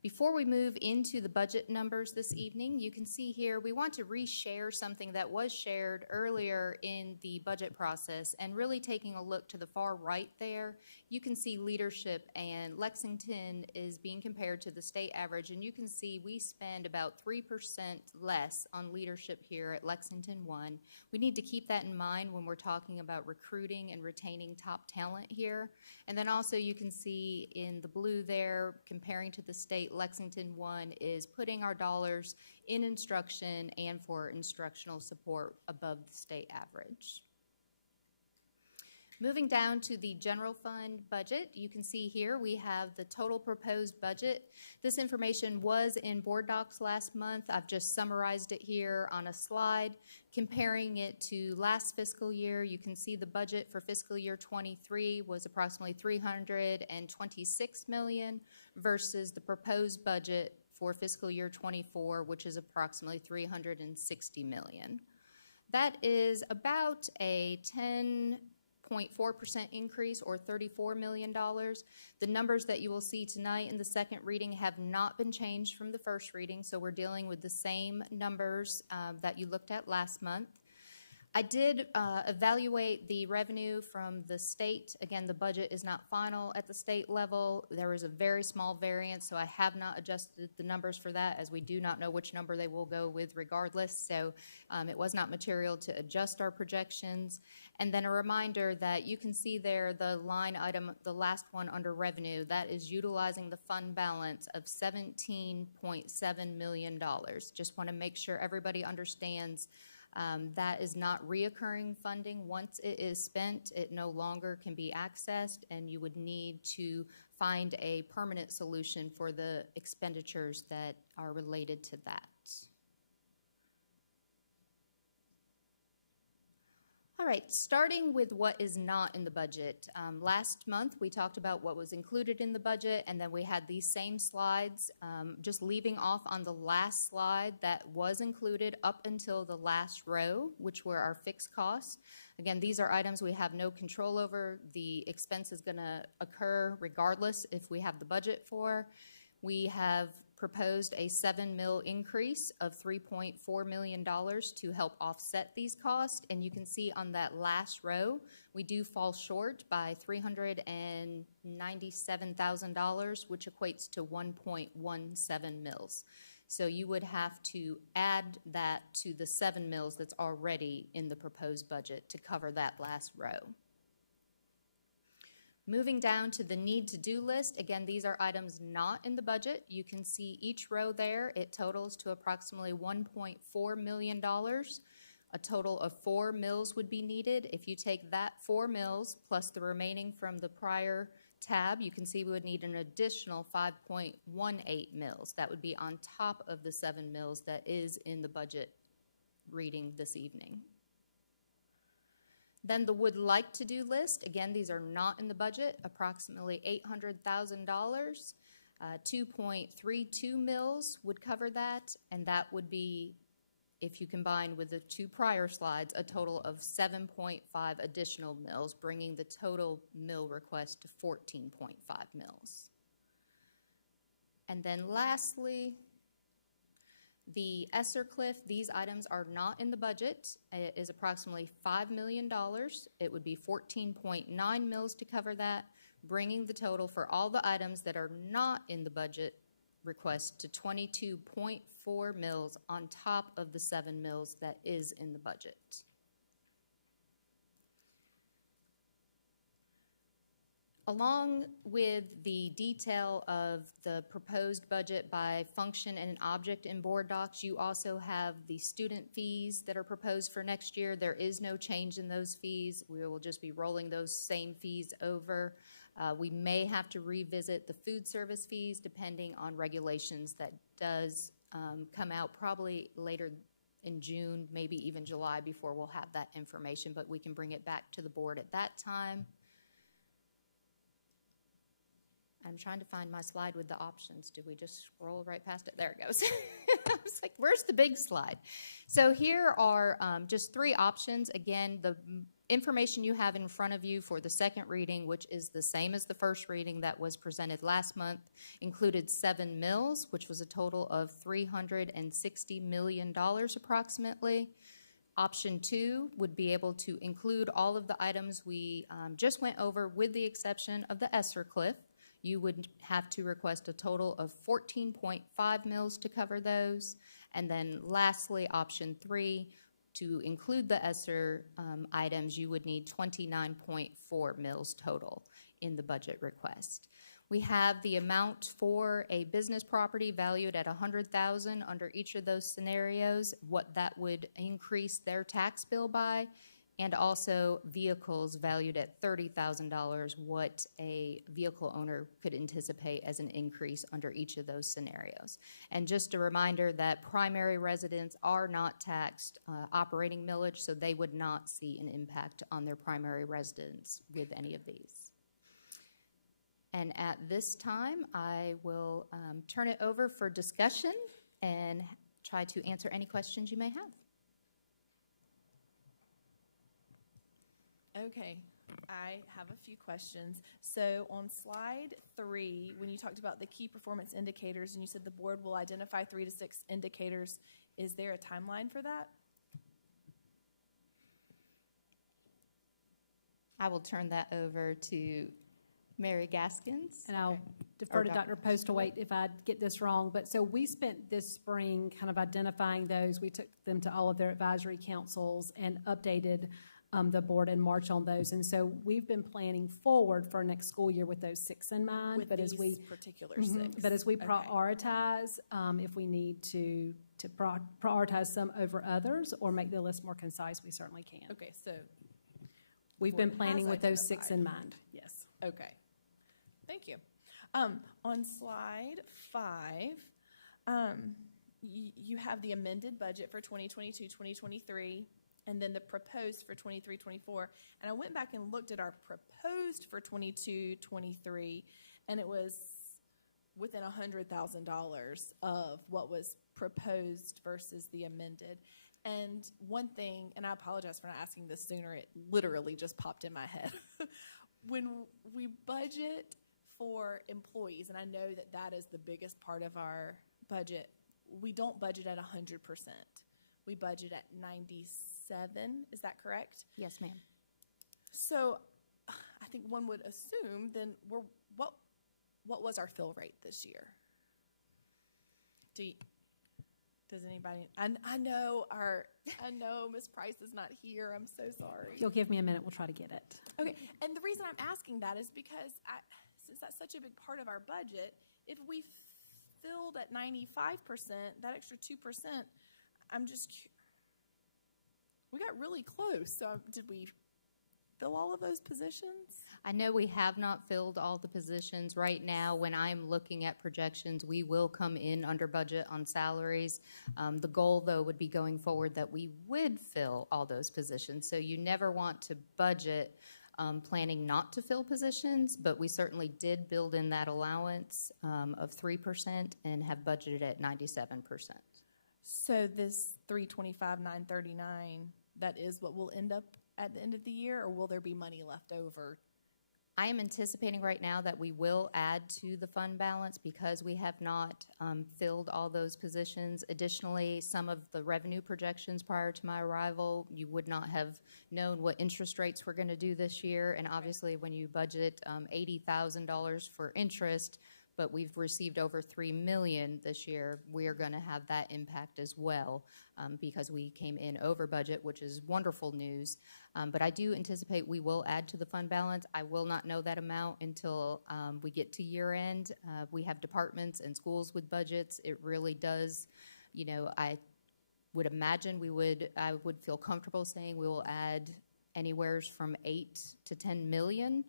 Before we move into the budget numbers this evening, you can see here we want to reshare something that was shared earlier in the budget process, and really taking a look to the far right there, you can see leadership, and Lexington is being compared to the state average, and you can see we spend about 3% less on leadership here at Lexington One. We need to keep that in mind when we're talking about recruiting and retaining top talent here. And then also you can see in the blue there, comparing to the state, Lexington One is putting our dollars in instruction and for instructional support above the state average. Moving down to the general fund budget, you can see here we have the total proposed budget. This information was in board docs last month. I've just summarized it here on a slide. Comparing it to last fiscal year, you can see the budget for fiscal year 23 was approximately $326 million versus the proposed budget for fiscal year 24, which is approximately $360 million. That is about a 10.4% increase, or $34 million. The numbers that you will see tonight in the second reading have not been changed from the first reading, so we're dealing with the same numbers that you looked at last month. I did evaluate the revenue from the state. Again, the budget is not final at the state level. There is a very small variance, so I have not adjusted the numbers for that, as we do not know which number they will go with regardless. So it was not material to adjust our projections. And then a reminder that you can see there the line item, the last one under revenue, that is utilizing the fund balance of $17.7 million. Just want to make sure everybody understands that is not reoccurring funding. Once it is spent, it no longer can be accessed, and you would need to find a permanent solution for the expenditures that are related to that. All right, starting with what is not in the budget. Last month, we talked about what was included in the budget, and then we had these same slides, just leaving off on the last slide that was included up until the last row, which were our fixed costs. Again, these are items we have no control over. The expense is going to occur regardless if we have the budget for. We have proposed a $7 million increase of $3.4 million to help offset these costs. And you can see on that last row, we do fall short by $397,000, which equates to 1.17 mils. So you would have to add that to the 7 mils that's already in the proposed budget to cover that last row. Moving down to the need-to-do list, again, these are items not in the budget. You can see each row there. It totals to approximately $1.4 million. A total of 4 mills would be needed. If you take that 4 mills plus the remaining from the prior tab, you can see we would need an additional 5.18 mills. That would be on top of the 7 mills that is in the budget reading this evening. Then the would like to do list, again, these are not in the budget, approximately $800,000. 2.32 mills would cover that, and that would be, if you combine with the 2 prior slides, a total of 7.5 additional mills, bringing the total mill request to 14.5 mills. And then lastly, the ESSER cliff, these items are not in the budget. It is approximately $5 million. It would be 14.9 mills to cover that, bringing the total for all the items that are not in the budget request to 22.4 mills on top of the 7 mills that is in the budget. Along with the detail of the proposed budget by function and object in board docs, you also have the student fees that are proposed for next year. There is no change in those fees. We will just be rolling those same fees over. We may have to revisit the food service fees depending on regulations. That does come out probably later in June, maybe even July, before we'll have that information, but we can bring it back to the board at that time. I'm trying to find my slide with the options. Did we just scroll right past it? There it goes. I was like, where's the big slide? So here are just three options. Again, the information you have in front of you for the second reading, which is the same as the first reading that was presented last month, included 7 mills, which was a total of $360 million approximately. Option 2 would be able to include all of the items we just went over with the exception of the ESSER cliff. You would have to request a total of 14.5 mills to cover those. And then lastly, option 3, to include the ESSER items, you would need 29.4 mills total in the budget request. We have the amount for a business property valued at $100,000 under each of those scenarios, what that would increase their tax bill by, and also vehicles valued at $30,000, what a vehicle owner could anticipate as an increase under each of those scenarios. And just a reminder that primary residents are not taxed operating millage, so they would not see an impact on their primary residence with any of these. And at this time, I will turn it over for discussion and try to answer any questions you may have. Okay, I have a few questions. So on slide 3, when you talked about the key performance indicators and you said the board will identify 3 to 6 indicators, is there a timeline for that? I will turn that over to Mary Gaskins. And I'll defer to Dr. Postlewaite if I get this wrong. But so we spent this spring kind of identifying those. We took them to all of their advisory councils and updated the board in March on those. And so we've been planning forward for next school year with those 6 in mind. With but these as we particular 6. But as we prioritize, if we need to prioritize some over others or make the list more concise, we certainly can. Okay, so we've been planning with those 6 in identified. mind. Yes. Okay. Thank you. On slide 5, you have the amended budget for 2022-2023, and then the proposed for 23-24. And I went back and looked at our proposed for 22-23, and it was within $100,000 of what was proposed versus the amended. And one thing, and I apologize for not asking this sooner, it literally just popped in my head. When we budget for employees, and I know that that is the biggest part of our budget, we don't budget at 100%. We budget at 97%. Is that correct? Yes, ma'am. So I think one would assume then what was our fill rate this year? Does anybody? I know Ms. Price is not here. I'm so sorry. If you'll give me a minute, we'll try to get it. Okay, and the reason I'm asking that is because since that's such a big part of our budget, if we filled at 95%, that extra 2%, we got really close. So did we fill all of those positions? I know we have not filled all the positions. Right now, when I'm looking at projections, we will come in under budget on salaries. The goal, though, would be going forward that we would fill all those positions. So you never want to budget planning not to fill positions, but we certainly did build in that allowance of 3% and have budgeted at 97%. So this 325, 939, that is what will end up at the end of the year, or will there be money left over? I am anticipating right now that we will add to the fund balance because we have not filled all those positions. Additionally, some of the revenue projections prior to my arrival, you would not have known what interest rates we're going to do this year. And obviously, when you budget $80,000 for interest, but we've received over $3 million this year, we are going to have that impact as well because we came in over budget, which is wonderful news. But I do anticipate we will add to the fund balance. I will not know that amount until we get to year end. We have departments and schools with budgets. It really does, I would imagine I would feel comfortable saying we will add anywhere from 8 to 10 million.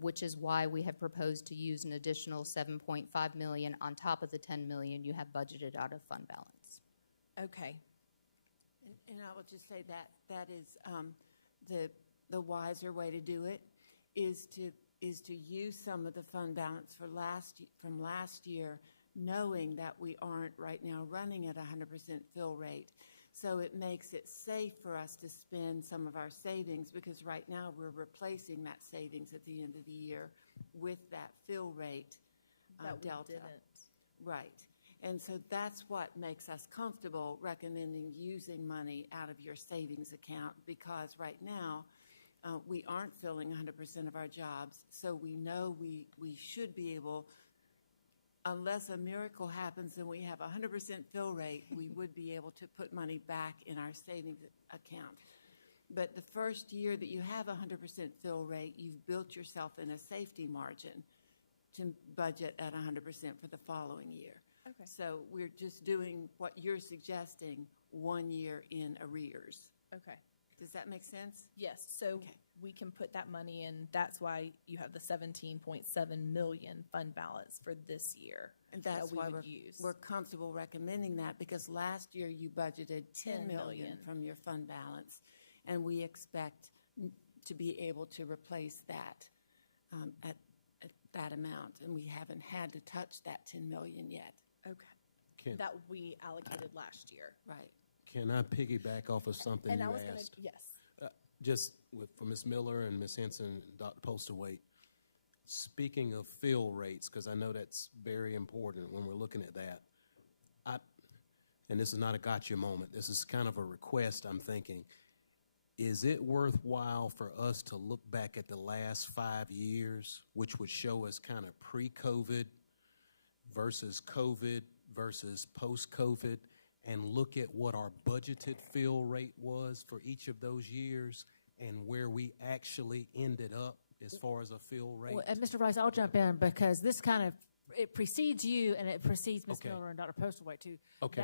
Which is why we have proposed to use an additional $7.5 million on top of the $10 million you have budgeted out of fund balance. Okay. And I will just say that is the wiser way to do it, is to is to use some of the fund balance from last year, knowing that we aren't right now running at 100% fill rate. So it makes it safe for us to spend some of our savings, because right now we're replacing that savings at the end of the year with that fill rate That we delta. didn't. Right. And so that's what makes us comfortable recommending using money out of your savings account, because right now we aren't filling 100% of our jobs. So we know we should be able, unless a miracle happens and we have 100% fill rate, we would be able to put money back in our savings account. But the first year that you have 100% fill rate, you've built yourself in a safety margin to budget at 100% for the following year. Okay. So we're just doing what you're suggesting 1 year in arrears. Okay. Does that make sense? Yes, so we can put that money in. That's why you have the 17.7 million fund balance for this year. And that's that we why would use. we're comfortable recommending that, because last year you budgeted 10 million million. from your fund balance, and we expect to be able to replace that at that amount, and we haven't had to touch that 10 million yet. Okay. That we allocated last year. Right. Can I piggyback off of something And you I was going asked? to, yes. For Ms. Miller and Ms. Henson and Dr. Postlethwaite, speaking of fill rates, because I know that's very important when we're looking at that, and this is not a gotcha moment, this is kind of a request I'm thinking. Is it worthwhile for us to look back at the last 5 years, which would show us kind of pre-COVID versus COVID versus post-COVID, and look at what our budgeted fill rate was for each of those years and where we actually ended up as far as a fill rate? Well, and Mr. Rice, I'll jump in, because this kind of, it precedes you and it precedes Ms. Miller and Dr. Postlethwaite too. Okay.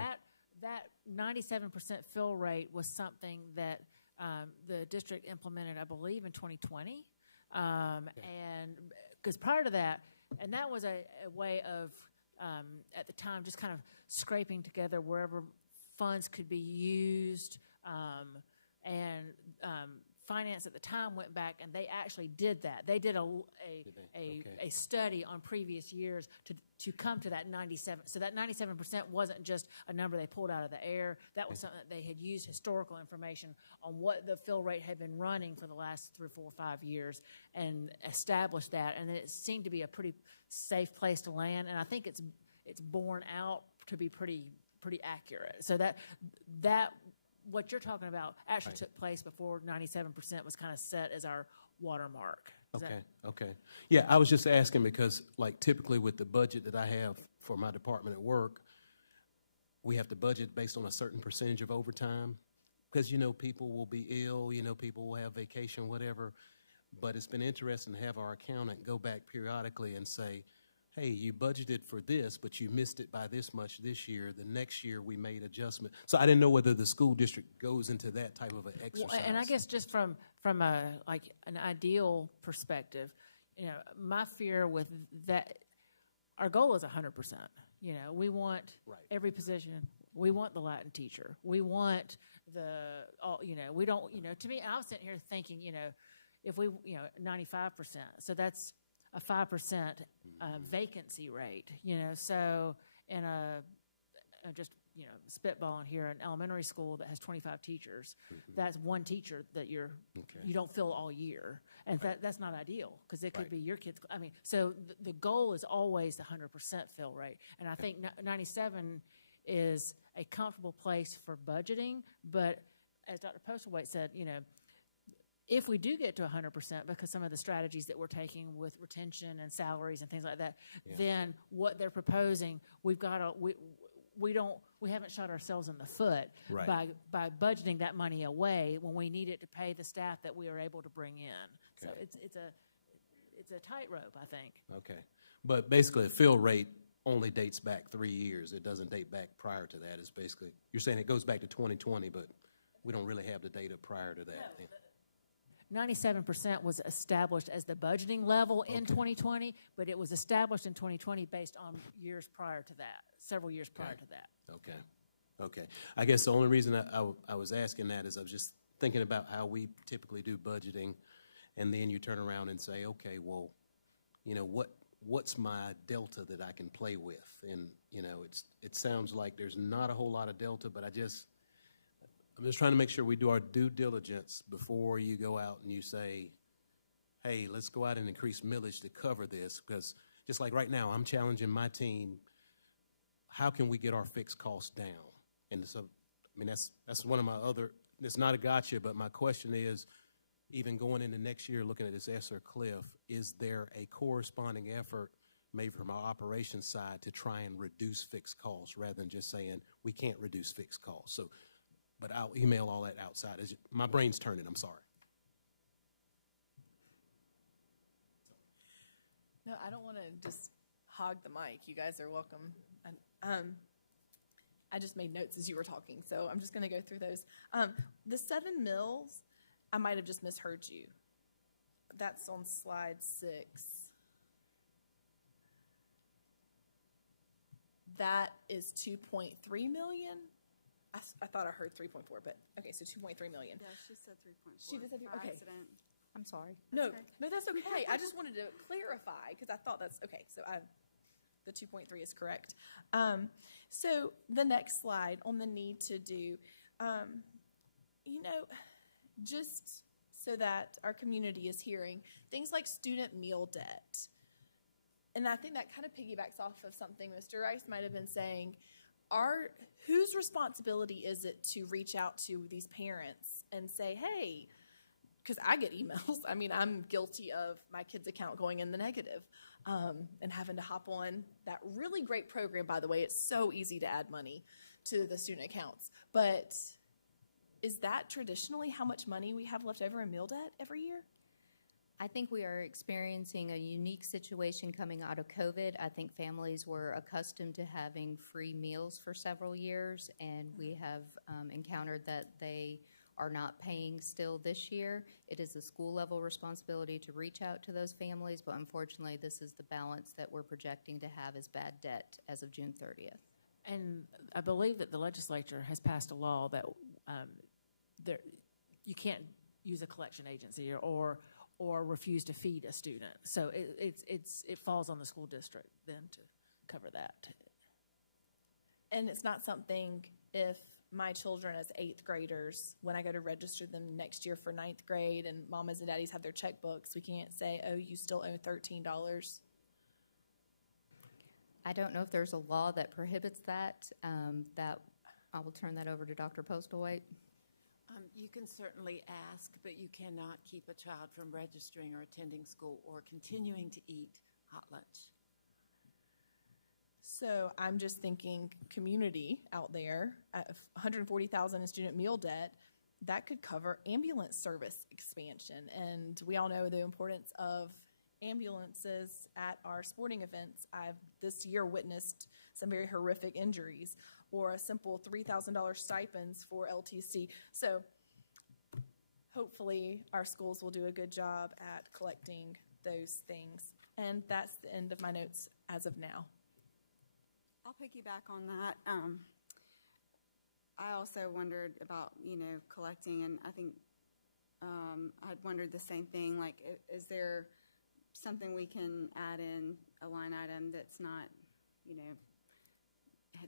That 97% fill rate was something that the district implemented, I believe, in 2020. And because prior to that, and that was a way of, at the time, just kind of scraping together wherever funds could be used. And finance at the time went back and they actually did that. They did a study on previous years to come to that 97. So that 97% wasn't just a number they pulled out of the air. That was something that they had used historical information on what the fill rate had been running for the last 3, 4, 5 years and established that. And it seemed to be a pretty safe place to land. And I think it's borne out to be pretty accurate. So that what you're talking about actually took place before 97% was kind of set as our watermark. Okay. Yeah, I was just asking because, like, typically with the budget that I have for my department at work, we have to budget based on a certain percentage of overtime because, people will be ill, people will have vacation, whatever. But it's been interesting to have our accountant go back periodically and say, hey, you budgeted for this, but you missed it by this much this year. The next year we made adjustment. So I didn't know whether the school district goes into that type of an exercise. Well, and I guess just from a an ideal perspective, my fear with that, our goal is 100%. We want every position. We want the Latin teacher. We want we don't, to me, I was sitting here thinking, if we, 95%, so that's a 5% vacancy rate, so in just spitballing here, an elementary school that has 25 teachers, that's one teacher that you don't fill all year, and that's not ideal because it could be your kids. I mean, so the goal is always 100% fill rate, and I think 97 is a comfortable place for budgeting. But as Dr. Postlethwaite said, if we do get to 100%, because some of the strategies that we're taking with retention and salaries and things like that, then what they're proposing, we haven't shot ourselves in the foot by budgeting that money away when we need it to pay the staff that we are able to bring in. So it's a tightrope, I think. Okay, but basically, the fill rate only dates back 3 years. It doesn't date back prior to that. It's basically, you're saying it goes back to 2020, but we don't really have the data prior to that. No, 97% was established as the budgeting level in 2020, but it was established in 2020 based on years prior to that, several years prior to that. Okay. I guess the only reason I was asking that is I was just thinking about how we typically do budgeting, and then you turn around and say, okay, well, what's my delta that I can play with? And, it sounds like there's not a whole lot of delta, but I'm just trying to make sure we do our due diligence before you go out and you say, hey, let's go out and increase millage to cover this, because just like right now, I'm challenging my team, how can we get our fixed costs down? And so, that's one of my other, it's not a gotcha, but my question is, even going into next year, looking at this ESSER cliff, is there a corresponding effort maybe from our operations side to try and reduce fixed costs rather than just saying we can't reduce fixed costs? So, but I'll email all that outside. My brain's turning, I'm sorry. No, I don't want to just hog the mic. You guys are welcome. I just made notes as you were talking, so I'm just going to go through those. The 7 mills, I might have just misheard you. That's on slide 6. That is 2.3 million. I thought I heard 3.4, but okay, so 2.3 million. Yeah, she said 3.4. She did say okay. Accident. I'm sorry. No, that's okay. I just wanted to clarify because I thought that's okay. So the 2.3 is correct. So the next slide on the need to do, just so that our community is hearing, things like student meal debt. And I think that kind of piggybacks off of something Mr. Rice might have been saying. Whose responsibility is it to reach out to these parents and say, hey, because I get emails. I'm guilty of my kid's account going in the negative and having to hop on that really great program, by the way. It's so easy to add money to the student accounts. But is that traditionally how much money we have left over in meal debt every year? I think we are experiencing a unique situation coming out of COVID. I think families were accustomed to having free meals for several years, and we have encountered that they are not paying still this year. It is a school-level responsibility to reach out to those families, but unfortunately, this is the balance that we're projecting to have as bad debt as of June 30th. And I believe that the legislature has passed a law that you can't use a collection agency or refuse to feed a student. So it falls on the school district then to cover that. And it's not something, if my children as 8th graders, when I go to register them next year for 9th grade and mamas and daddies have their checkbooks, we can't say, oh, you still owe $13. I don't know if there's a law that prohibits that. That I will turn that over to Dr. Postlethwaite. You can certainly ask, but you cannot keep a child from registering or attending school or continuing to eat hot lunch. So I'm just thinking community out there, $140,000 in student meal debt, that could cover ambulance service expansion. And we all know the importance of ambulances at our sporting events. I've this year witnessed some very horrific injuries, or a simple $3,000 stipends for LTC. So hopefully our schools will do a good job at collecting those things. And that's the end of my notes as of now. I'll piggyback on that. I also wondered about, collecting, and I think I'd wondered the same thing. Like, is there something we can add in a line item that's not,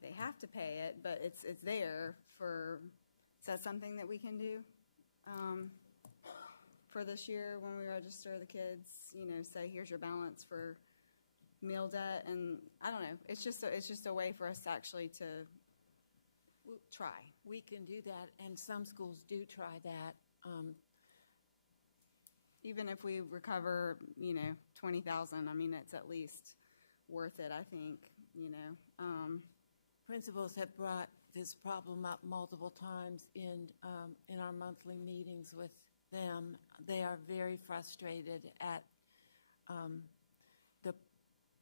they have to pay it, but it's there for, is that something that we can do for this year when we register the kids, say here's your balance for meal debt? And I don't know, it's just a way for us actually to try. We can do that, and some schools do try that. Even if we recover, $20,000, it's at least worth it, I think, Principals have brought this problem up multiple times in our monthly meetings with them. They are very frustrated at the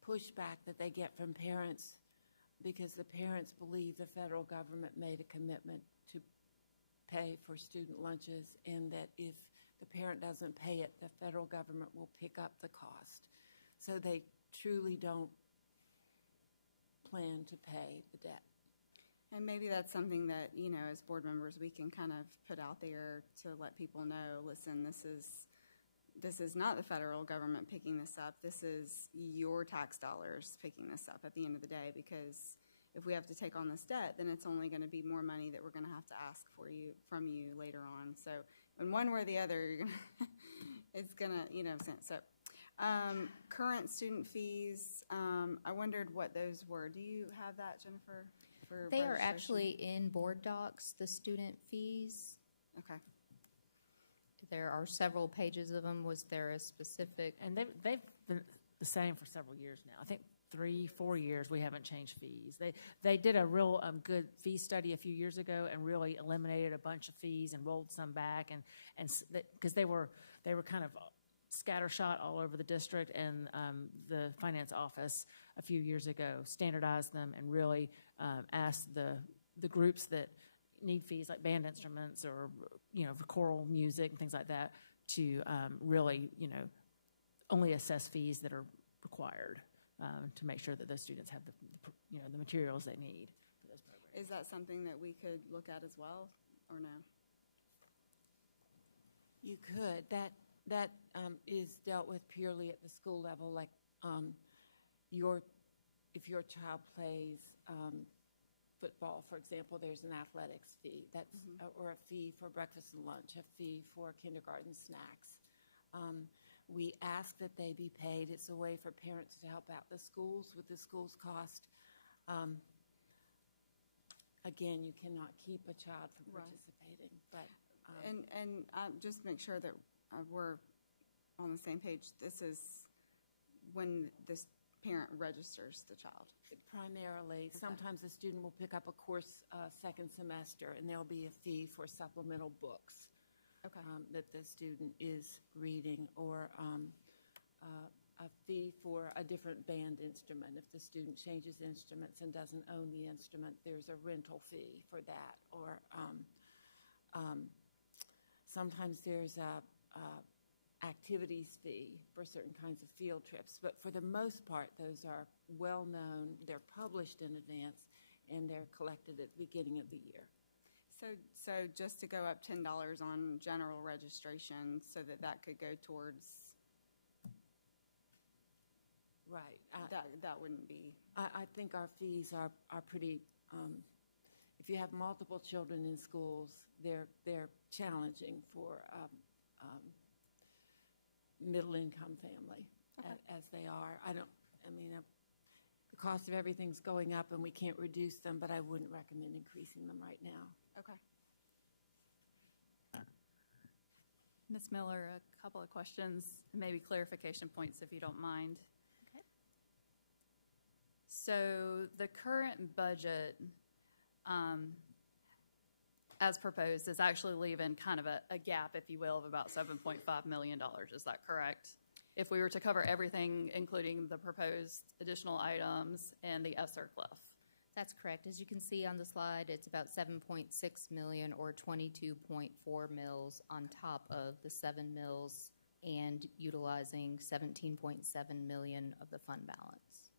pushback that they get from parents, because the parents believe the federal government made a commitment to pay for student lunches, and that if the parent doesn't pay it, the federal government will pick up the cost. So they truly don't plan to pay the debt. And maybe that's something that, as board members, we can kind of put out there to let people know, listen, this is, this is not the federal government picking this up. This is your tax dollars picking this up at the end of the day, because if we have to take on this debt, then it's only going to be more money that we're going to have to ask from you later on. So in one way or the other, you're gonna it's going to, so current student fees, I wondered what those were. Do you have that, Jennifer? For They are registration? actually in board docs, the student fees. Okay. There are several pages of them. Was there a specific? And they've been the same for several years now. I think 3-4 years we haven't changed fees. They did a real good fee study a few years ago and really eliminated a bunch of fees and rolled some back, and because they were kind of scattershot all over the district, and the finance office a few years ago standardized them and really asked the groups that need fees like band instruments or for choral music and things like that to really only assess fees that are required to make sure that those students have the materials they need for those programs. Is that something that we could look at as well, or no? You could. That is dealt with purely at the school level. Like if your child plays football, for example, there's an athletics fee. That's or a fee for breakfast and lunch, a fee for kindergarten snacks. We ask that they be paid. It's a way for parents to help out the schools with the school's cost. Again, you cannot keep a child from participating, but and just make sure that we're on the same page. This is when this parent registers the child. Primarily, sometimes a student will pick up a course second semester, and there'll be a fee for supplemental books that the student is reading, or a fee for a different band instrument. If the student changes instruments and doesn't own the instrument, there's a rental fee for that. Or sometimes there's a activities fee for certain kinds of field trips. But for the most part, those are well-known, they're published in advance, and they're collected at the beginning of the year. So just to go up $10 on general registration, so that could go towards... Right. That wouldn't be... I think our fees are pretty... if you have multiple children in schools, they're challenging for middle-income family, as they are. The cost of everything's going up, and we can't reduce them, but I wouldn't recommend increasing them right now. Okay. Ms. Miller, a couple of questions, maybe clarification points if you don't mind. Okay. So the current budget, as proposed, is actually leaving kind of a gap, if you will, of about $7.5 million. Is that correct? If we were to cover everything, including the proposed additional items and the ESSER cliff. That's correct. As you can see on the slide, it's about 7.6 million or 22.4 mils on top of the 7 mils and utilizing 17.7 million of the fund balance.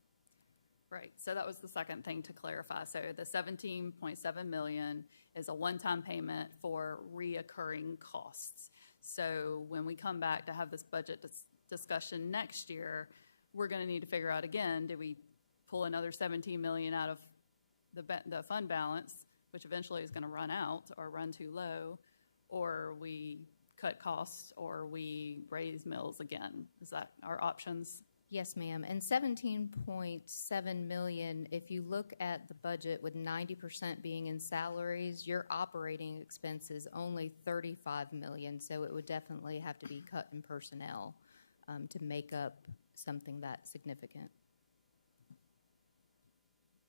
Right. So that was the second thing to clarify. So the 17.7 million is a one-time payment for reoccurring costs. So when we come back to have this budget discussion next year, we're going to need to figure out again, do we pull another 17 million out of the fund balance, which eventually is going to run out or run too low, or we cut costs, or we raise mills again? Is that our options? Yes, ma'am. And 17.7 million, if you look at the budget with 90% being in salaries, your operating expense is only 35 million, so it would definitely have to be cut in personnel to make up something that significant.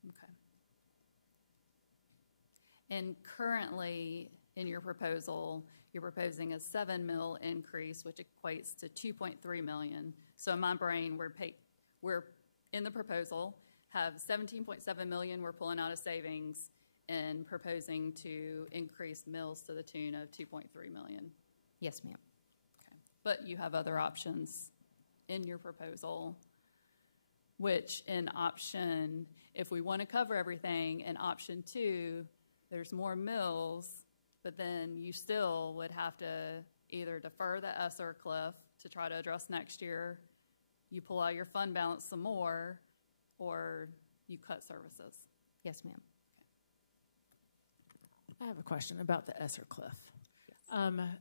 Okay. And currently, in your proposal, you're proposing a 7 mil increase, which equates to 2.3 million. So in my brain, we're in the proposal, have 17.7 million we're pulling out of savings and proposing to increase mills to the tune of 2.3 million. Yes, ma'am. Okay. But you have other options in your proposal, which in option, if we want to cover everything, in option 2, there's more mills, but then you still would have to either defer the ESSER cliff to try to address next year, you pull out your fund balance some more, or you cut services? Yes, ma'am. I have a question about the ESSER cliff.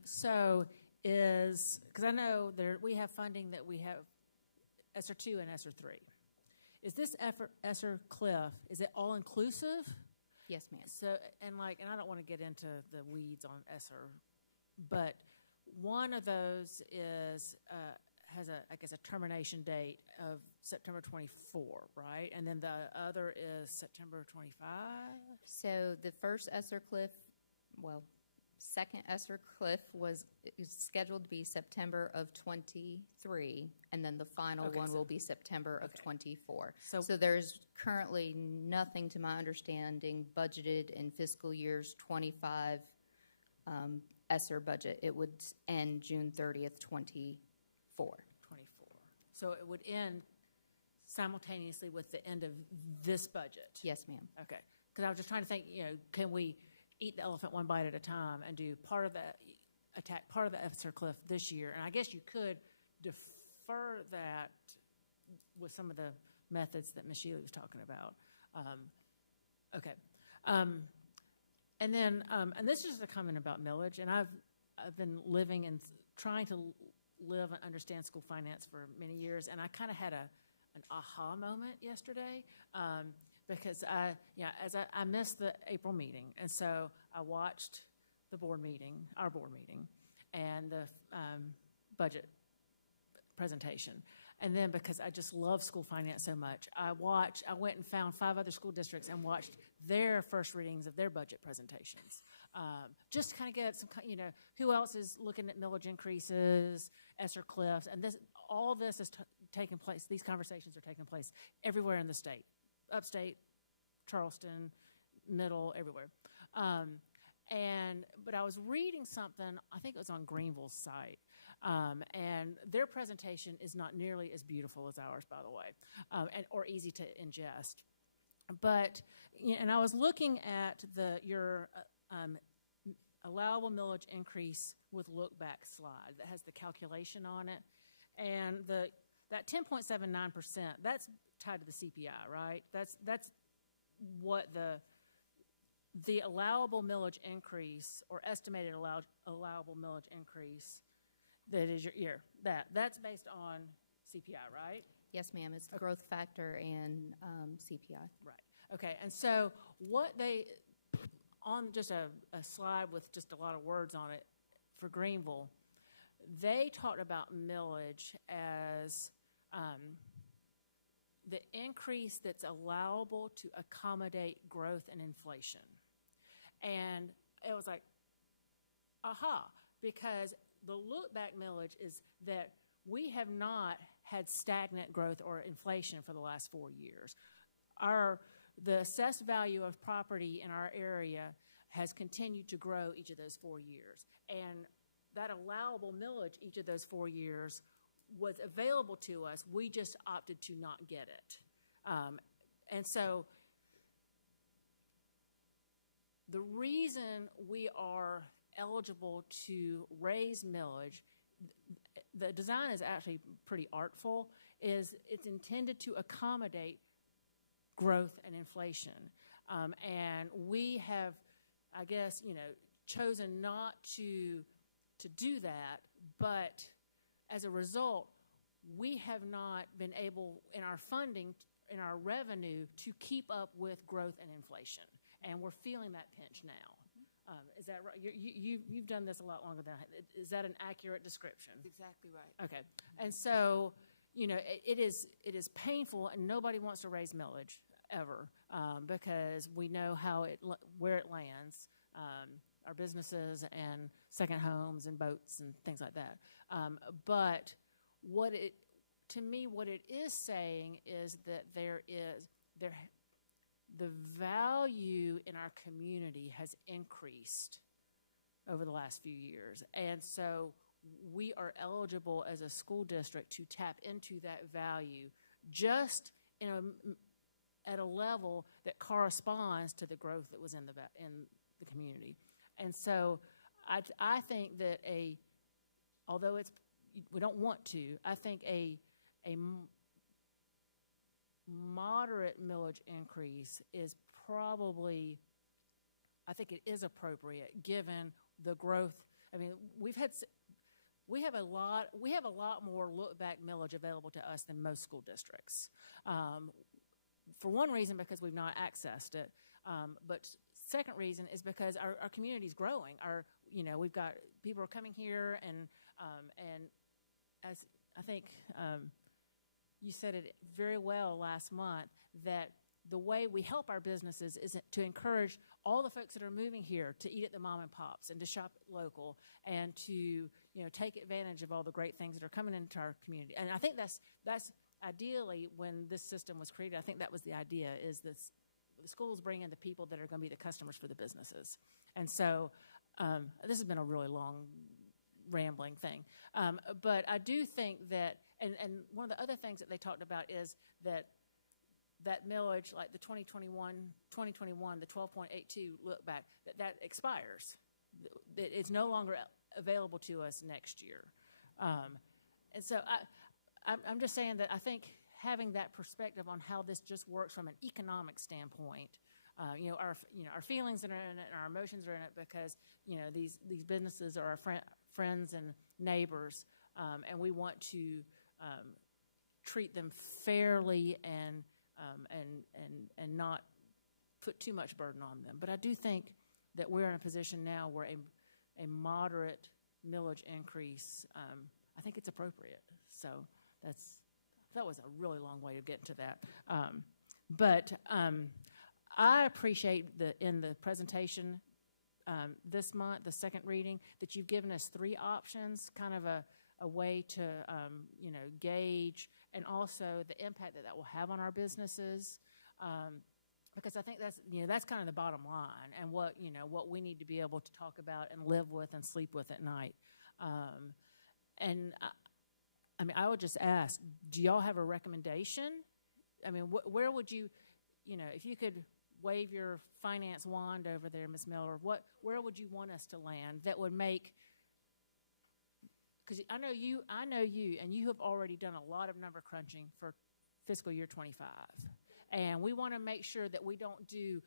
So because I know we have funding that we have ESSER 2 and ESSER 3. Is this ESSER cliff, is it all inclusive? Yes, ma'am. So, and I don't want to get into the weeds on ESSER, but one of those has a termination date of September 24, right? And then the other is September 25? So the first ESSER cliff, second ESSER cliff is scheduled to be September of 23, and then the final one will be September of 24. So there's currently nothing, to my understanding, budgeted in fiscal years 25 ESSER budget. It would end June 30th, 24. So it would end simultaneously with the end of this budget? Yes, ma'am. Okay. Because I was just trying to think, can we eat the elephant one bite at a time and do part of the ESSER cliff this year? And I guess you could defer that with some of the methods that Ms. Shealy was talking about. Okay. And then, and this is a comment about millage, and I've been living and trying to live and understand school finance for many years, and I kind of had an aha moment yesterday. Because I missed the April meeting, and so I watched our board meeting, and the budget presentation. And then because I just love school finance so much, I went and found 5 other school districts and watched their first readings of their budget presentations. Just to kind of get some, who else is looking at millage increases, ESSER cliffs, and all this is taking place. These conversations are taking place everywhere in the state. Upstate, Charleston, middle, everywhere. But I was reading something, I think it was on Greenville's site, and their presentation is not nearly as beautiful as ours, by the way, or easy to ingest. But, and I was looking at your allowable millage increase with look-back slide that has the calculation on it, and that 10.79%, that's tied to the CPI, right? That's what the allowable millage increase or estimated allowable millage increase that is your year. That's based on CPI, right? Yes, ma'am. It's the growth factor and CPI. Right. Okay. And so what on just a slide with just a lot of words on it for Greenville, they talked about millage as the increase that's allowable to accommodate growth and inflation. And it was like, aha, because the look-back millage is that we have not had stagnant growth or inflation for the last 4 years. The assessed value of property in our area has continued to grow each of those 4 years. And that allowable millage each of those 4 years was available to us. We just opted to not get it. And so the reason we are eligible to raise millage, the design is actually pretty artful, is it's intended to accommodate growth and inflation. And we have, I guess, chosen not to do that, but as a result, we have not been able, in our funding, in our revenue, to keep up with growth and inflation. And we're feeling that pinch now. Is that right? You've done this a lot longer than I have. Is that an accurate description? That's exactly right. Okay. And so, it is painful, and nobody wants to raise millage ever because we know where it lands. Our businesses and second homes and boats and things like that. But what it is saying is that the value in our community has increased over the last few years. And so we are eligible as a school district to tap into that value just at a level that corresponds to the growth that was in the community. And so I think that although it's we don't want to. I think a moderate millage increase is probably, I think it is appropriate given the growth. I mean, we have a lot more look-back millage available to us than most school districts. For one reason, because we've not accessed it, but second reason is because our community's growing. We've got people are coming here, and as I think you said it very well last month, that the way we help our businesses is to encourage all the folks that are moving here to eat at the mom and pops and to shop local and to take advantage of all the great things that are coming into our community. And I think that's ideally when this system was created. I think that was the idea, is the schools bring in the people that are going to be the customers for the businesses. And so this has been a really long rambling thing. But I do think that, and one of the other things that they talked about is that millage, like the 2021, the 12.82 look back, that expires. It's no longer available to us next year. And so I'm just saying that I think having that perspective on how this just works from an economic standpoint, our feelings are in it and our emotions are in it because these businesses are our friends and neighbors, and we want to treat them fairly and not put too much burden on them. But I do think that we're in a position now where a moderate millage increase, I think it's appropriate. So that was a really long way of getting to that. But I appreciate in the presentation this month, the second reading, that you've given us 3 options, kind of a way to gauge, and also the impact that will have on our businesses, because I think that's kind of the bottom line, and what we need to be able to talk about and live with and sleep with at night. And I would just ask, do y'all have a recommendation? I mean, where would you, if you could wave your finance wand over there, Ms. Miller, where would you want us to land that would make? Because I know you, and you have already done a lot of number crunching for fiscal year 25. And we want to make sure that we don't do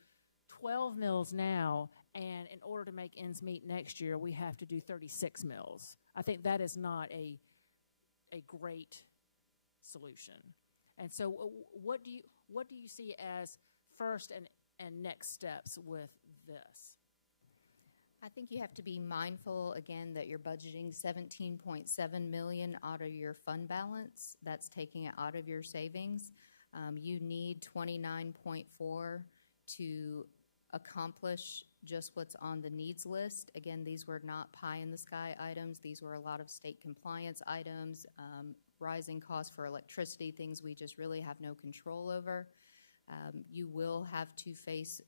12 mills now, and in order to make ends meet next year, we have to do 36 mills. I think that is not a great solution. And so what do you see as first and next steps with this? I think you have to be mindful, again, that you're budgeting $17.7 million out of your fund balance. That's taking it out of your savings. You need 29.4 to accomplish just what's on the needs list. Again, these were not pie-in-the-sky items. These were a lot of state compliance items, rising costs for electricity, things we just really have no control over. You will have to face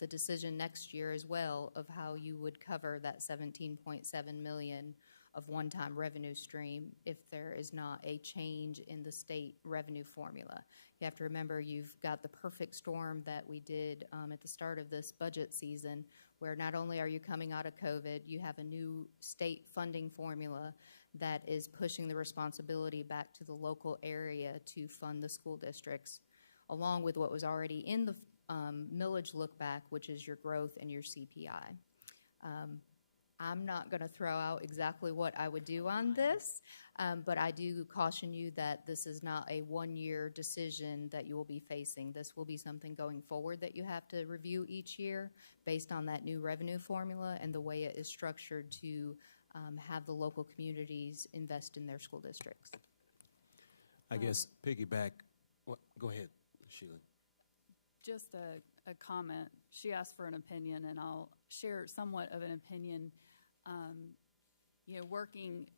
the decision next year as well of how you would cover that $17.7 million of one-time revenue stream if there is not a change in the state revenue formula. You have to remember you've got the perfect storm that we did at the start of this budget season, where not only are you coming out of COVID, you have a new state funding formula that is pushing the responsibility back to the local area to fund the school districts, along with what was already in the millage look back, which is your growth and your CPI. I'm not going to throw out exactly what I would do on this, but I do caution you that this is not a one-year decision that you will be facing. This will be something going forward that you have to review each year based on that new revenue formula and the way it is structured to have the local communities invest in their school districts. I guess piggyback. Go ahead, Sheila. Just a comment. She asked for an opinion, and I'll share somewhat of an opinion.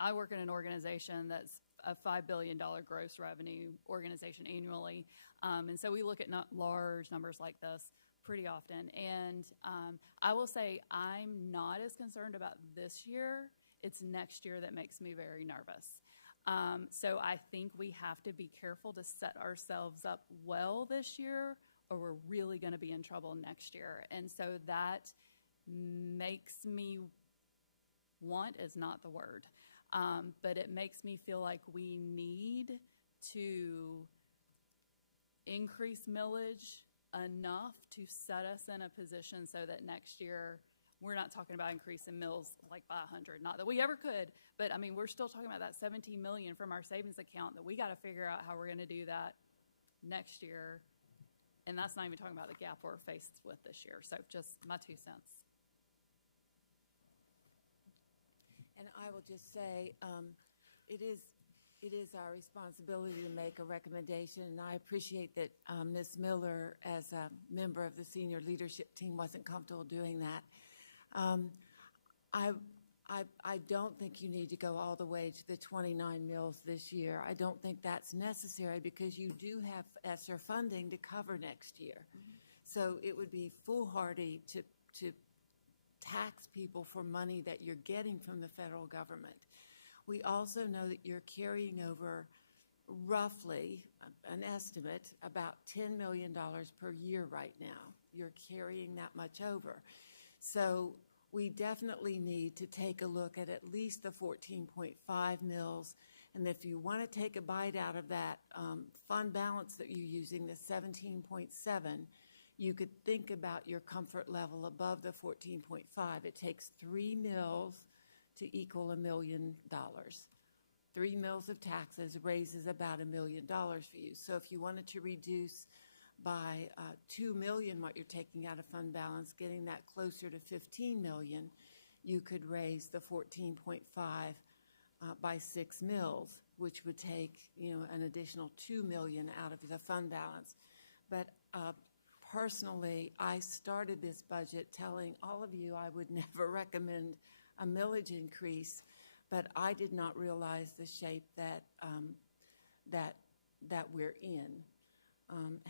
I work in an organization that's a $5 billion gross revenue organization annually, and so we look at large numbers like this pretty often. And I will say I'm not as concerned about this year. It's next year that makes me very nervous. So I think we have to be careful to set ourselves up well this year, or we're really going to be in trouble next year. And so that makes me want is not the word. But it makes me feel like we need to increase millage enough to set us in a position so that next year we're not talking about increasing mills like by 100. Not that we ever could, but I mean, we're still talking about that 17 million from our savings account that we got to figure out how we're going to do that next year. And that's not even talking about the gap we're faced with this year. So just my 2 cents. And I will just say, it is our responsibility to make a recommendation, and I appreciate that Ms. Miller, as a member of the senior leadership team, wasn't comfortable doing that. I don't think you need to go all the way to the 29 mills this year. I don't think that's necessary because you do have ESSER funding to cover next year. So it would be foolhardy to tax people for money that you're getting from the federal government. We also know that you're carrying over roughly an estimate about $10 million per year right now. You're carrying that much over. So we definitely need to take a look at least the 14.5 mills. And if you want to take a bite out of that fund balance that you're using, the 17.7, you could think about your comfort level above the 14.5. It takes 3 mills to equal $1 million. 3 mills of taxes raises about $1 million for you. So if you wanted to reduce by $2 million what you're taking out of fund balance, getting that closer to $15 million, you could raise the 14.5 by 6 mills, which would take an additional $2 million out of the fund balance. But personally, I started this budget telling all of you I would never recommend a millage increase, but I did not realize the shape that we're in.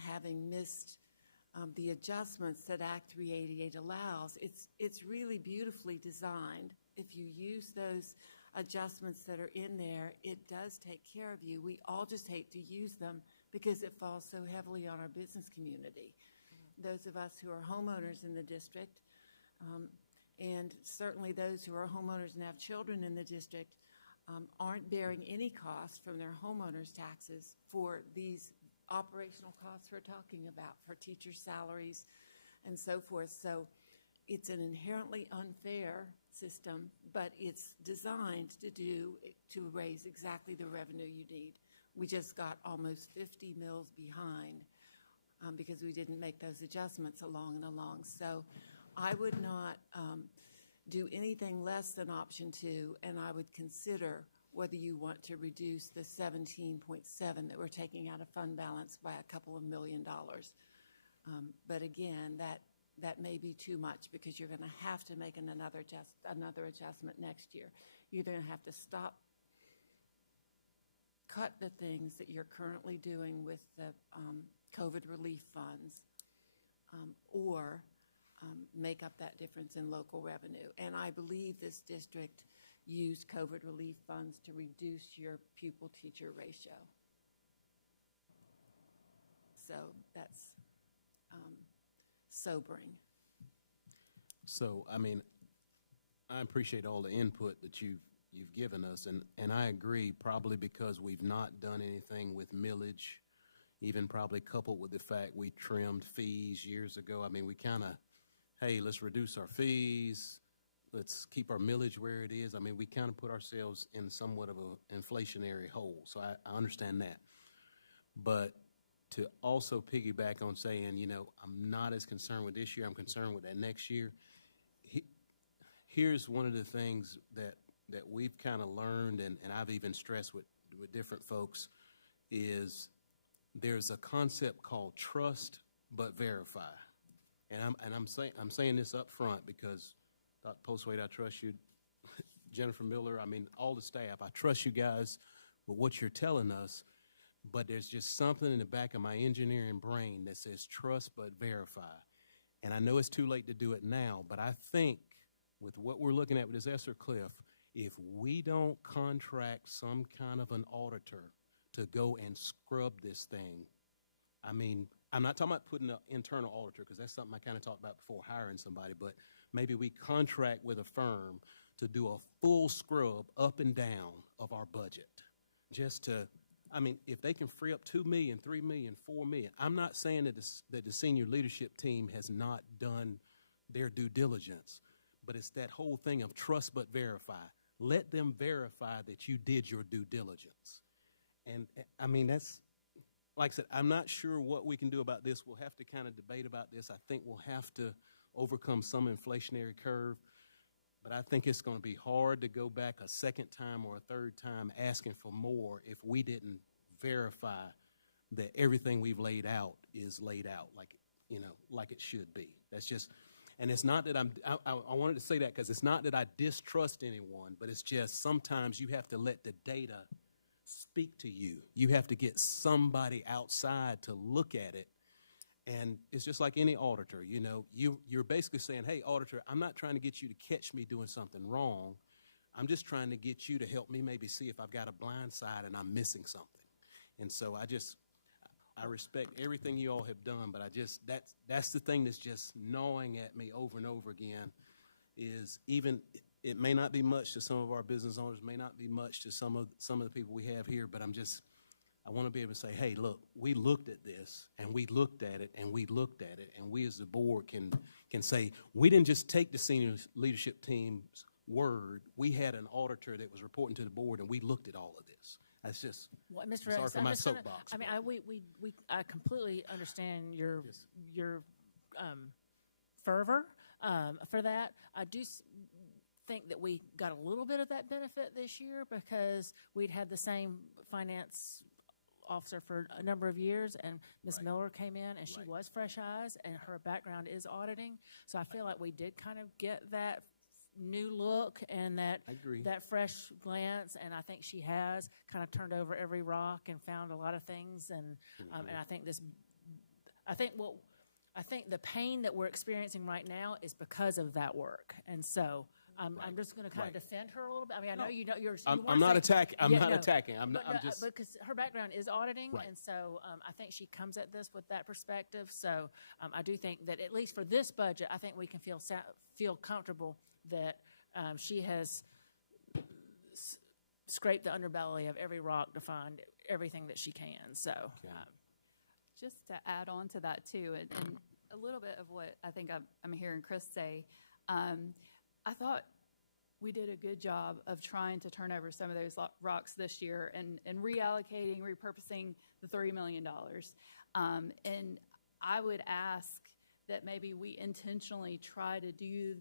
Having missed the adjustments that Act 388 allows, it's really beautifully designed. If you use those adjustments that are in there, it does take care of you. We all just hate to use them because it falls so heavily on our business community. Those of us who are homeowners in the district, and certainly those who are homeowners and have children in the district, aren't bearing any cost from their homeowners' taxes for these operational costs we're talking about, for teacher salaries and so forth. So it's an inherently unfair system, but it's designed to raise exactly the revenue you need. We just got almost 50 mills behind because we didn't make those adjustments along. So I would not do anything less than option 2, and I would consider whether you want to reduce the 17.7 that we're taking out of fund balance by a couple of $1 million. But again, that may be too much because you're going to have to make another adjustment next year. You're going to have to cut the things that you're currently doing with the COVID relief funds, or make up that difference in local revenue. And I believe this district used COVID relief funds to reduce your pupil-teacher ratio. So that's sobering. So, I mean, I appreciate all the input that you've given us, and I agree, probably because we've not done anything with millage, even probably coupled with the fact we trimmed fees years ago. I mean, we kind of, hey, let's reduce our fees, let's keep our millage where it is. I mean, we kind of put ourselves in somewhat of an inflationary hole, so I understand that. But to also piggyback on saying, I'm not as concerned with this year, I'm concerned with that next year. Here's one of the things that we've kind of learned, and I've even stressed with different folks, is there's a concept called trust but verify. And I'm saying this up front because Dr. Postwaite, I trust you, Jennifer Miller, I mean, all the staff, I trust you guys with what you're telling us, but there's just something in the back of my engineering brain that says trust but verify. And I know it's too late to do it now, but I think with what we're looking at with this ESSER cliff, if we don't contract some kind of an auditor to go and scrub this thing, I mean, I'm not talking about putting an internal auditor because that's something I kind of talked about before hiring somebody, but maybe we contract with a firm to do a full scrub up and down of our budget. Just to, I mean, if they can free up $2 million, $3 million, $4 million, I'm not saying that the senior leadership team has not done their due diligence, but it's that whole thing of trust but verify. Let them verify that you did your due diligence. And I mean, that's, like I said, I'm not sure what we can do about this. We'll have to kind of debate about this. I think we'll have to overcome some inflationary curve. But I think it's going to be hard to go back a second time or a third time asking for more if we didn't verify that everything we've laid out is laid out like, you know, like it should be. That's just, and it's not that I wanted to say that because it's not that I distrust anyone, but it's just sometimes you have to let the data speak to you. You have to get somebody outside to look at it. And it's just like any auditor, you know, you're basically saying, hey, auditor, I'm not trying to get you to catch me doing something wrong. I'm just trying to get you to help me maybe see if I've got a blind side and I'm missing something. And so I respect everything you all have done, but that's the thing that's just gnawing at me over and over again is even, it may not be much to some of our business owners, may not be much to some of the people we have here, but I want to be able to say, hey, look, we looked at this, and we looked at it, and we looked at it, and we as the board can say, we didn't just take the senior leadership team's word. We had an auditor that was reporting to the board, and we looked at all of this. That's just, Well, Mr. sorry Reyes, for my soapbox. I completely understand your fervor for that. I do think that we got a little bit of that benefit this year because we'd had the same finance officer for a number of years, and Ms. Miller came in, and she was fresh eyes, and her background is auditing. So I feel like we did kind of get that new look and that fresh glance, and I think she has kind of turned over every rock and found a lot of things. And and I think the pain that we're experiencing right now is because of that work. And so I'm just going to kind of defend her a little bit. I mean, I know you know you're. I'm not attacking. I'm not attacking. I'm just because her background is auditing, and so I think she comes at this with that perspective. So I do think that at least for this budget, I think we can feel comfortable that she has scraped the underbelly of every rock to find everything that she can. So just to add on to that too, and a little bit of what I think I'm hearing Chris say. I thought we did a good job of trying to turn over some of those rocks this year and reallocating, repurposing the $30 million. And I would ask that maybe we intentionally try to do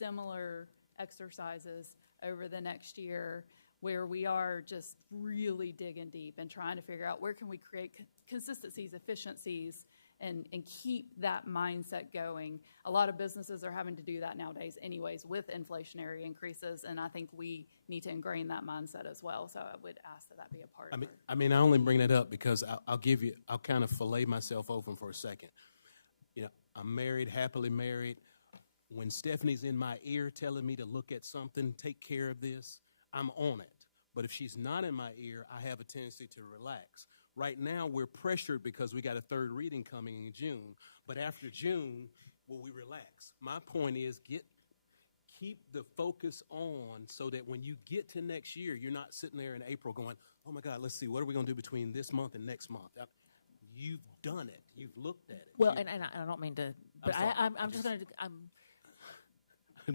similar exercises over the next year where we are just really digging deep and trying to figure out where can we create consistencies, efficiencies, and keep that mindset going. A lot of businesses are having to do that nowadays anyways with inflationary increases, and I think we need to ingrain that mindset as well. So I would ask that be a part of it. I mean, I only bring that up because I'll kind of fillet myself open for a second. You know, I'm married, happily married. When Stephanie's in my ear telling me to look at something, take care of this, I'm on it. But if she's not in my ear, I have a tendency to relax. Right now, we're pressured because we got a third reading coming in June. But after June, will we relax? My point is keep the focus on so that when you get to next year, you're not sitting there in April going, oh, my God, let's see, what are we going to do between this month and next month? You've done it. You've looked at it. Well, and I don't mean to, but I'm just going to, I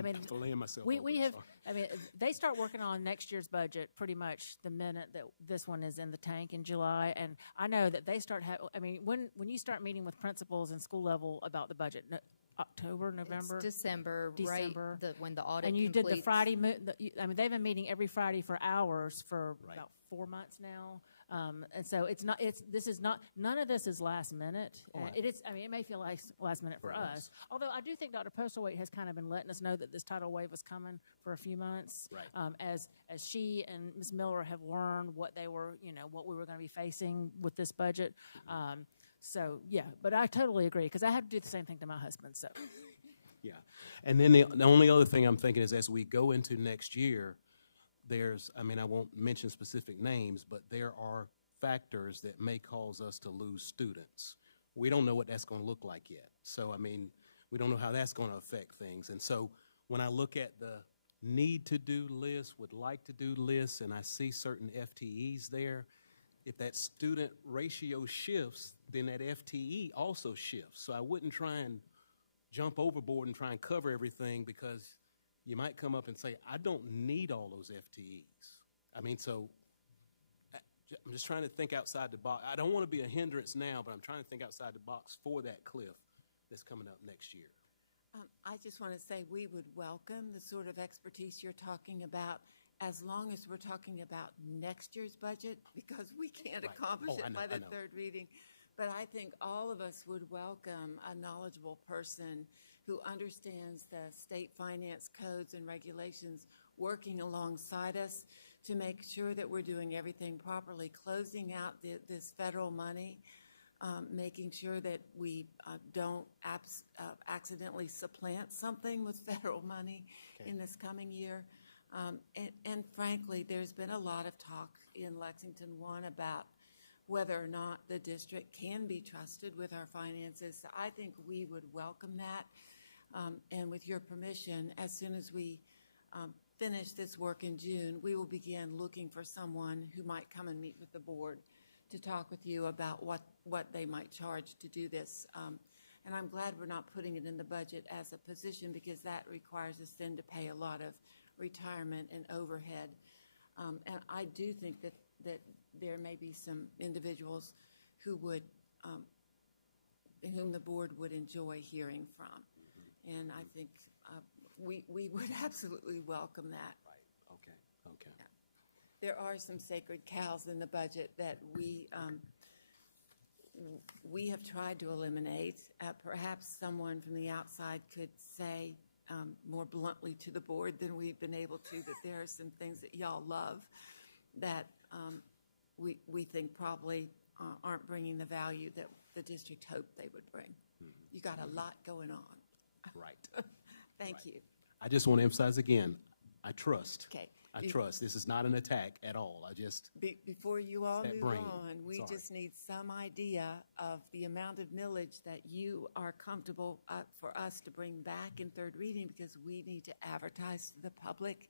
mean, we have. I mean, they start working on next year's budget pretty much the minute that this one is in the tank in July, and I know that they start. I mean, when you start meeting with principals and school level about the budget, October, November, it's December, right? When the audit and you completes. did the Friday. I mean, they've been meeting every Friday for hours for about 4 months now. And so this is not, none of this is last minute. It is, I mean, it may feel like last minute for us. Although I do think Dr. Postlethwaite has kind of been letting us know that this tidal wave was coming for a few months. As she and Ms. Miller have learned what they were, what we were going to be facing with this budget. So yeah, but I totally agree because I had to do the same thing to my husband, so. Yeah. And then the only other thing I'm thinking is as we go into next year, I won't mention specific names, but there are factors that may cause us to lose students. We don't know what that's going to look like yet. So, I mean, we don't know how that's going to affect things. And so when I look at need to do lists, would like to do lists, and I see certain FTEs there. If that student ratio shifts, then that FTE also shifts. So I wouldn't try and jump overboard and try and cover everything, because you might come up and say, I don't need all those FTEs. I mean, so I'm just trying to think outside the box. I don't want to be a hindrance now, but I'm trying to think outside the box for that cliff that's coming up next year. I just want to say we would welcome the sort of expertise you're talking about, as long as we're talking about next year's budget, because we can't accomplish it by the third reading. But I think all of us would welcome a knowledgeable person who understands the state finance codes and regulations working alongside us to make sure that we're doing everything properly, closing out this federal money, making sure that we don't accidentally supplant something with federal money in this coming year. And frankly, there's been a lot of talk in Lexington One about whether or not the district can be trusted with our finances. So I think we would welcome that. And with your permission, as soon as we finish this work in June, we will begin looking for someone who might come and meet with the board to talk with you about what they might charge to do this. And I'm glad we're not putting it in the budget as a position, because that requires us then to pay a lot of retirement and overhead. And I do think that there may be some individuals who would, whom the board would enjoy hearing from. And I think we would absolutely welcome that. Right. Okay. Yeah. There are some sacred cows in the budget that we have tried to eliminate. Perhaps someone from the outside could say more bluntly to the board than we've been able to that there are some things that y'all love that we think probably aren't bringing the value that the district hoped they would bring. You got a lot going on. Right. Thank you. I just want to emphasize again, I trust. Okay. I trust. This is not an attack at all. I just... Before you all move brain. on, we just need some idea of the amount of millage that you are comfortable for us to bring back in third reading, because we need to advertise to the public,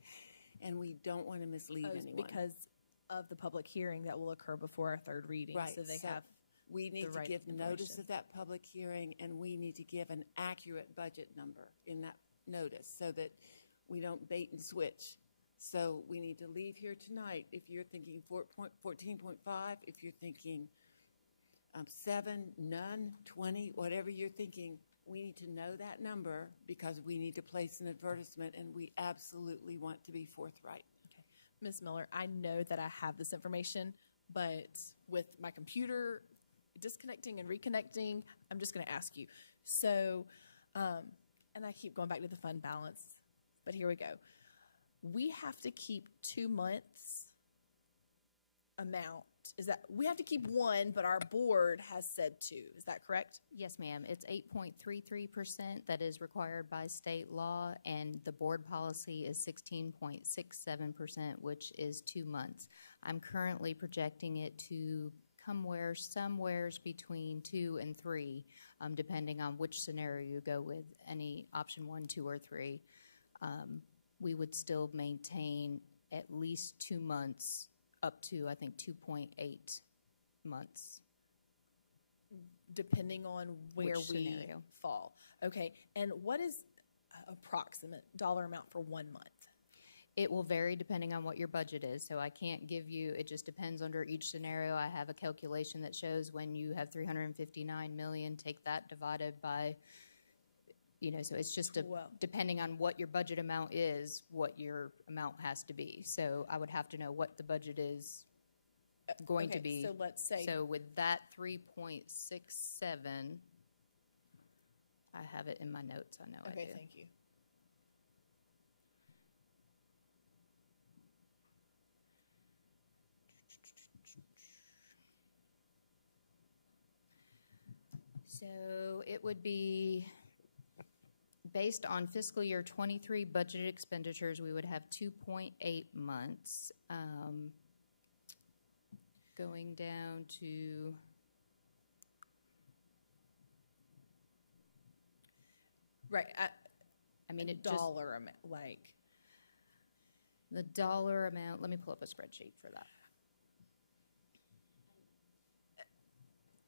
and we don't want to mislead anyone. Because of the public hearing that will occur before our third reading. Right. So they have we need the right to give notice information. of that public hearing, and we need to give an accurate budget number in that notice so that we don't bait and switch. So we need to leave here tonight if you're thinking 14.5, if you're thinking 7, none, 20, whatever you're thinking, we need to know that number, because we need to place an advertisement, and we absolutely want to be forthright. Ms. Miller, I know that I have this information, but with my computer disconnecting and reconnecting, I'm just going to ask you. So, and I keep going back to the fund balance, but here we go. We have to keep 2 months amount. Is that, we have to keep one, but our board has said 2. Is that correct? Yes, ma'am. It's 8.33% that is required by state law, and the board policy is 16.67%, which is 2 months. I'm currently projecting it to somewheres between 2 and 3, depending on which scenario you go with, any option 1, 2, or 3. We would still maintain at least 2 months, up to, I think, 2.8 months. Depending on where Which we scenario. fall. Okay, and what is approximate dollar amount for 1 month? It will vary depending on what your budget is, so I can't give you, it just depends under each scenario. I have a calculation that shows when you have $359 million, take that divided by, so it's just depending on what your budget amount is, what your amount has to be. So I would have to know what the budget is going to be. So let's say. So with that 3.67, I have it in my notes. I know I do. Okay, thank you. So it would be, based on fiscal year 23 budgeted expenditures, we would have 2.8 months. Going down to right. I mean, a it just, dollar amount, like The dollar amount, let me pull up a spreadsheet for that.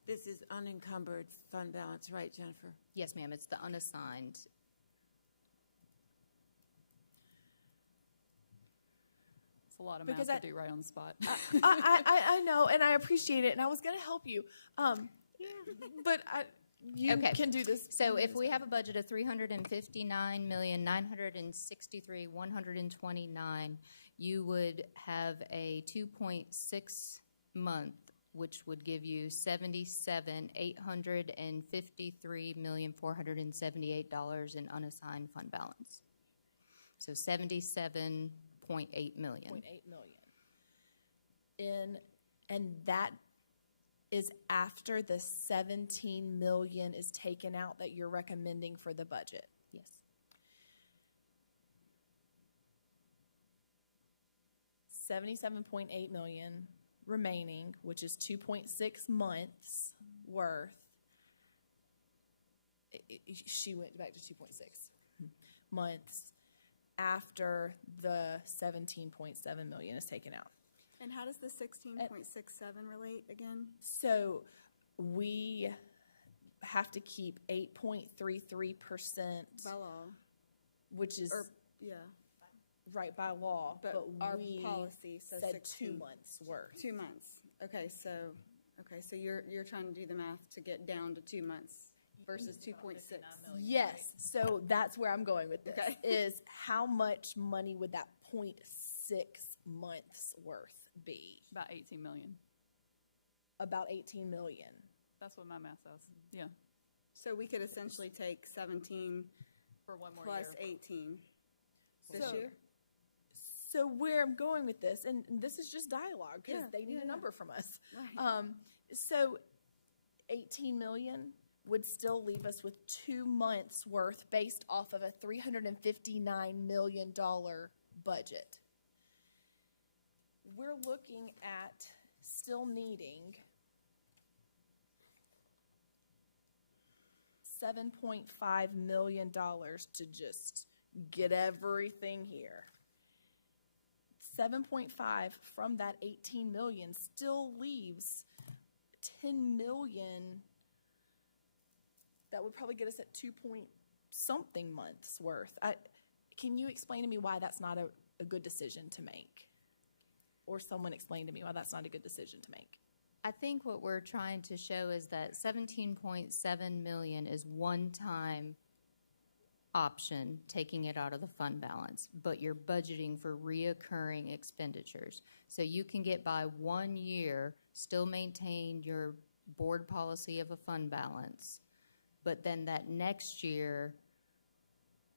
This is unencumbered fund balance, right, Jennifer? Yes, ma'am, it's the unassigned. It's a lot of Because math to do right on the spot. I know, and I appreciate it, and I was going to help you. But you can do this. So if we have a budget of $359,963,129, you would have a 2.6 month, which would give you $77,853,478 in unassigned fund balance. So $77.8 million. And that is after the $17 million is taken out that you're recommending for the budget. Yes. $77.8 million remaining, which is 2.6 months worth. She went back to 2.6 months after the $17.7 million is taken out. And how does the 16.67 relate again? So we have to keep 8.33% by law, which is right by law. But our we policy says said 16. 2 months worth. 2 months. Okay, so you're trying to do the math to get down to 2 months versus 2.6. Yes. So that's where I'm going with this. Okay. Is how much money would that 0.6 months worth be? About 18 million. About 18 million. That's what my math says. Yeah. So we could essentially take 17 for one more plus year. 18 this year. So where I'm going with this, and this is just dialogue because they need a number from us. Right. So 18 million would still leave us with 2 months worth based off of a $359 million budget. We're looking at still needing $7.5 million to just get everything here. 7.5 from that 18 million still leaves 10 million. That would probably get us at 2 point something months worth. Can you explain to me why that's not a good decision to make? Or someone explain to me why that's not a good decision to make. I think what we're trying to show is that 17.7 million is one-time option, taking it out of the fund balance, but you're budgeting for reoccurring expenditures. So you can get by 1 year, still maintain your board policy of a fund balance, but then that next year,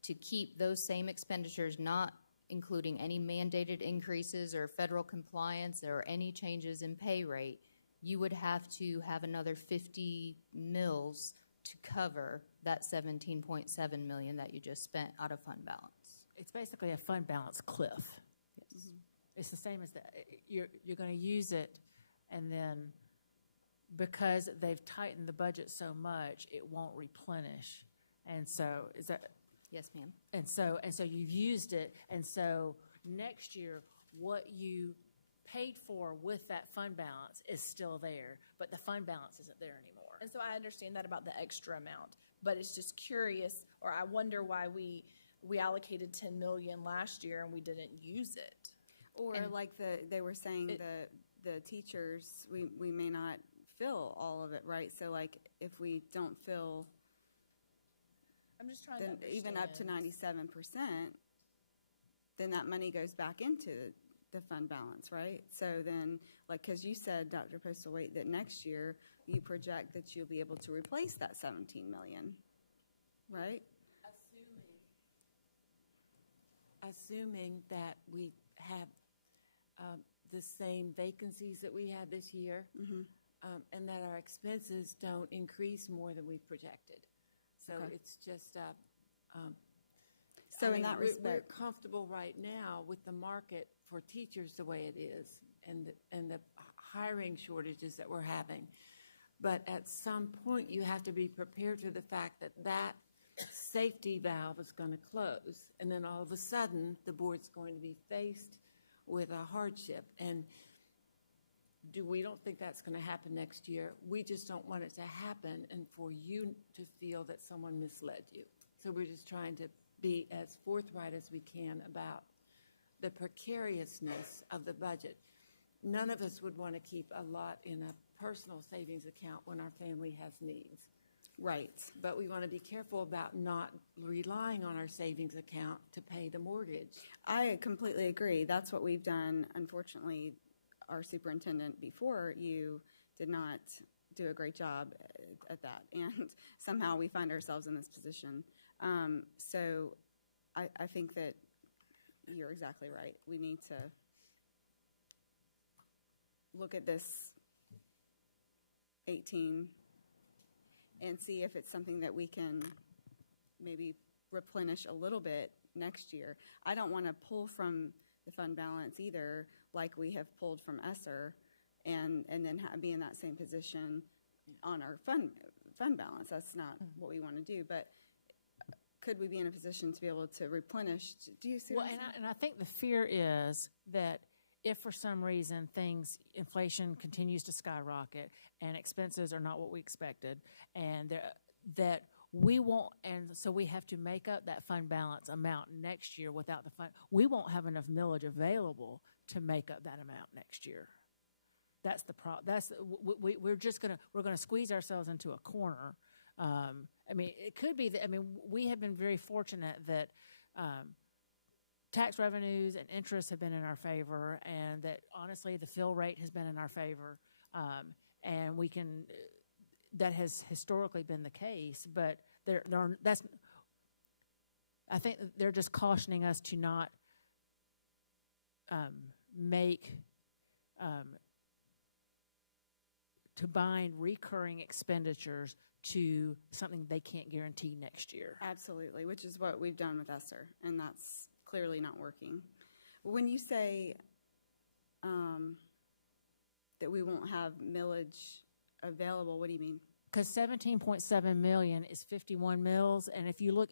to keep those same expenditures, not including any mandated increases or federal compliance or any changes in pay rate, you would have to have another 50 mils to cover that 17.7 million that you just spent out of fund balance. It's basically a fund balance cliff. Yes. Mm-hmm. It's the same as that. You're going to use it, and then because they've tightened the budget so much, it won't replenish. And so is that? Yes, ma'am. And so you've used it, and so next year what you paid for with that fund balance is still there, but the fund balance isn't there anymore. And so I understand that about the extra amount, but it's just curious, or I wonder why we allocated 10 million last year and we didn't use it. Or like they were saying, the teachers, we may not fill all of it, right? So like if we don't fill, I'm just trying then to understand. even up to 97%, then that money goes back into the fund balance, right? So then, like, because you said, Dr. Postlewaite, that next year you project that you'll be able to replace that 17 million, right? Assuming that we have the same vacancies that we had this year, and that our expenses don't increase more than we've projected. So it's just, so in that respect, we're comfortable right now with the market for teachers the way it is, and the hiring shortages that we're having. But at some point, you have to be prepared for the fact that safety valve is going to close. And then all of a sudden, the board's going to be faced with a hardship. And we don't think that's going to happen next year. We just don't want it to happen and for you to feel that someone misled you. So we're just trying to be as forthright as we can about the precariousness of the budget. None of us would want to keep a lot in a personal savings account when our family has needs. Right. But we want to be careful about not relying on our savings account to pay the mortgage. I completely agree. That's what we've done. Unfortunately, our superintendent before you did not do a great job at that. And somehow we find ourselves in this position. So I think that you're exactly right. We need to look at this 18 and see if it's something that we can maybe replenish a little bit next year. I don't want to pull from the fund balance either, like we have pulled from ESSER, and then be in that same position on our fund balance. That's not what we want to do. But could we be in a position to be able to replenish? Do you see? Well, and I think the fear is that if for some reason inflation continues to skyrocket and expenses are not what we expected, and that we won't, and so we have to make up that fund balance amount next year without the fund, we won't have enough millage available to make up that amount next year. That's the problem. We're gonna squeeze ourselves into a corner. I mean, it could be that. I mean, we have been very fortunate that tax revenues and interest have been in our favor, and that honestly, the fill rate has been in our favor, and we can. That has historically been the case, but I think they're just cautioning us to not to bind recurring expenditures to something they can't guarantee next year. Absolutely, which is what we've done with ESSER, and that's clearly not working. When you say that we won't have millage available, what do you mean? Because 17.7 million is 51 mills, and if you look,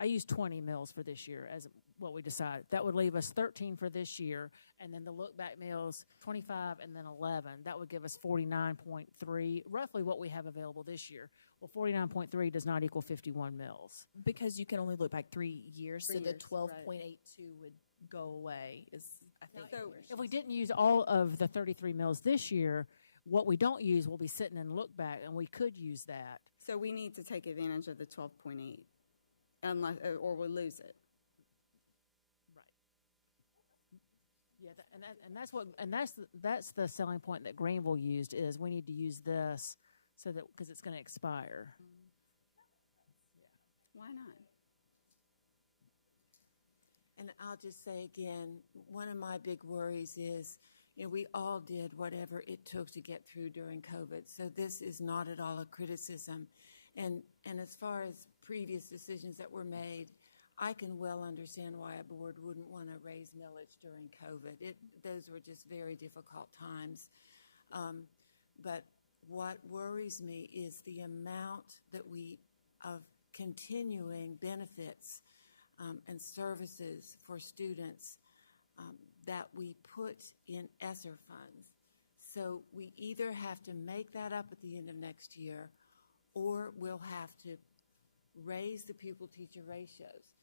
I used 20 mills for this year as what we decided. That would leave us 13 for this year, and then the look-back mills, 25 and then 11. That would give us 49.3, roughly what we have available this year. Well, 49.3 does not equal 51 mills. Because you can only look back 3 years, so the 12.82 right. would go away, I think. So if we didn't use all of the 33 mills this year, what we don't use will be sitting in look-back, and we could use that. So we need to take advantage of the 12.8, unless or we'll lose it. Yeah, that's the selling point that Greenville used is we need to use this so that because it's going to expire. Why not? And I'll just say again, one of my big worries is, we all did whatever it took to get through during COVID. So this is not at all a criticism. And as far as previous decisions that were made, I can well understand why a board wouldn't want to raise millage during COVID. Those were just very difficult times. But what worries me is the amount of continuing benefits and services for students that we put in ESSER funds. So we either have to make that up at the end of next year, or we'll have to raise the pupil-teacher ratios.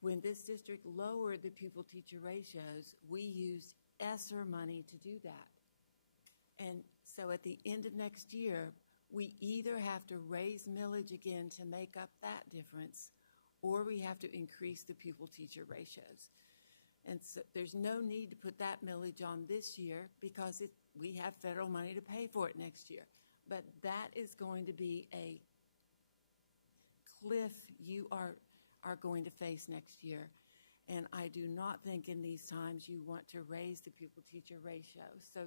When this district lowered the pupil-teacher ratios, we used ESSER money to do that. And so at the end of next year, we either have to raise millage again to make up that difference, or we have to increase the pupil-teacher ratios. And so there's no need to put that millage on this year because we have federal money to pay for it next year. But that is going to be a cliff you are going to face next year. And I do not think in these times you want to raise the pupil-teacher ratio. So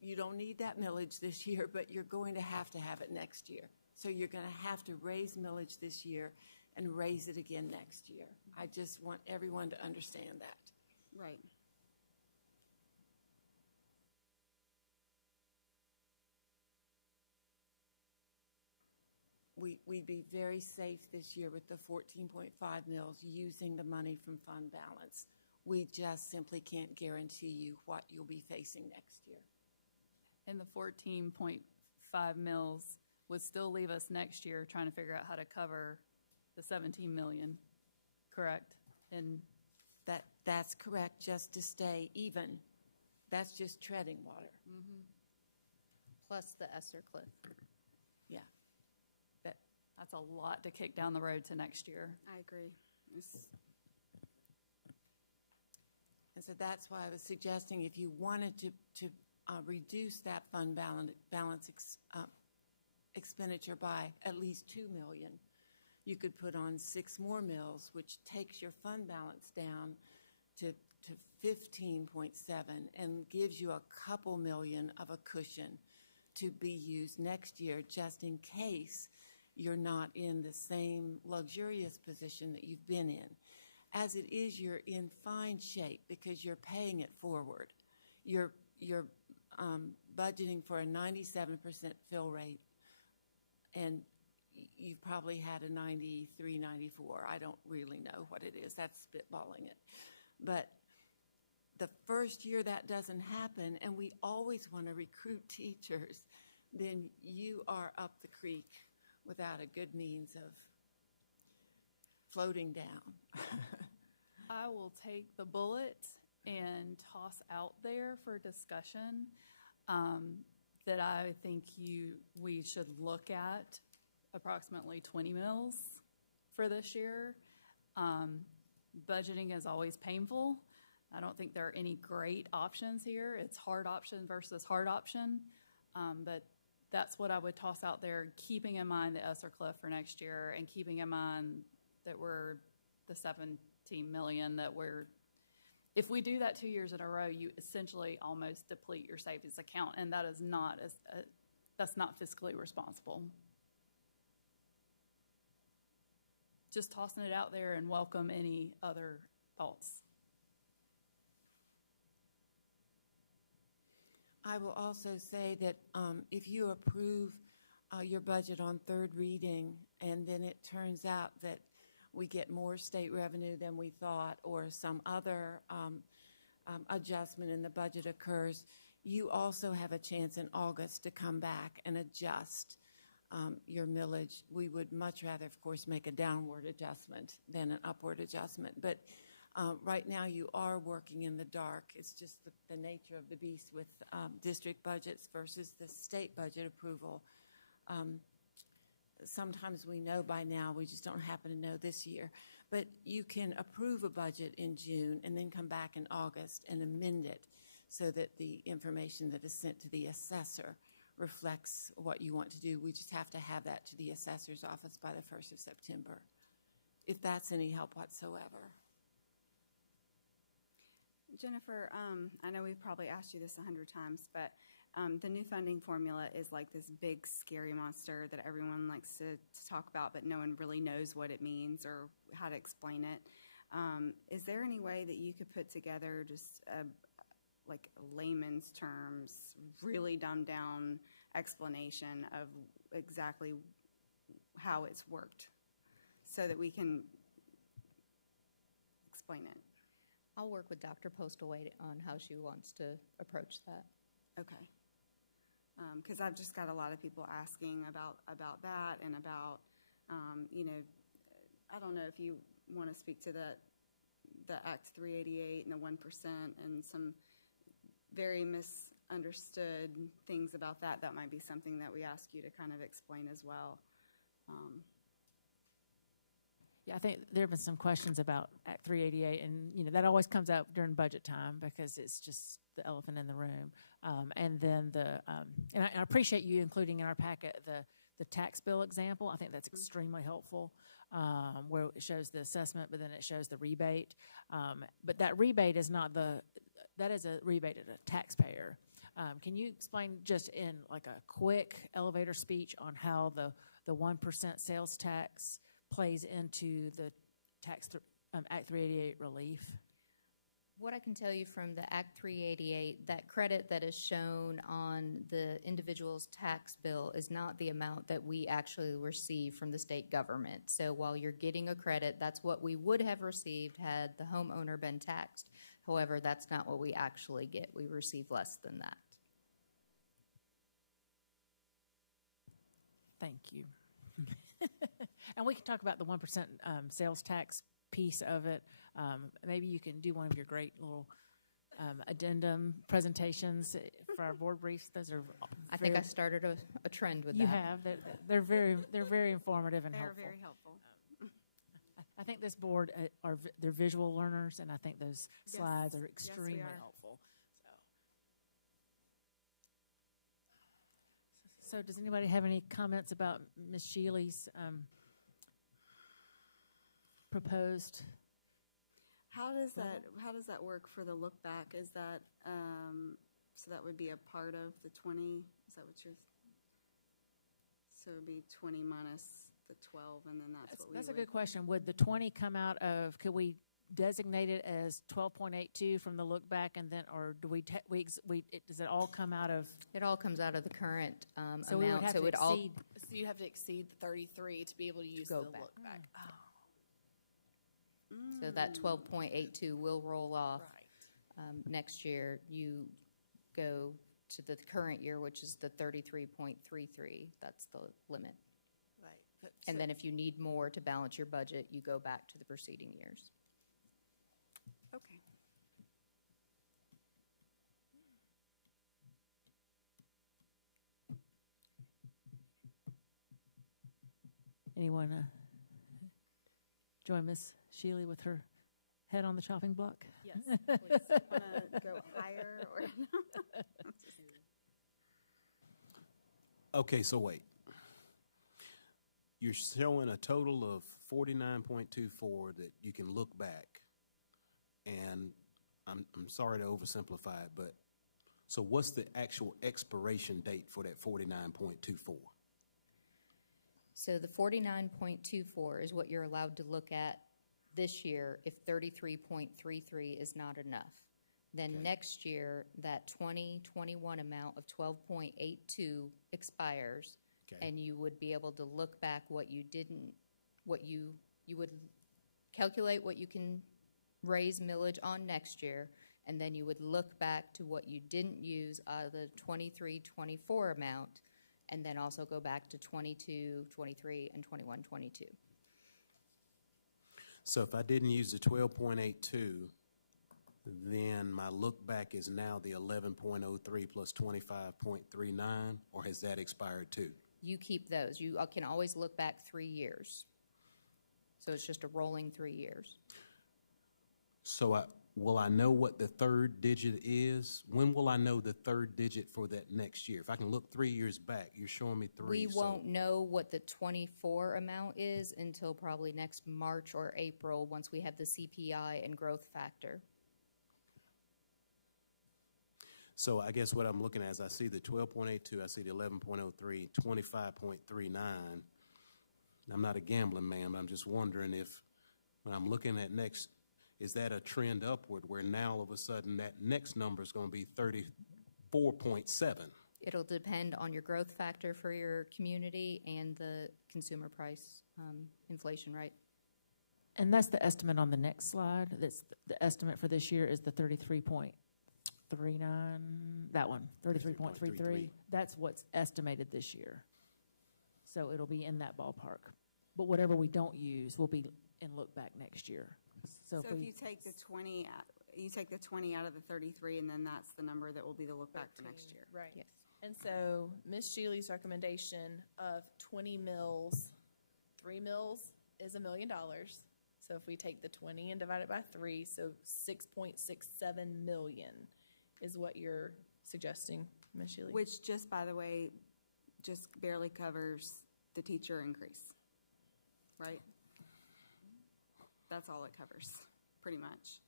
you don't need that millage this year, but you're going to have it next year. So you're going to have to raise millage this year and raise it again next year. I just want everyone to understand that. Right. we'd be very safe this year with the 14.5 mils using the money from fund balance. We just simply can't guarantee you what you'll be facing next year. And the 14.5 mils would still leave us next year trying to figure out how to cover the 17 million, correct? And that's correct, just to stay even. That's just treading water. Plus the ESSER cliff. Yeah. That's a lot to kick down the road to next year. I agree. And so that's why I was suggesting if you wanted to reduce that fund balance expenditure by at least $2 million, you could put on 6 more mills, which takes your fund balance down to 15.7 and gives you a couple million of a cushion to be used next year, just in case you're not in the same luxurious position that you've been in. As it is, you're in fine shape because you're paying it forward. You're budgeting for a 97% fill rate, and you've probably had a 93, 94. I don't really know what it is. That's spitballing it. But the first year that doesn't happen, and we always want to recruit teachers, then you are up the creek without a good means of floating down. I will take the bullet and toss out there for discussion that I think we should look at approximately 20 mils for this year. Budgeting is always painful. I don't think there are any great options here. It's hard option versus hard option, but that's what I would toss out there, keeping in mind the ESSER cliff for next year and keeping in mind that we're the 17 million that if we do that 2 years in a row, you essentially almost deplete your savings account, and that is that's not fiscally responsible. Just tossing it out there and welcome any other thoughts. I will also say that if you approve your budget on third reading and then it turns out that we get more state revenue than we thought or some other adjustment in the budget occurs, you also have a chance in August to come back and adjust your millage. We would much rather, of course, make a downward adjustment than an upward adjustment. But right now you are working in the dark. It's just the nature of the beast with district budgets versus the state budget approval. Sometimes we know by now, we just don't happen to know this year. But you can approve a budget in June and then come back in August and amend it so that the information that is sent to the assessor reflects what you want to do. We just have to have that to the assessor's office by the 1st of September, if that's any help whatsoever. Jennifer, I know we've probably asked you this 100 times, but the new funding formula is like this big, scary monster that everyone likes to talk about, but no one really knows what it means or how to explain it. Is there any way that you could put together just like layman's terms, really dumbed down explanation of exactly how it's worked so that we can explain it? I'll work with Dr. Postlethwaite on how she wants to approach that. Okay. Because I've just got a lot of people asking about that and about, I don't know if you want to speak to the Act 388 and the 1% and some very misunderstood things about that. That might be something that we ask you to kind of explain as well. Yeah, I think there have been some questions about Act 388, and that always comes out during budget time because it's just the elephant in the room. And then and I appreciate you including in our packet the tax bill example. I think that's extremely helpful, where it shows the assessment, but then it shows the rebate. But that rebate is that is a rebate at a taxpayer. Can you explain just in like a quick elevator speech on how the 1% sales tax plays into the Act 388 relief? What I can tell you from the Act 388, that credit that is shown on the individual's tax bill is not the amount that we actually receive from the state government. So while you're getting a credit, that's what we would have received had the homeowner been taxed. However, that's not what we actually get. We receive less than that. Thank you. And we can talk about the 1% sales tax piece of it. Maybe you can do one of your great little addendum presentations for our board briefs. Those are. I think I started a trend with that. You have. They're very informative and helpful. They're very helpful. I think this board they're visual learners, and I think those slides are extremely helpful. So, does anybody have any comments about Ms. Shealy's proposed? How does that work for the look back? Is that so that would be a part of the 20? Is that what you're? So it would be 20 minus the 12, and then that's a good question. Would the 20 come out of? Could we designate it as 12.82 from the look back, and then, or do we does it all come out of? It all comes out of the current so amount. We would have so to exceed. So you have to exceed the 33 to be able to use the look back. Oh. So that 12.82 will roll off next year. You go to the current year, which is the 33.33. That's the limit. Right. And then if you need more to balance your budget, you go back to the preceding years. Okay. Anyone join Miss Shealy with her head on the chopping block? Yes, please. Want to go higher or? Okay, so wait. You're showing a total of 49.24 that you can look back, and I'm sorry to oversimplify it, but so what's the actual expiration date for that 49.24? So the 49.24 is what you're allowed to look at this year if 33.33 is not enough. Then next year, that 2021 amount of 12.82 expires, and you would be able to look back you would calculate what you can raise millage on next year, and then you would look back to what you didn't use out of the 23-24 amount, and then also go back to 22, 23, and 21, 22. So if I didn't use the 12.82, then my look back is now the 11.03 plus 25.39, or has that expired too? You keep those. You can always look back 3 years. So it's just a rolling 3 years. So will I know what the third digit is? When will I know the third digit for that next year? If I can look 3 years back, you're showing me 3. We won't know what the 24 amount is until probably next March or April once we have the CPI and growth factor. So I guess what I'm looking at is I see the 12.82, I see the 11.03, 25.39. I'm not a gambling man, but I'm just wondering if when I'm looking at next, is that a trend upward where now all of a sudden that next number is going to be 34.7? It'll depend on your growth factor for your community and the consumer price inflation rate. And that's the estimate on the next slide. That's the estimate for this year is the 33.39. That one, 33.33. That's what's estimated this year. So it'll be in that ballpark. But whatever we don't use will be in look back next year. So if you take the 20 out of the 33, and then that's the number that will be the look back for next year. Right. Yes. And so Ms. Shealy's recommendation of 20 mills, 3 mills is $1 million. So if we take the 20 and divide it by 3, so 6.67 million is what you're suggesting, Ms. Shealy. Which, just by the way, just barely covers the teacher increase, right? That's all it covers, pretty much.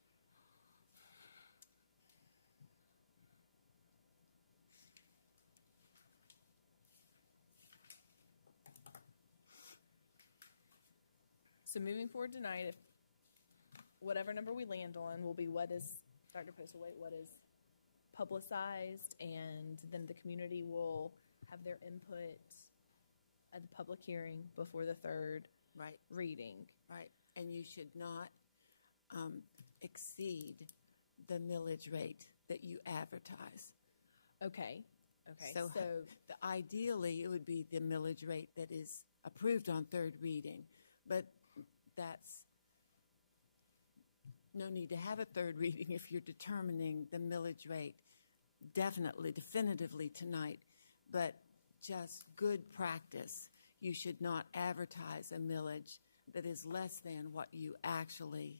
So moving forward tonight, if whatever number we land on will be what is Dr. Postlewaite, what is publicized, and then the community will have their input at the public hearing before the third Right. reading. Right, and you should not exceed the millage rate that you advertise. Okay. Okay. So ideally, it would be the millage rate that is approved on third reading, but that's no need to have a third reading if you're determining the millage rate definitively tonight, but just good practice. You should not advertise a millage that is less than what you actually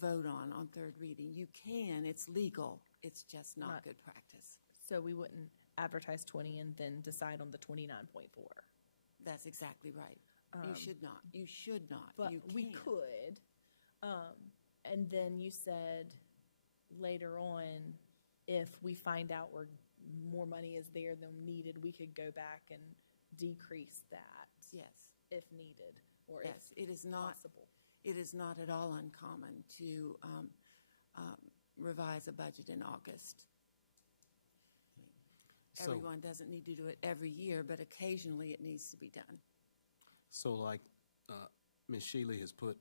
vote on third reading. You can, it's legal, it's just not good practice. So we wouldn't advertise 20 and then decide on the 29.4. That's exactly right. You should not. You should not. But you we can. could. And then you said later on, if we find out where more money is there than needed, we could go back and decrease that. Yes. If needed, or yes, if it is not possible. It is not at all uncommon to revise a budget in August. So- Everyone doesn't need to do it every year, but occasionally it needs to be done. So like Ms. Shealy has put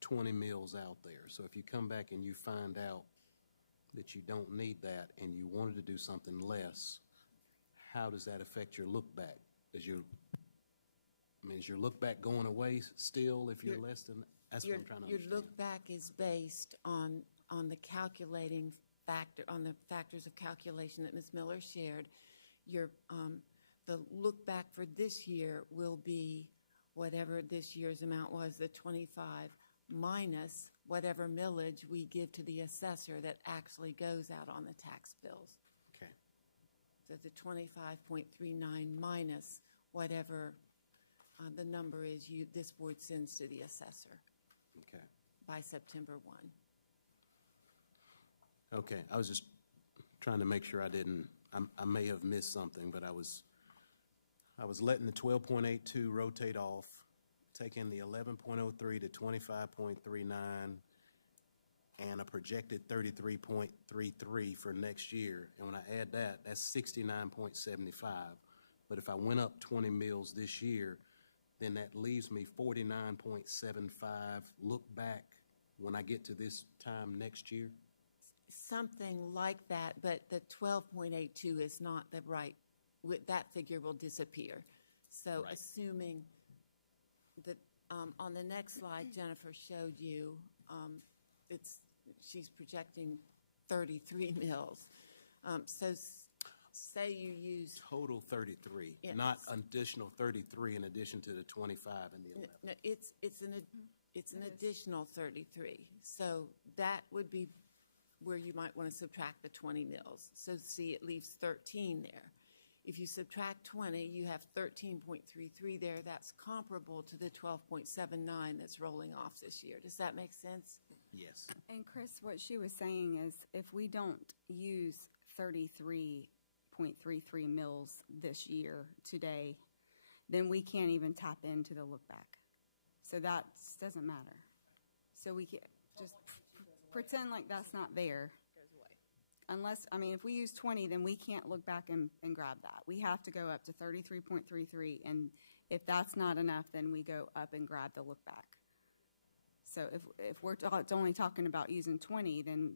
20 mills out there. So if you come back and you find out that you don't need that and you wanted to do something less, how does that affect your look back? Is your look back going away still if you're less than? That's what I'm trying to Your understand. look back is based on the calculating factor, on the factors of calculation that Ms. Miller shared. The look back for this year will be whatever this year's amount was, the 25 minus whatever millage we give to the assessor that actually goes out on the tax bills. Okay. So the 25.39 minus whatever the number is this board sends to the assessor. Okay. By September 1. Okay, I was just trying to make sure I may have missed something, but I was letting the 12.82 rotate off, taking the 11.03 to 25.39, and a projected 33.33 for next year. And when I add that, that's 69.75. But if I went up 20 mills this year, then that leaves me 49.75 look back when I get to this time next year? Something like that, but the 12.82 is not the right, that figure will disappear. So assuming that on the next slide, Jennifer showed you, she's projecting 33 mills. So say you use Total 33, Yes. not additional 33 in addition to the 25 and the 11. No, it's an additional 33. So that would be where you might want to subtract the 20 mills. So see, it leaves 13 there. If you subtract 20, you have 13.33 there. That's comparable to the 12.79 that's rolling off this year. Does that make sense? Yes. And Chris, what she was saying is if we don't use 33.33 mills this year, today, then we can't even tap into the look back. So that doesn't matter. So we can just pretend like that's not there. Unless, if we use 20, then we can't look back and grab that. We have to go up to 33.33, and if that's not enough, then we go up and grab the look back. So if we're only talking about using 20, then you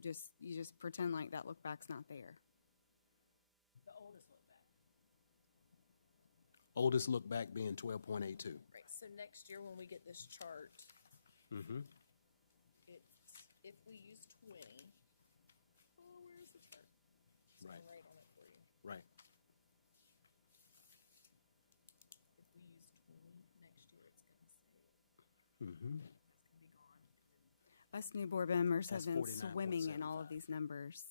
just pretend like that look back's not there. The oldest look back. Oldest look back being 12.82. Right. So next year when we get this chart, Mm-hmm. it's if we use 20. Oh, where's the chart? So Right. I'll write on it for you. Right. If we use 20 next year, it's going to say Mm-hmm. Us new board members have That's been swimming in all 49.75. of these numbers.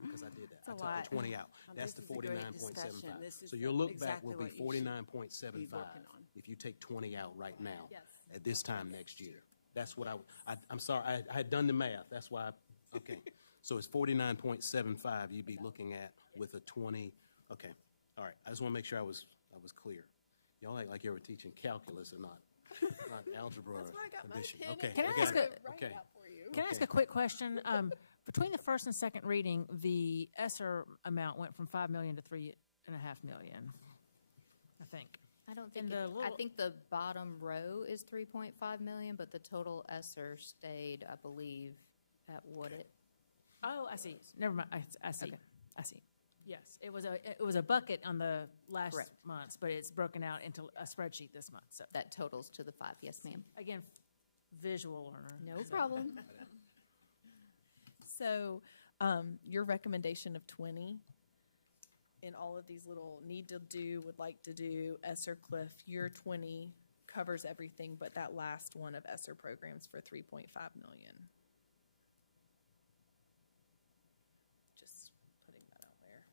Because I did that. It's a I took lot. the 20 out. Well, That's this the is a great discussion. 49.75. This is So your look back exactly will be what you should 49.75 be working on. if you take 20 out right now Yes. at this time next year. That's what I'm sorry, I had done the math. That's why, okay. So it's 49.75 you'd be looking at with a 20, okay. All right, I just want to make sure I was clear. Y'all act like you were teaching calculus or not algebra or addition. Okay, Can I got ask it. a- Okay. Can I ask a quick question? Between the first and second reading, the ESSER amount went from $5 million to $3.5 million, I think. I don't think, And the I think the bottom row is 3.5 million, but the total ESSER stayed, I believe, at what it. Oh, I see. Never mind. I see. Okay. I see. Yes, it was a bucket on the last Correct. month's, but it's broken out into a spreadsheet this month. So That totals to the 5, yes, ma'am. again, visual learner. No problem. So, your recommendation of 20 in all of these little need to do, would like to do, ESSER Cliff, your 20 covers everything but that last one of ESSER programs for 3.5 million. Just putting that out there.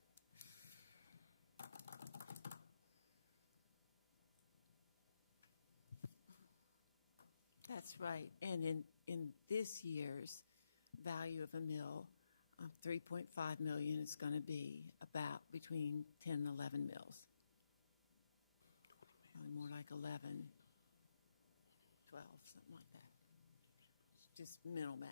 That's right. And in this year's value of a mill, 3.5 million is going to be about between 10 and 11 mills. Probably more like 11, 12, something like that. Just mental math.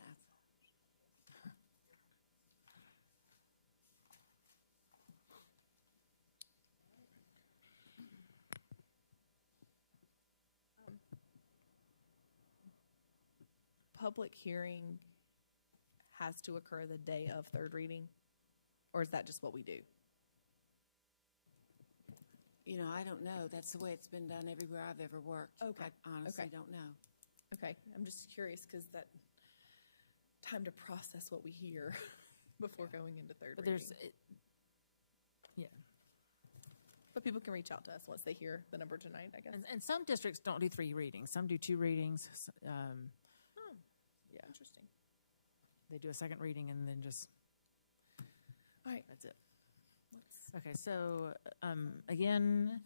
Public hearing has to occur the day of third reading, or is that just what we do? You know, I don't know. That's the way it's been done everywhere I've ever worked. Okay. I honestly Okay. don't know. Okay, I'm just curious because that time to process what we hear before going into third But reading. yeah. But people can reach out to us once they hear the number tonight, I guess. And some districts don't do 3 readings. Some do 2 readings. Yeah, interesting. They do a second reading and then just. All right, that's it. Okay, so again,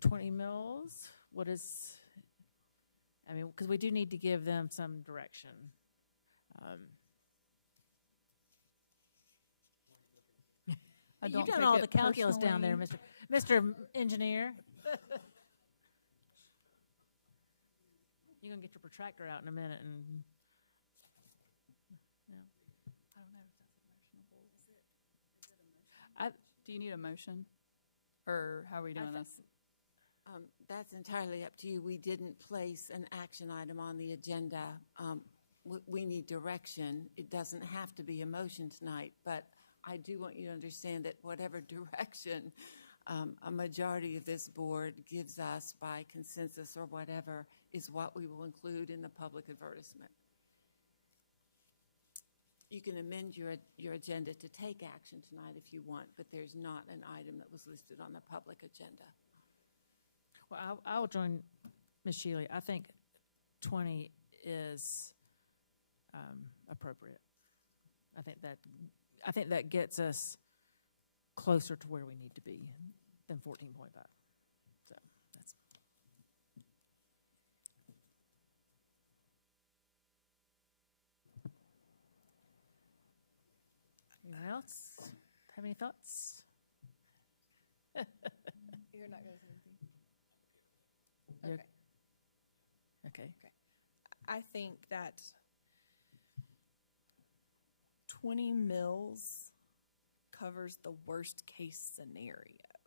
20 mills. What is? I mean, because we do need to give them some direction. You've done all the calculus down there, Mr. Engineer. You're gonna get your protractor out in a minute and. Do you need a motion? Or how are we doing this? That's entirely up to you. We didn't place an action item on the agenda. We need direction. It doesn't have to be a motion tonight, but I do want you to understand that whatever direction a majority of this board gives us by consensus or whatever is what we will include in the public advertisement. You can amend your agenda to take action tonight if you want, but there's not an item that was listed on the public agenda. Well, I'll join Ms. Shealy. I think 20 is appropriate. I think that gets us closer to where we need to be than 14.5. So that's. Anyone else have any thoughts? You're not going to say anything? You're- Okay. I think that 20 mills covers the worst case scenario,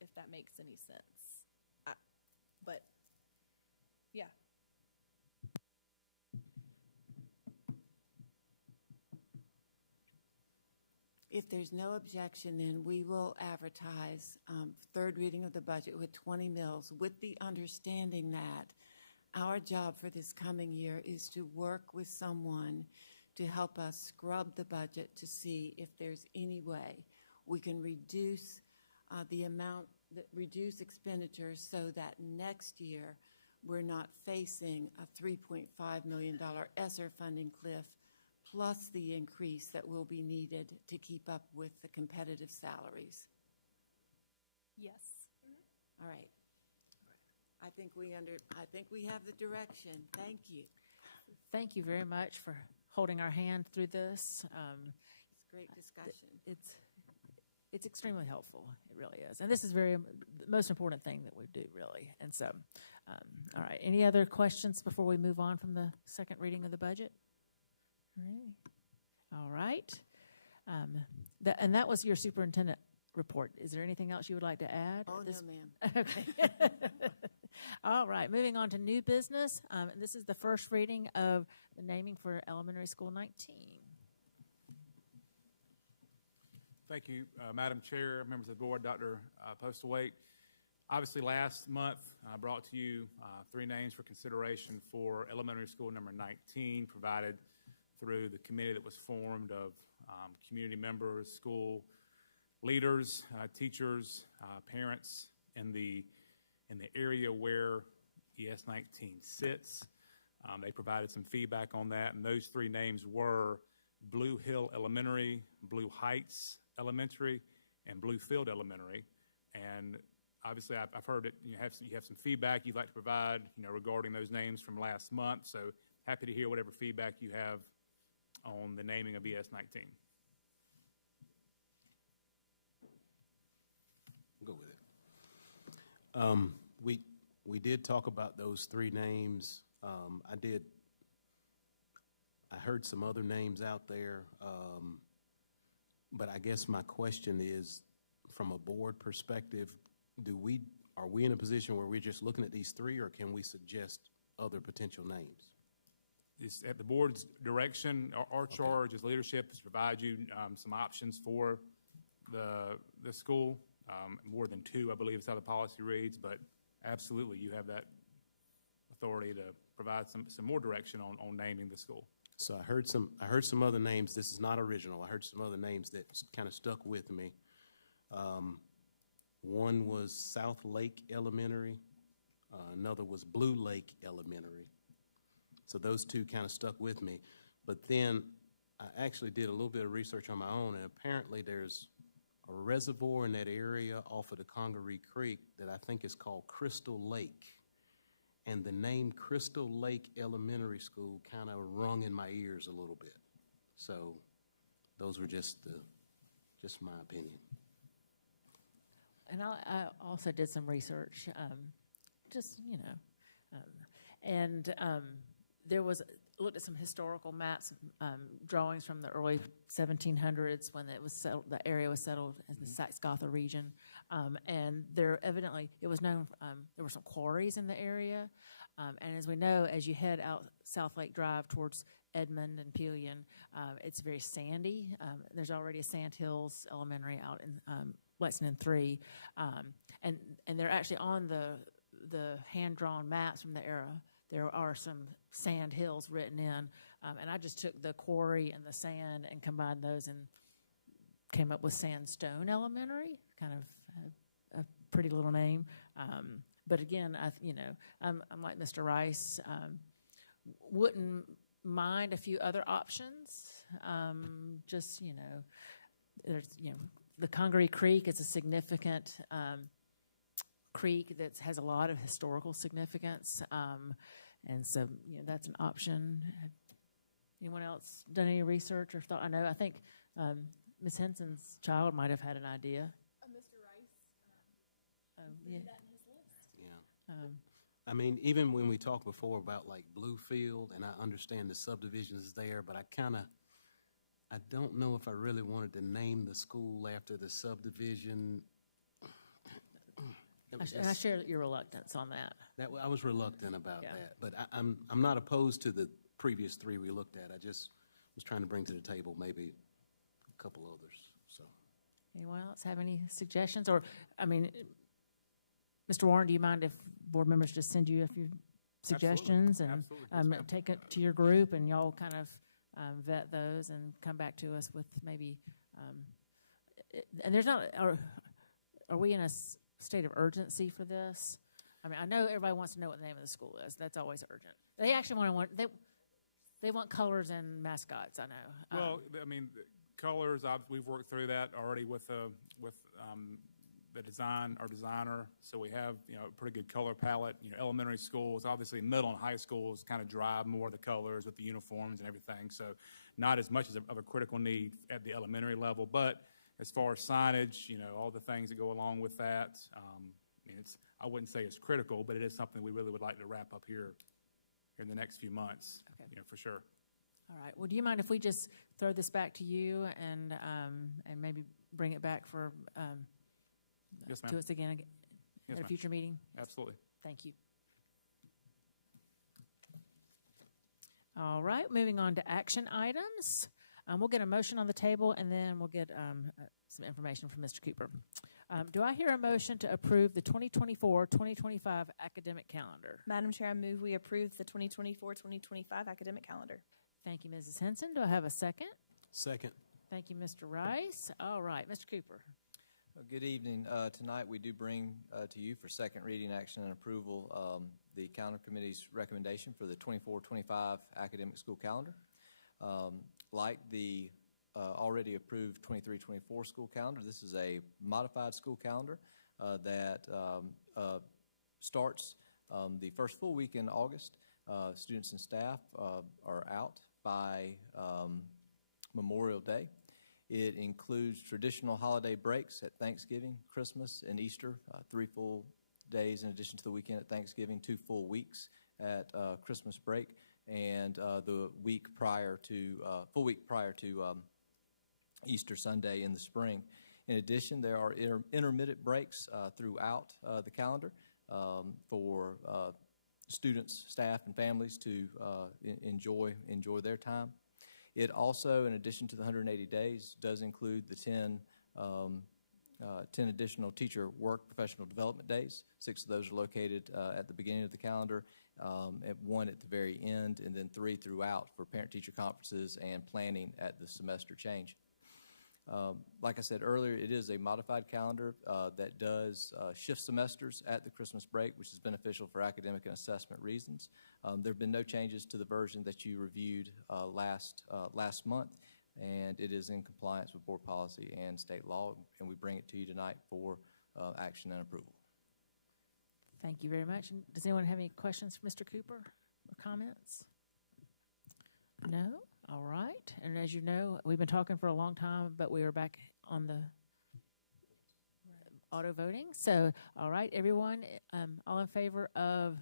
if that makes any sense. But, yeah. If there's no objection, then we will advertise third reading of the budget with 20 mills, with the understanding that our job for this coming year is to work with someone to help us scrub the budget to see if there's any way we can reduce reduce expenditures so that next year we're not facing a $3.5 million ESSER funding cliff plus the increase that will be needed to keep up with the competitive salaries. Yes. All right. I think we have the direction. Thank you. Thank you very much for holding our hand through this. It's great discussion. It's extremely helpful. It really is. And this is the most important thing that we do, really. And so, all right. Any other questions before we move on from the second reading of the budget? All right. All right. And that was your superintendent report. Is there anything else you would like to add? Oh, no, ma'am. Okay. All right, moving on to new business. And this is the first reading of the naming for Elementary School 19. Thank you, Madam Chair, members of the board, Dr. Postlewaite. Obviously, last month, I brought to you 3 names for consideration for elementary school number 19, provided through the committee that was formed of community members, school leaders, teachers, parents in the area where ES 19 sits. They provided some feedback on that, and those 3 names were Blue Hill Elementary, Blue Heights Elementary, and Bluefield Elementary. And obviously, I've heard that you have some feedback you'd like to provide, regarding those names from last month. So happy to hear whatever feedback you have on the naming of ES 19. Go with it. We did talk about those 3 names. I heard some other names out there, but I guess my question is, from a board perspective, are we in a position where we're just looking at these 3, or can we suggest other potential names? It's at the board's direction. Our charge as leadership is to provide you some options for the school. More than 2, I believe, is how the policy reads, but absolutely, you have that authority to provide some more direction on naming the school. So I heard some other names. This is not original. I heard some other names that kind of stuck with me. One was South Lake Elementary. Another was Blue Lake Elementary. So those 2 kind of stuck with me. But then I actually did a little bit of research on my own, and apparently there's a reservoir in that area off of the Congaree Creek that I think is called Crystal Lake. And the name Crystal Lake Elementary School kind of rung in my ears a little bit. So those were just my opinion. And I also did some research, there was looked at some historical maps, drawings from the early 1700s when it was settled, the area was settled as the Saxe-Gotha region, and there evidently it was known there were some quarries in the area, and as we know, as you head out South Lake Drive towards Edmond and Pelion, it's very sandy. There's already a Sand Hills Elementary out in Lexington 3, and they're actually on the hand-drawn maps from the era. There are some sand hills written in, and I just took the quarry and the sand and combined those and came up with Sandstone Elementary, kind of a pretty little name. But again, I'm like Mr. Rice, wouldn't mind a few other options. There's the Congaree Creek is a significant creek that has a lot of historical significance. And so, that's an option. Anyone else done any research or thought? I think Ms. Henson's child might have had an idea. Mr. Rice Yeah. that in his list. Yeah. Even when we talked before about like Bluefield, and I understand the subdivisions there, but I don't know if I really wanted to name the school after the subdivision. I share your reluctance on that. I was reluctant about that, but I'm not opposed to the previous 3 we looked at. I just was trying to bring to the table maybe a couple others. So, anyone else have any suggestions? Or, Mr. Warren, do you mind if board members just send you a few suggestions and take it to your group, and y'all kind of vet those and come back to us with maybe? And there's not. Are we in a state of urgency for this? I know everybody wants to know what the name of the school is. That's always urgent. They actually they want colors and mascots. I know. Well, colors. We've worked through that already with the our designer. So we have a pretty good color palette. Elementary schools, obviously middle and high schools, kind of drive more of the colors with the uniforms and everything. So not as much of a critical need at the elementary level, but as far as signage, all the things that go along with that, I wouldn't say it's critical, but it is something we really would like to wrap up here in the next few months, for sure. All right. Well, do you mind if we just throw this back to you and maybe bring it back for Yes, ma'am. to us again Yes, at a ma'am. future meeting? Absolutely. Thank you. All right. Moving on to action items. We'll get a motion on the table, and then we'll get some information from Mr. Cooper. Do I hear a motion to approve the 2024-2025 academic calendar? Madam Chair, I move we approve the 2024-2025 academic calendar. Thank you, Mrs. Henson. Do I have a second? Second. Thank you, Mr. Rice. All right, Mr. Cooper. Good evening. Tonight we do bring to you for second reading, action, and approval the calendar committee's recommendation for the 24-25 academic school calendar. Like the already approved 23-24 school calendar, this is a modified school calendar that starts the first full week in August. Students and staff are out by Memorial Day. It includes traditional holiday breaks at Thanksgiving, Christmas, and Easter, 3 full days in addition to the weekend at Thanksgiving, 2 full weeks at Christmas break, and the week prior to full week prior to Easter Sunday in the spring. In addition, there are intermittent breaks throughout the calendar for students, staff, and families to enjoy their time. It also, in addition to the 180 days, does include the 10 additional teacher work professional development days. 6 of those are located at the beginning of the calendar, at 1 at the very end, and then 3 throughout for parent-teacher conferences and planning at the semester change. Like I said earlier, it is a modified calendar that does shift semesters at the Christmas break, which is beneficial for academic and assessment reasons. There have been no changes to the version that you reviewed last month, and it is in compliance with board policy and state law, and we bring it to you tonight for action and approval. Thank you very much. And does anyone have any questions for Mr. Cooper or comments? No? All right. And as you know, we've been talking for a long time, but we are back on the auto voting. So, all right, everyone, all in favor of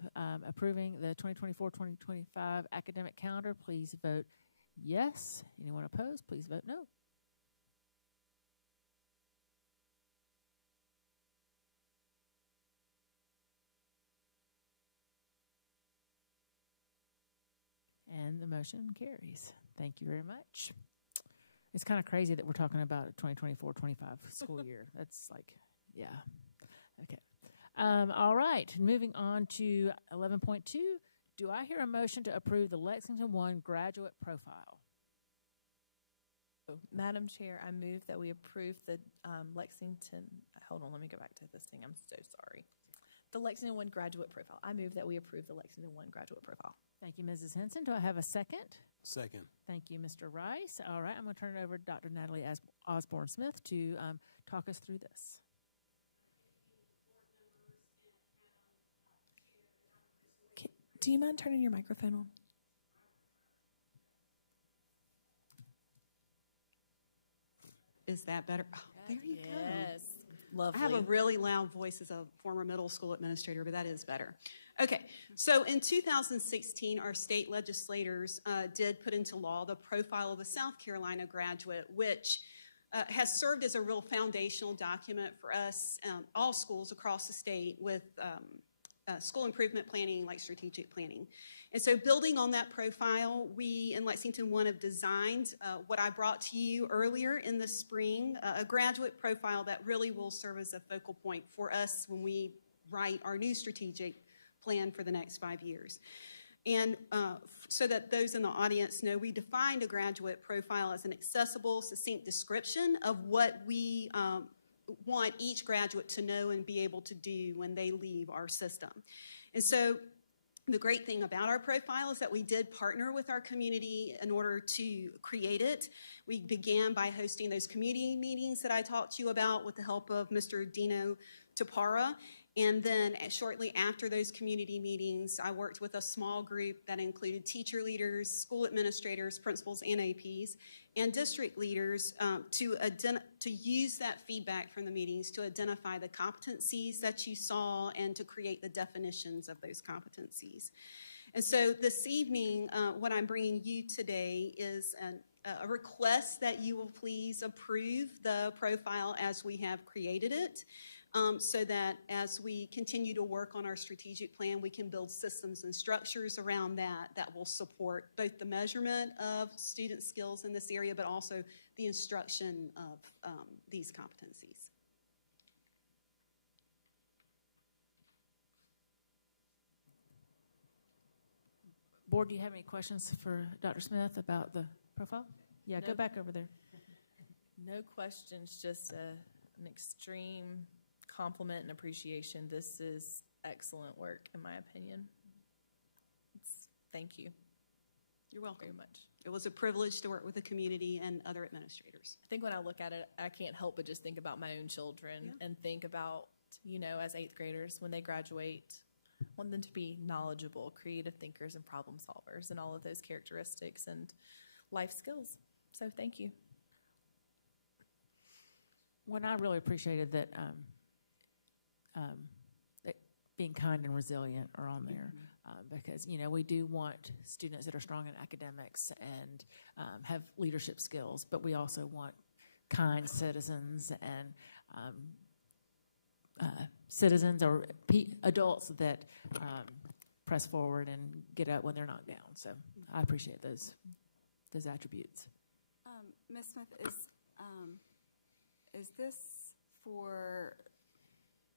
approving the 2024-2025 academic calendar, please vote yes. Anyone opposed, please vote no. And the motion carries. Thank you very much. It's kind of crazy that we're talking about a 2024-25 school year. That's like, yeah. Okay. All right. Moving on to 11.2. Do I hear a motion to approve the Lexington One graduate profile? Madam Chair, I move that we approve the Lexington, hold on, let me go back to this thing. I'm so sorry. The Lexington One graduate profile. I move that we approve the Lexington One graduate profile. Thank you, Mrs. Henson. Do I have a second? Second. Thank you, Mr. Rice. All right, I'm going to turn it over to Dr. Natalie Osborne-Smith to talk us through this. Do you mind turning your microphone on? Is that better? Oh, there you go. Yes. Lovely. I have a really loud voice as a former middle school administrator, but that is better. Okay, so in 2016, our state legislators did put into law the profile of a South Carolina graduate, which has served as a real foundational document for us, all schools across the state, with school improvement planning, like strategic planning. And so building on that profile, we in Lexington One have designed what I brought to you earlier in the spring, a graduate profile that really will serve as a focal point for us when we write our new strategic plan for the next 5 years. And so that those in the audience know, we defined a graduate profile as an accessible, succinct description of what we want each graduate to know and be able to do when they leave our system. And so the great thing about our profile is that we did partner with our community in order to create it. We began by hosting those community meetings that I talked to you about with the help of Mr. Dino Tapara. And then shortly after those community meetings, I worked with a small group that included teacher leaders, school administrators, principals, and APs, and district leaders to use that feedback from the meetings to identify the competencies that you saw and to create the definitions of those competencies. And so this evening, what I'm bringing you today is a request that you will please approve the profile as we have created it, so that as we continue to work on our strategic plan, we can build systems and structures around that will support both the measurement of student skills in this area, but also the instruction of these competencies. Board, do you have any questions for Dr. Smith about the profile? Yeah, No. go back over there. No questions, just an extreme compliment and appreciation. This is excellent work, in my opinion. Thank you. You're welcome. Very much. It was a privilege to work with the community and other administrators. I think when I look at it, I can't help but just think about my own children and think about, as 8th graders, when they graduate, I want them to be knowledgeable, creative thinkers, and problem solvers, and all of those characteristics and life skills. So thank you. When I really appreciated that being kind and resilient are on there, because, we do want students that are strong in academics and have leadership skills, but we also want kind citizens and citizens or adults that press forward and get up when they're knocked down. So I appreciate those attributes. Ms. Smith, is this for,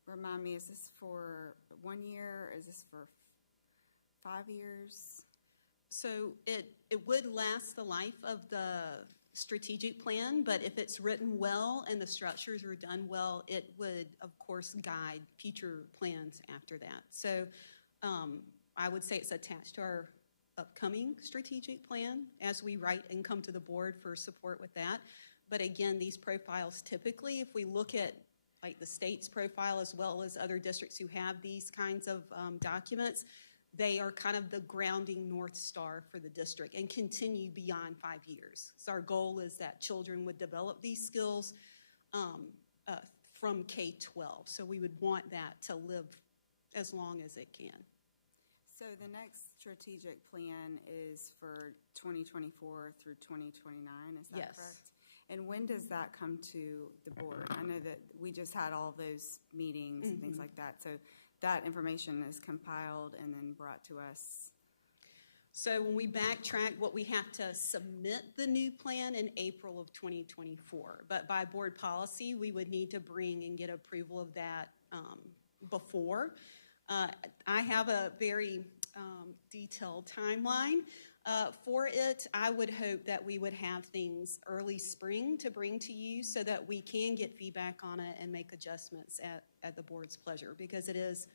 remind me, is this for 1 year? Is this for 5 years? So it would last the life of the strategic plan, but if it's written well and the structures are done well, it would, of course, guide future plans after that. So I would say it's attached to our upcoming strategic plan as we write and come to the board for support with that. But again, these profiles typically, if we look at like the state's profile as well as other districts who have these kinds of documents, they are kind of the grounding North Star for the district and continue beyond 5 years. So our goal is that children would develop these skills from K-12. So we would want that to live as long as it can. So the next strategic plan is for 2024 through 2029, is that Yes. correct? And when does that come to the board? I know that we just had all of those meetings and things like that. So that information is compiled and then brought to us. So when we backtrack, what we have to submit the new plan in April of 2024. But by board policy, we would need to bring and get approval of that before. I have a very detailed timeline for it. I would hope that we would have things early spring to bring to you so that we can get feedback on it and make adjustments at the board's pleasure, because it is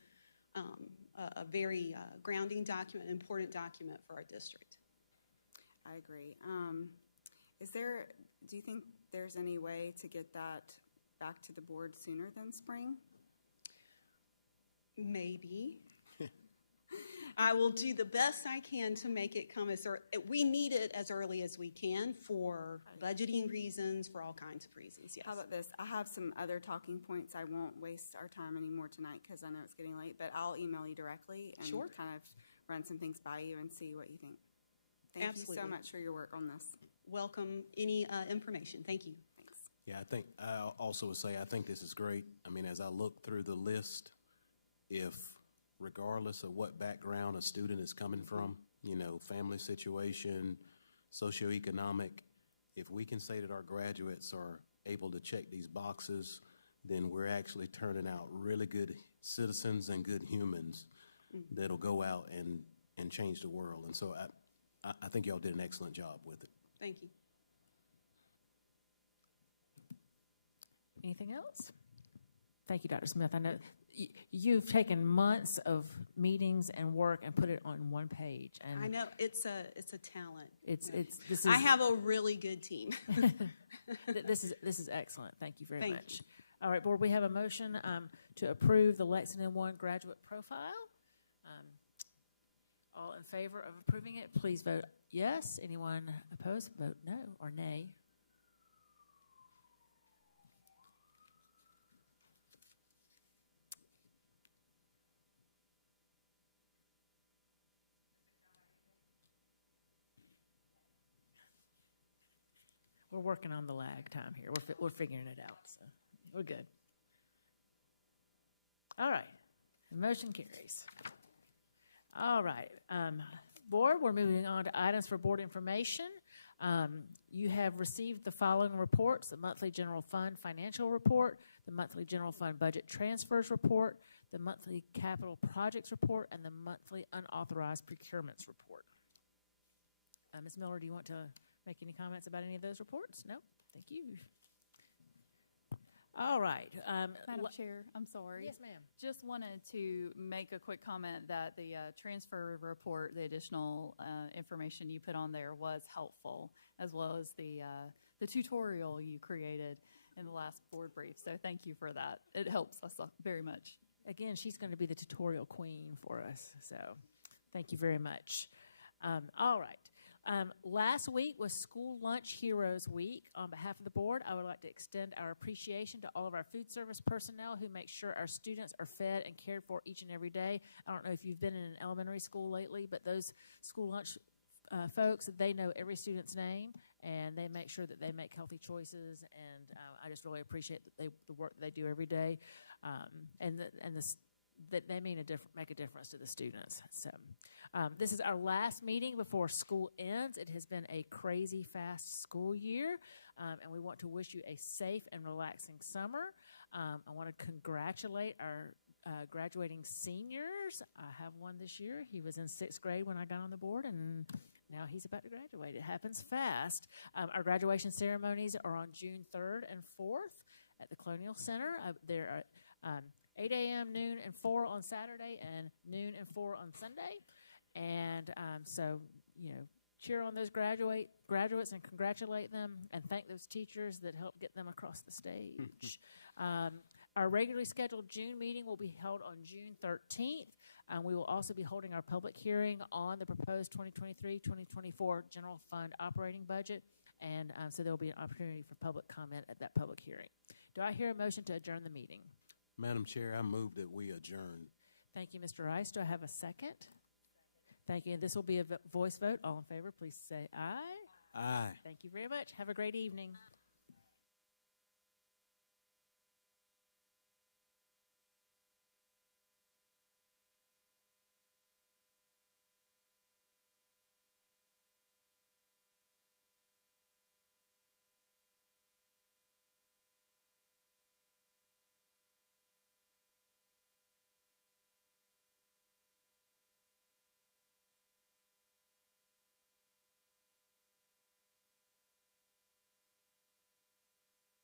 a very grounding document, important document for our district. I agree. Do you think there's any way to get that back to the board sooner than spring? Maybe. I will do the best I can to make it come as early. We need it as early as we can for budgeting reasons, for all kinds of reasons, yes. How about this? I have some other talking points. I won't waste our time anymore tonight because I know it's getting late, but I'll email you directly and kind of run some things by you and see what you think. Thank you so much for your work on this. Welcome any information. Thank you. Thanks. Yeah, I also would say I think this is great. I mean, as I look through the list, if regardless of what background a student is coming from, family situation, socioeconomic, if we can say that our graduates are able to check these boxes, then we're actually turning out really good citizens and good humans that'll go out and change the world. And so I think y'all did an excellent job with it. Thank you. Anything else? Thank you, Dr. Smith. I know you've taken months of meetings and work and put it on one page. And I know it's a talent. This is, I have a really good team. This is excellent. Thank you very much. You. All right, board, we have a motion to approve the Lexington One graduate profile. All in favor of approving it, please vote yes. Anyone opposed, vote no or nay. We're working on the lag time here. We're figuring it out, so we're good. All right. The motion carries. All right. Board, we're moving on to items for board information. You have received the following reports: the monthly general fund financial report, the monthly general fund budget transfers report, the monthly capital projects report, and the monthly unauthorized procurements report. Ms. Miller, do you want to make any comments about any of those reports? No? Thank you. All right. Madam Chair, I'm sorry. Yes, ma'am. Just wanted to make a quick comment that the transfer report, the additional information you put on there was helpful, as well as the tutorial you created in the last board brief. So thank you for that. It helps us very much. Again, she's going to be the tutorial queen for us, so thank you very much. All right. Last week was School Lunch Heroes Week. On behalf of the board, I would like to extend our appreciation to all of our food service personnel who make sure our students are fed and cared for each and every day. I don't know if you've been in an elementary school lately, but those school lunch folks, they know every student's name, and they make sure that they make healthy choices, and I just really appreciate that the work that they do every day, that they make a difference to the students. So this is our last meeting before school ends. It has been a crazy fast school year, and we want to wish you a safe and relaxing summer. I want to congratulate our graduating seniors. I have one this year. He was in 6th grade when I got on the board, and now he's about to graduate. It happens fast. Our graduation ceremonies are on June 3rd and 4th at the Colonial Center. They're 8 a.m., noon, and 4 on Saturday, and noon and 4 on Sunday. And so, cheer on those graduates and congratulate them, and thank those teachers that helped get them across the stage. Our regularly scheduled June meeting will be held on June 13th. We will also be holding our public hearing on the proposed 2023-2024 general fund operating budget, and so there will be an opportunity for public comment at that public hearing. Do I hear a motion to adjourn the meeting? Madam Chair, I move that we adjourn. Thank you, Mr. Rice. Do I have a second? Thank you. This will be a voice vote. All in favor, please say aye. Aye. Thank you very much. Have a great evening.